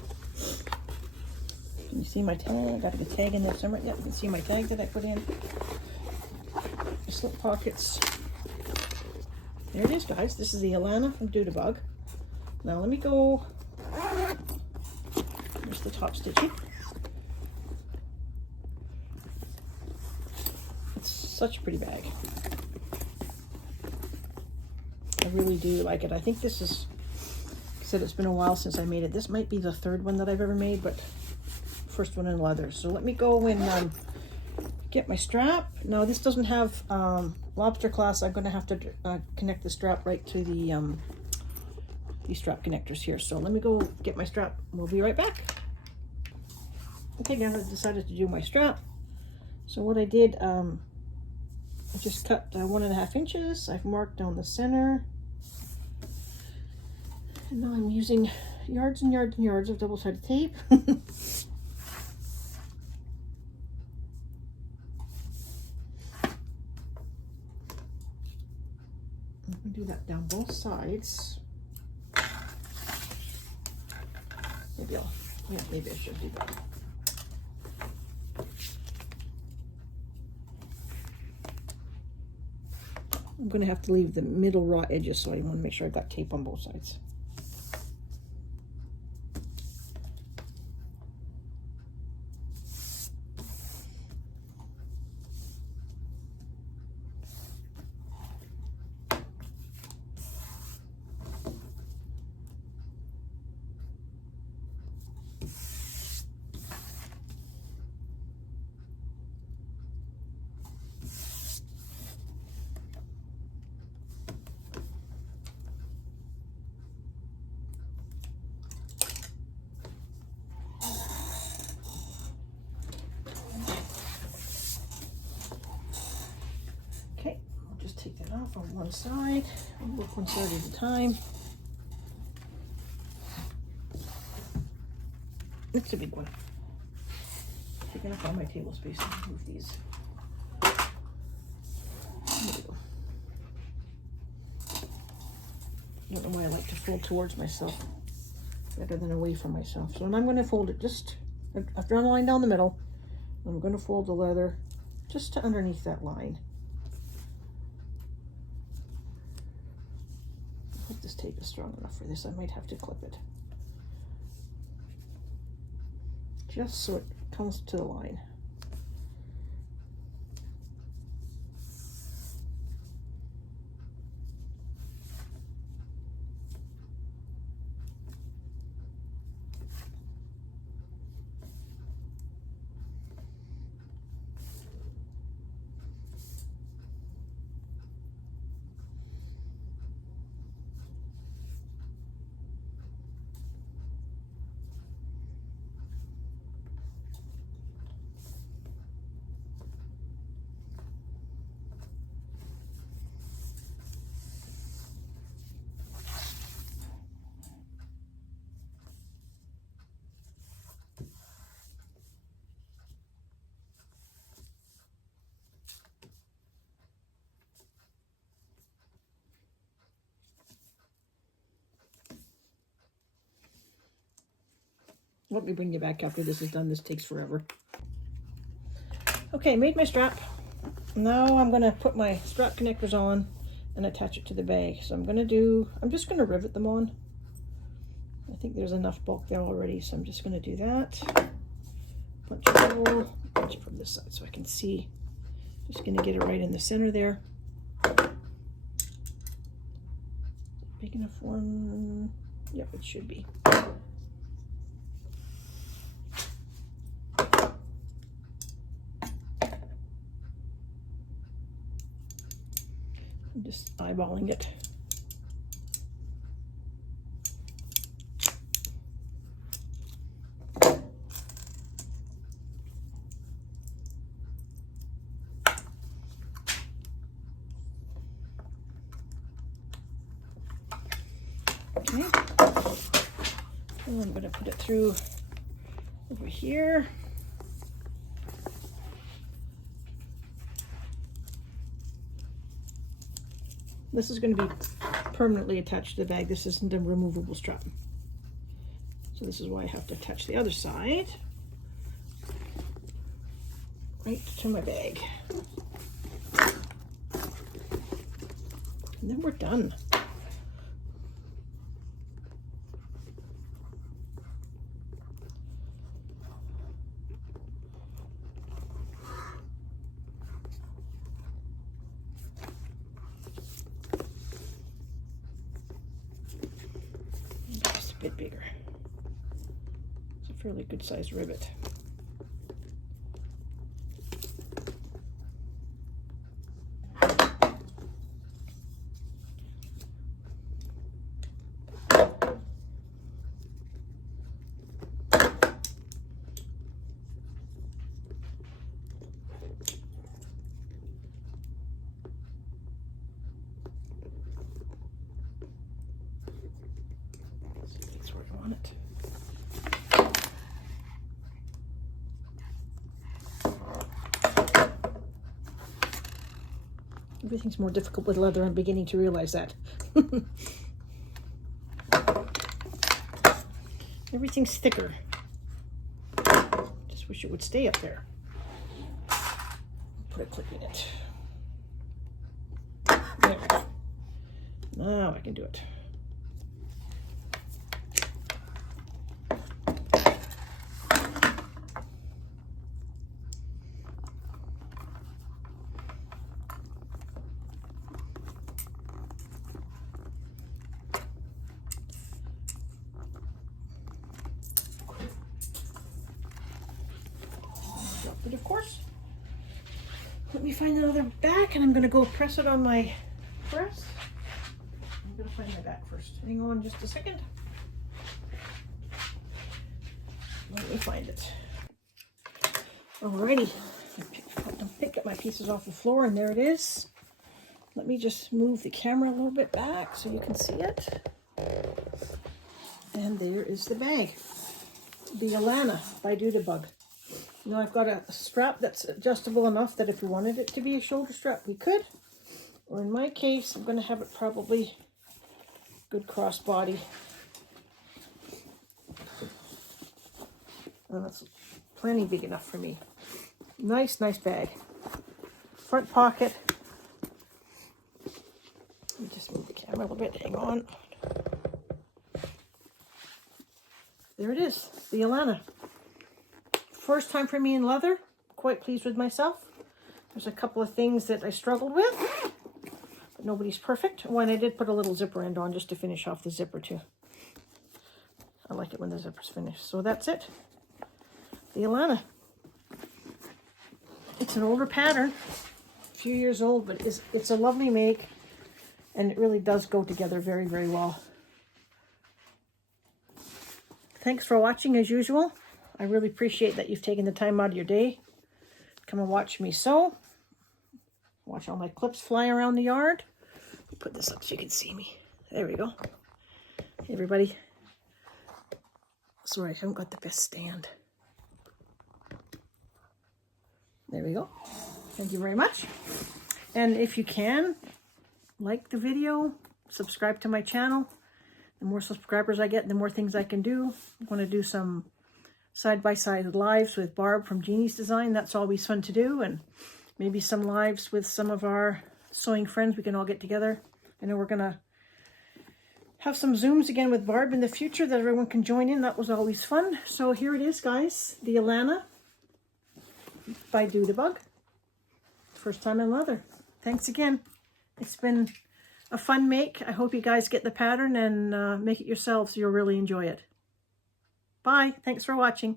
Can you see my tag? I got a tag in there somewhere. Yeah, you can see my tag that I put in. The slip pockets. There it is, guys. This is the Alanna from Doodabug. Now let me go. Here's the top stitching. It's such a pretty bag. I really do like it. I think this is, like I said, it's been a while since I made it. This might be the third one that I've ever made, but first one in leather. So let me go and get my strap. Now this doesn't have lobster clasp. I'm going to have to connect the strap right to the these strap connectors here. So let me go get my strap. We'll be right back. Okay, now I decided to do my strap. So what I did, I just cut 1.5 inches. I've marked down the center. And now I'm using yards and yards and yards of double-sided tape. I'm going to do that down both sides. Maybe I should do that. I'm going to have to leave the middle raw edges, so I want to make sure I've got tape on both sides. on one side. I'll work one side at a time. It's a big one. Picking up all my table space to move these. There we go. I don't know why I like to fold towards myself better than away from myself. So I'm going to fold it just, I've drawn a line down the middle. I'm going to fold the leather just to underneath that line. I hope this tape is strong enough for this. I might have to clip it. Just so it comes to the line. Let me bring you back after this is done. This takes forever. Okay, made my strap. Now I'm going to put my strap connectors on and attach it to the bag. So I'm just going to rivet them on. I think there's enough bulk there already, so I'm just going to do that. Punch it from this side so I can see. Just going to get it right in the center there. Big enough one. Yep, it should be. I'm just eyeballing it. Okay, and I'm going to put it through over here. This is going to be permanently attached to the bag. This isn't a removable strap. So this is why I have to attach the other side right to my bag. And then we're done. Bit bigger. It's a fairly good sized rivet. It. Everything's more difficult with leather. I'm beginning to realize that. Everything's thicker. Just wish it would stay up there. Put a clip in it. There we go. Now I can do it. But of course, let me find another back and I'm going to go press it on my press. I'm going to find my back first. Hang on just a second. Let me find it. Alrighty, I pick up my pieces off the floor and there it is. Let me just move the camera a little bit back so you can see it. And there is the bag. The Alanna by Doodabug. Now I've got a strap that's adjustable enough that if we wanted it to be a shoulder strap, we could. Or in my case, I'm going to have it probably good crossbody. And that's plenty big enough for me. Nice, nice bag. Front pocket. Let me just move the camera a little bit. Hang on. There it is, the Alanna. First time for me in leather. Quite pleased with myself. There's a couple of things that I struggled with, but nobody's perfect. One, I did put a little zipper end on just to finish off the zipper too. I like it when the zipper's finished. So that's it. The Alanna. It's an older pattern, a few years old, but it's a lovely make, and it really does go together very, very well. Thanks for watching as usual. I really appreciate that you've taken the time out of your day. Come and watch me sew. Watch all my clips fly around the yard. Put this up so you can see me. There we go. Hey everybody. Sorry, I haven't got the best stand. There we go. Thank you very much. And if you can, like the video, subscribe to my channel. The more subscribers I get, the more things I can do. I want to do some side-by-side lives with Barb from Jeannie's Design. That's always fun to do. And maybe some lives with some of our sewing friends. We can all get together. I know we're going to have some Zooms again with Barb in the future that everyone can join in. That was always fun. So here it is, guys. The Alanna by Doodabug. First time in leather. Thanks again. It's been a fun make. I hope you guys get the pattern and make it yourselves. You'll really enjoy it. Bye. Thanks for watching.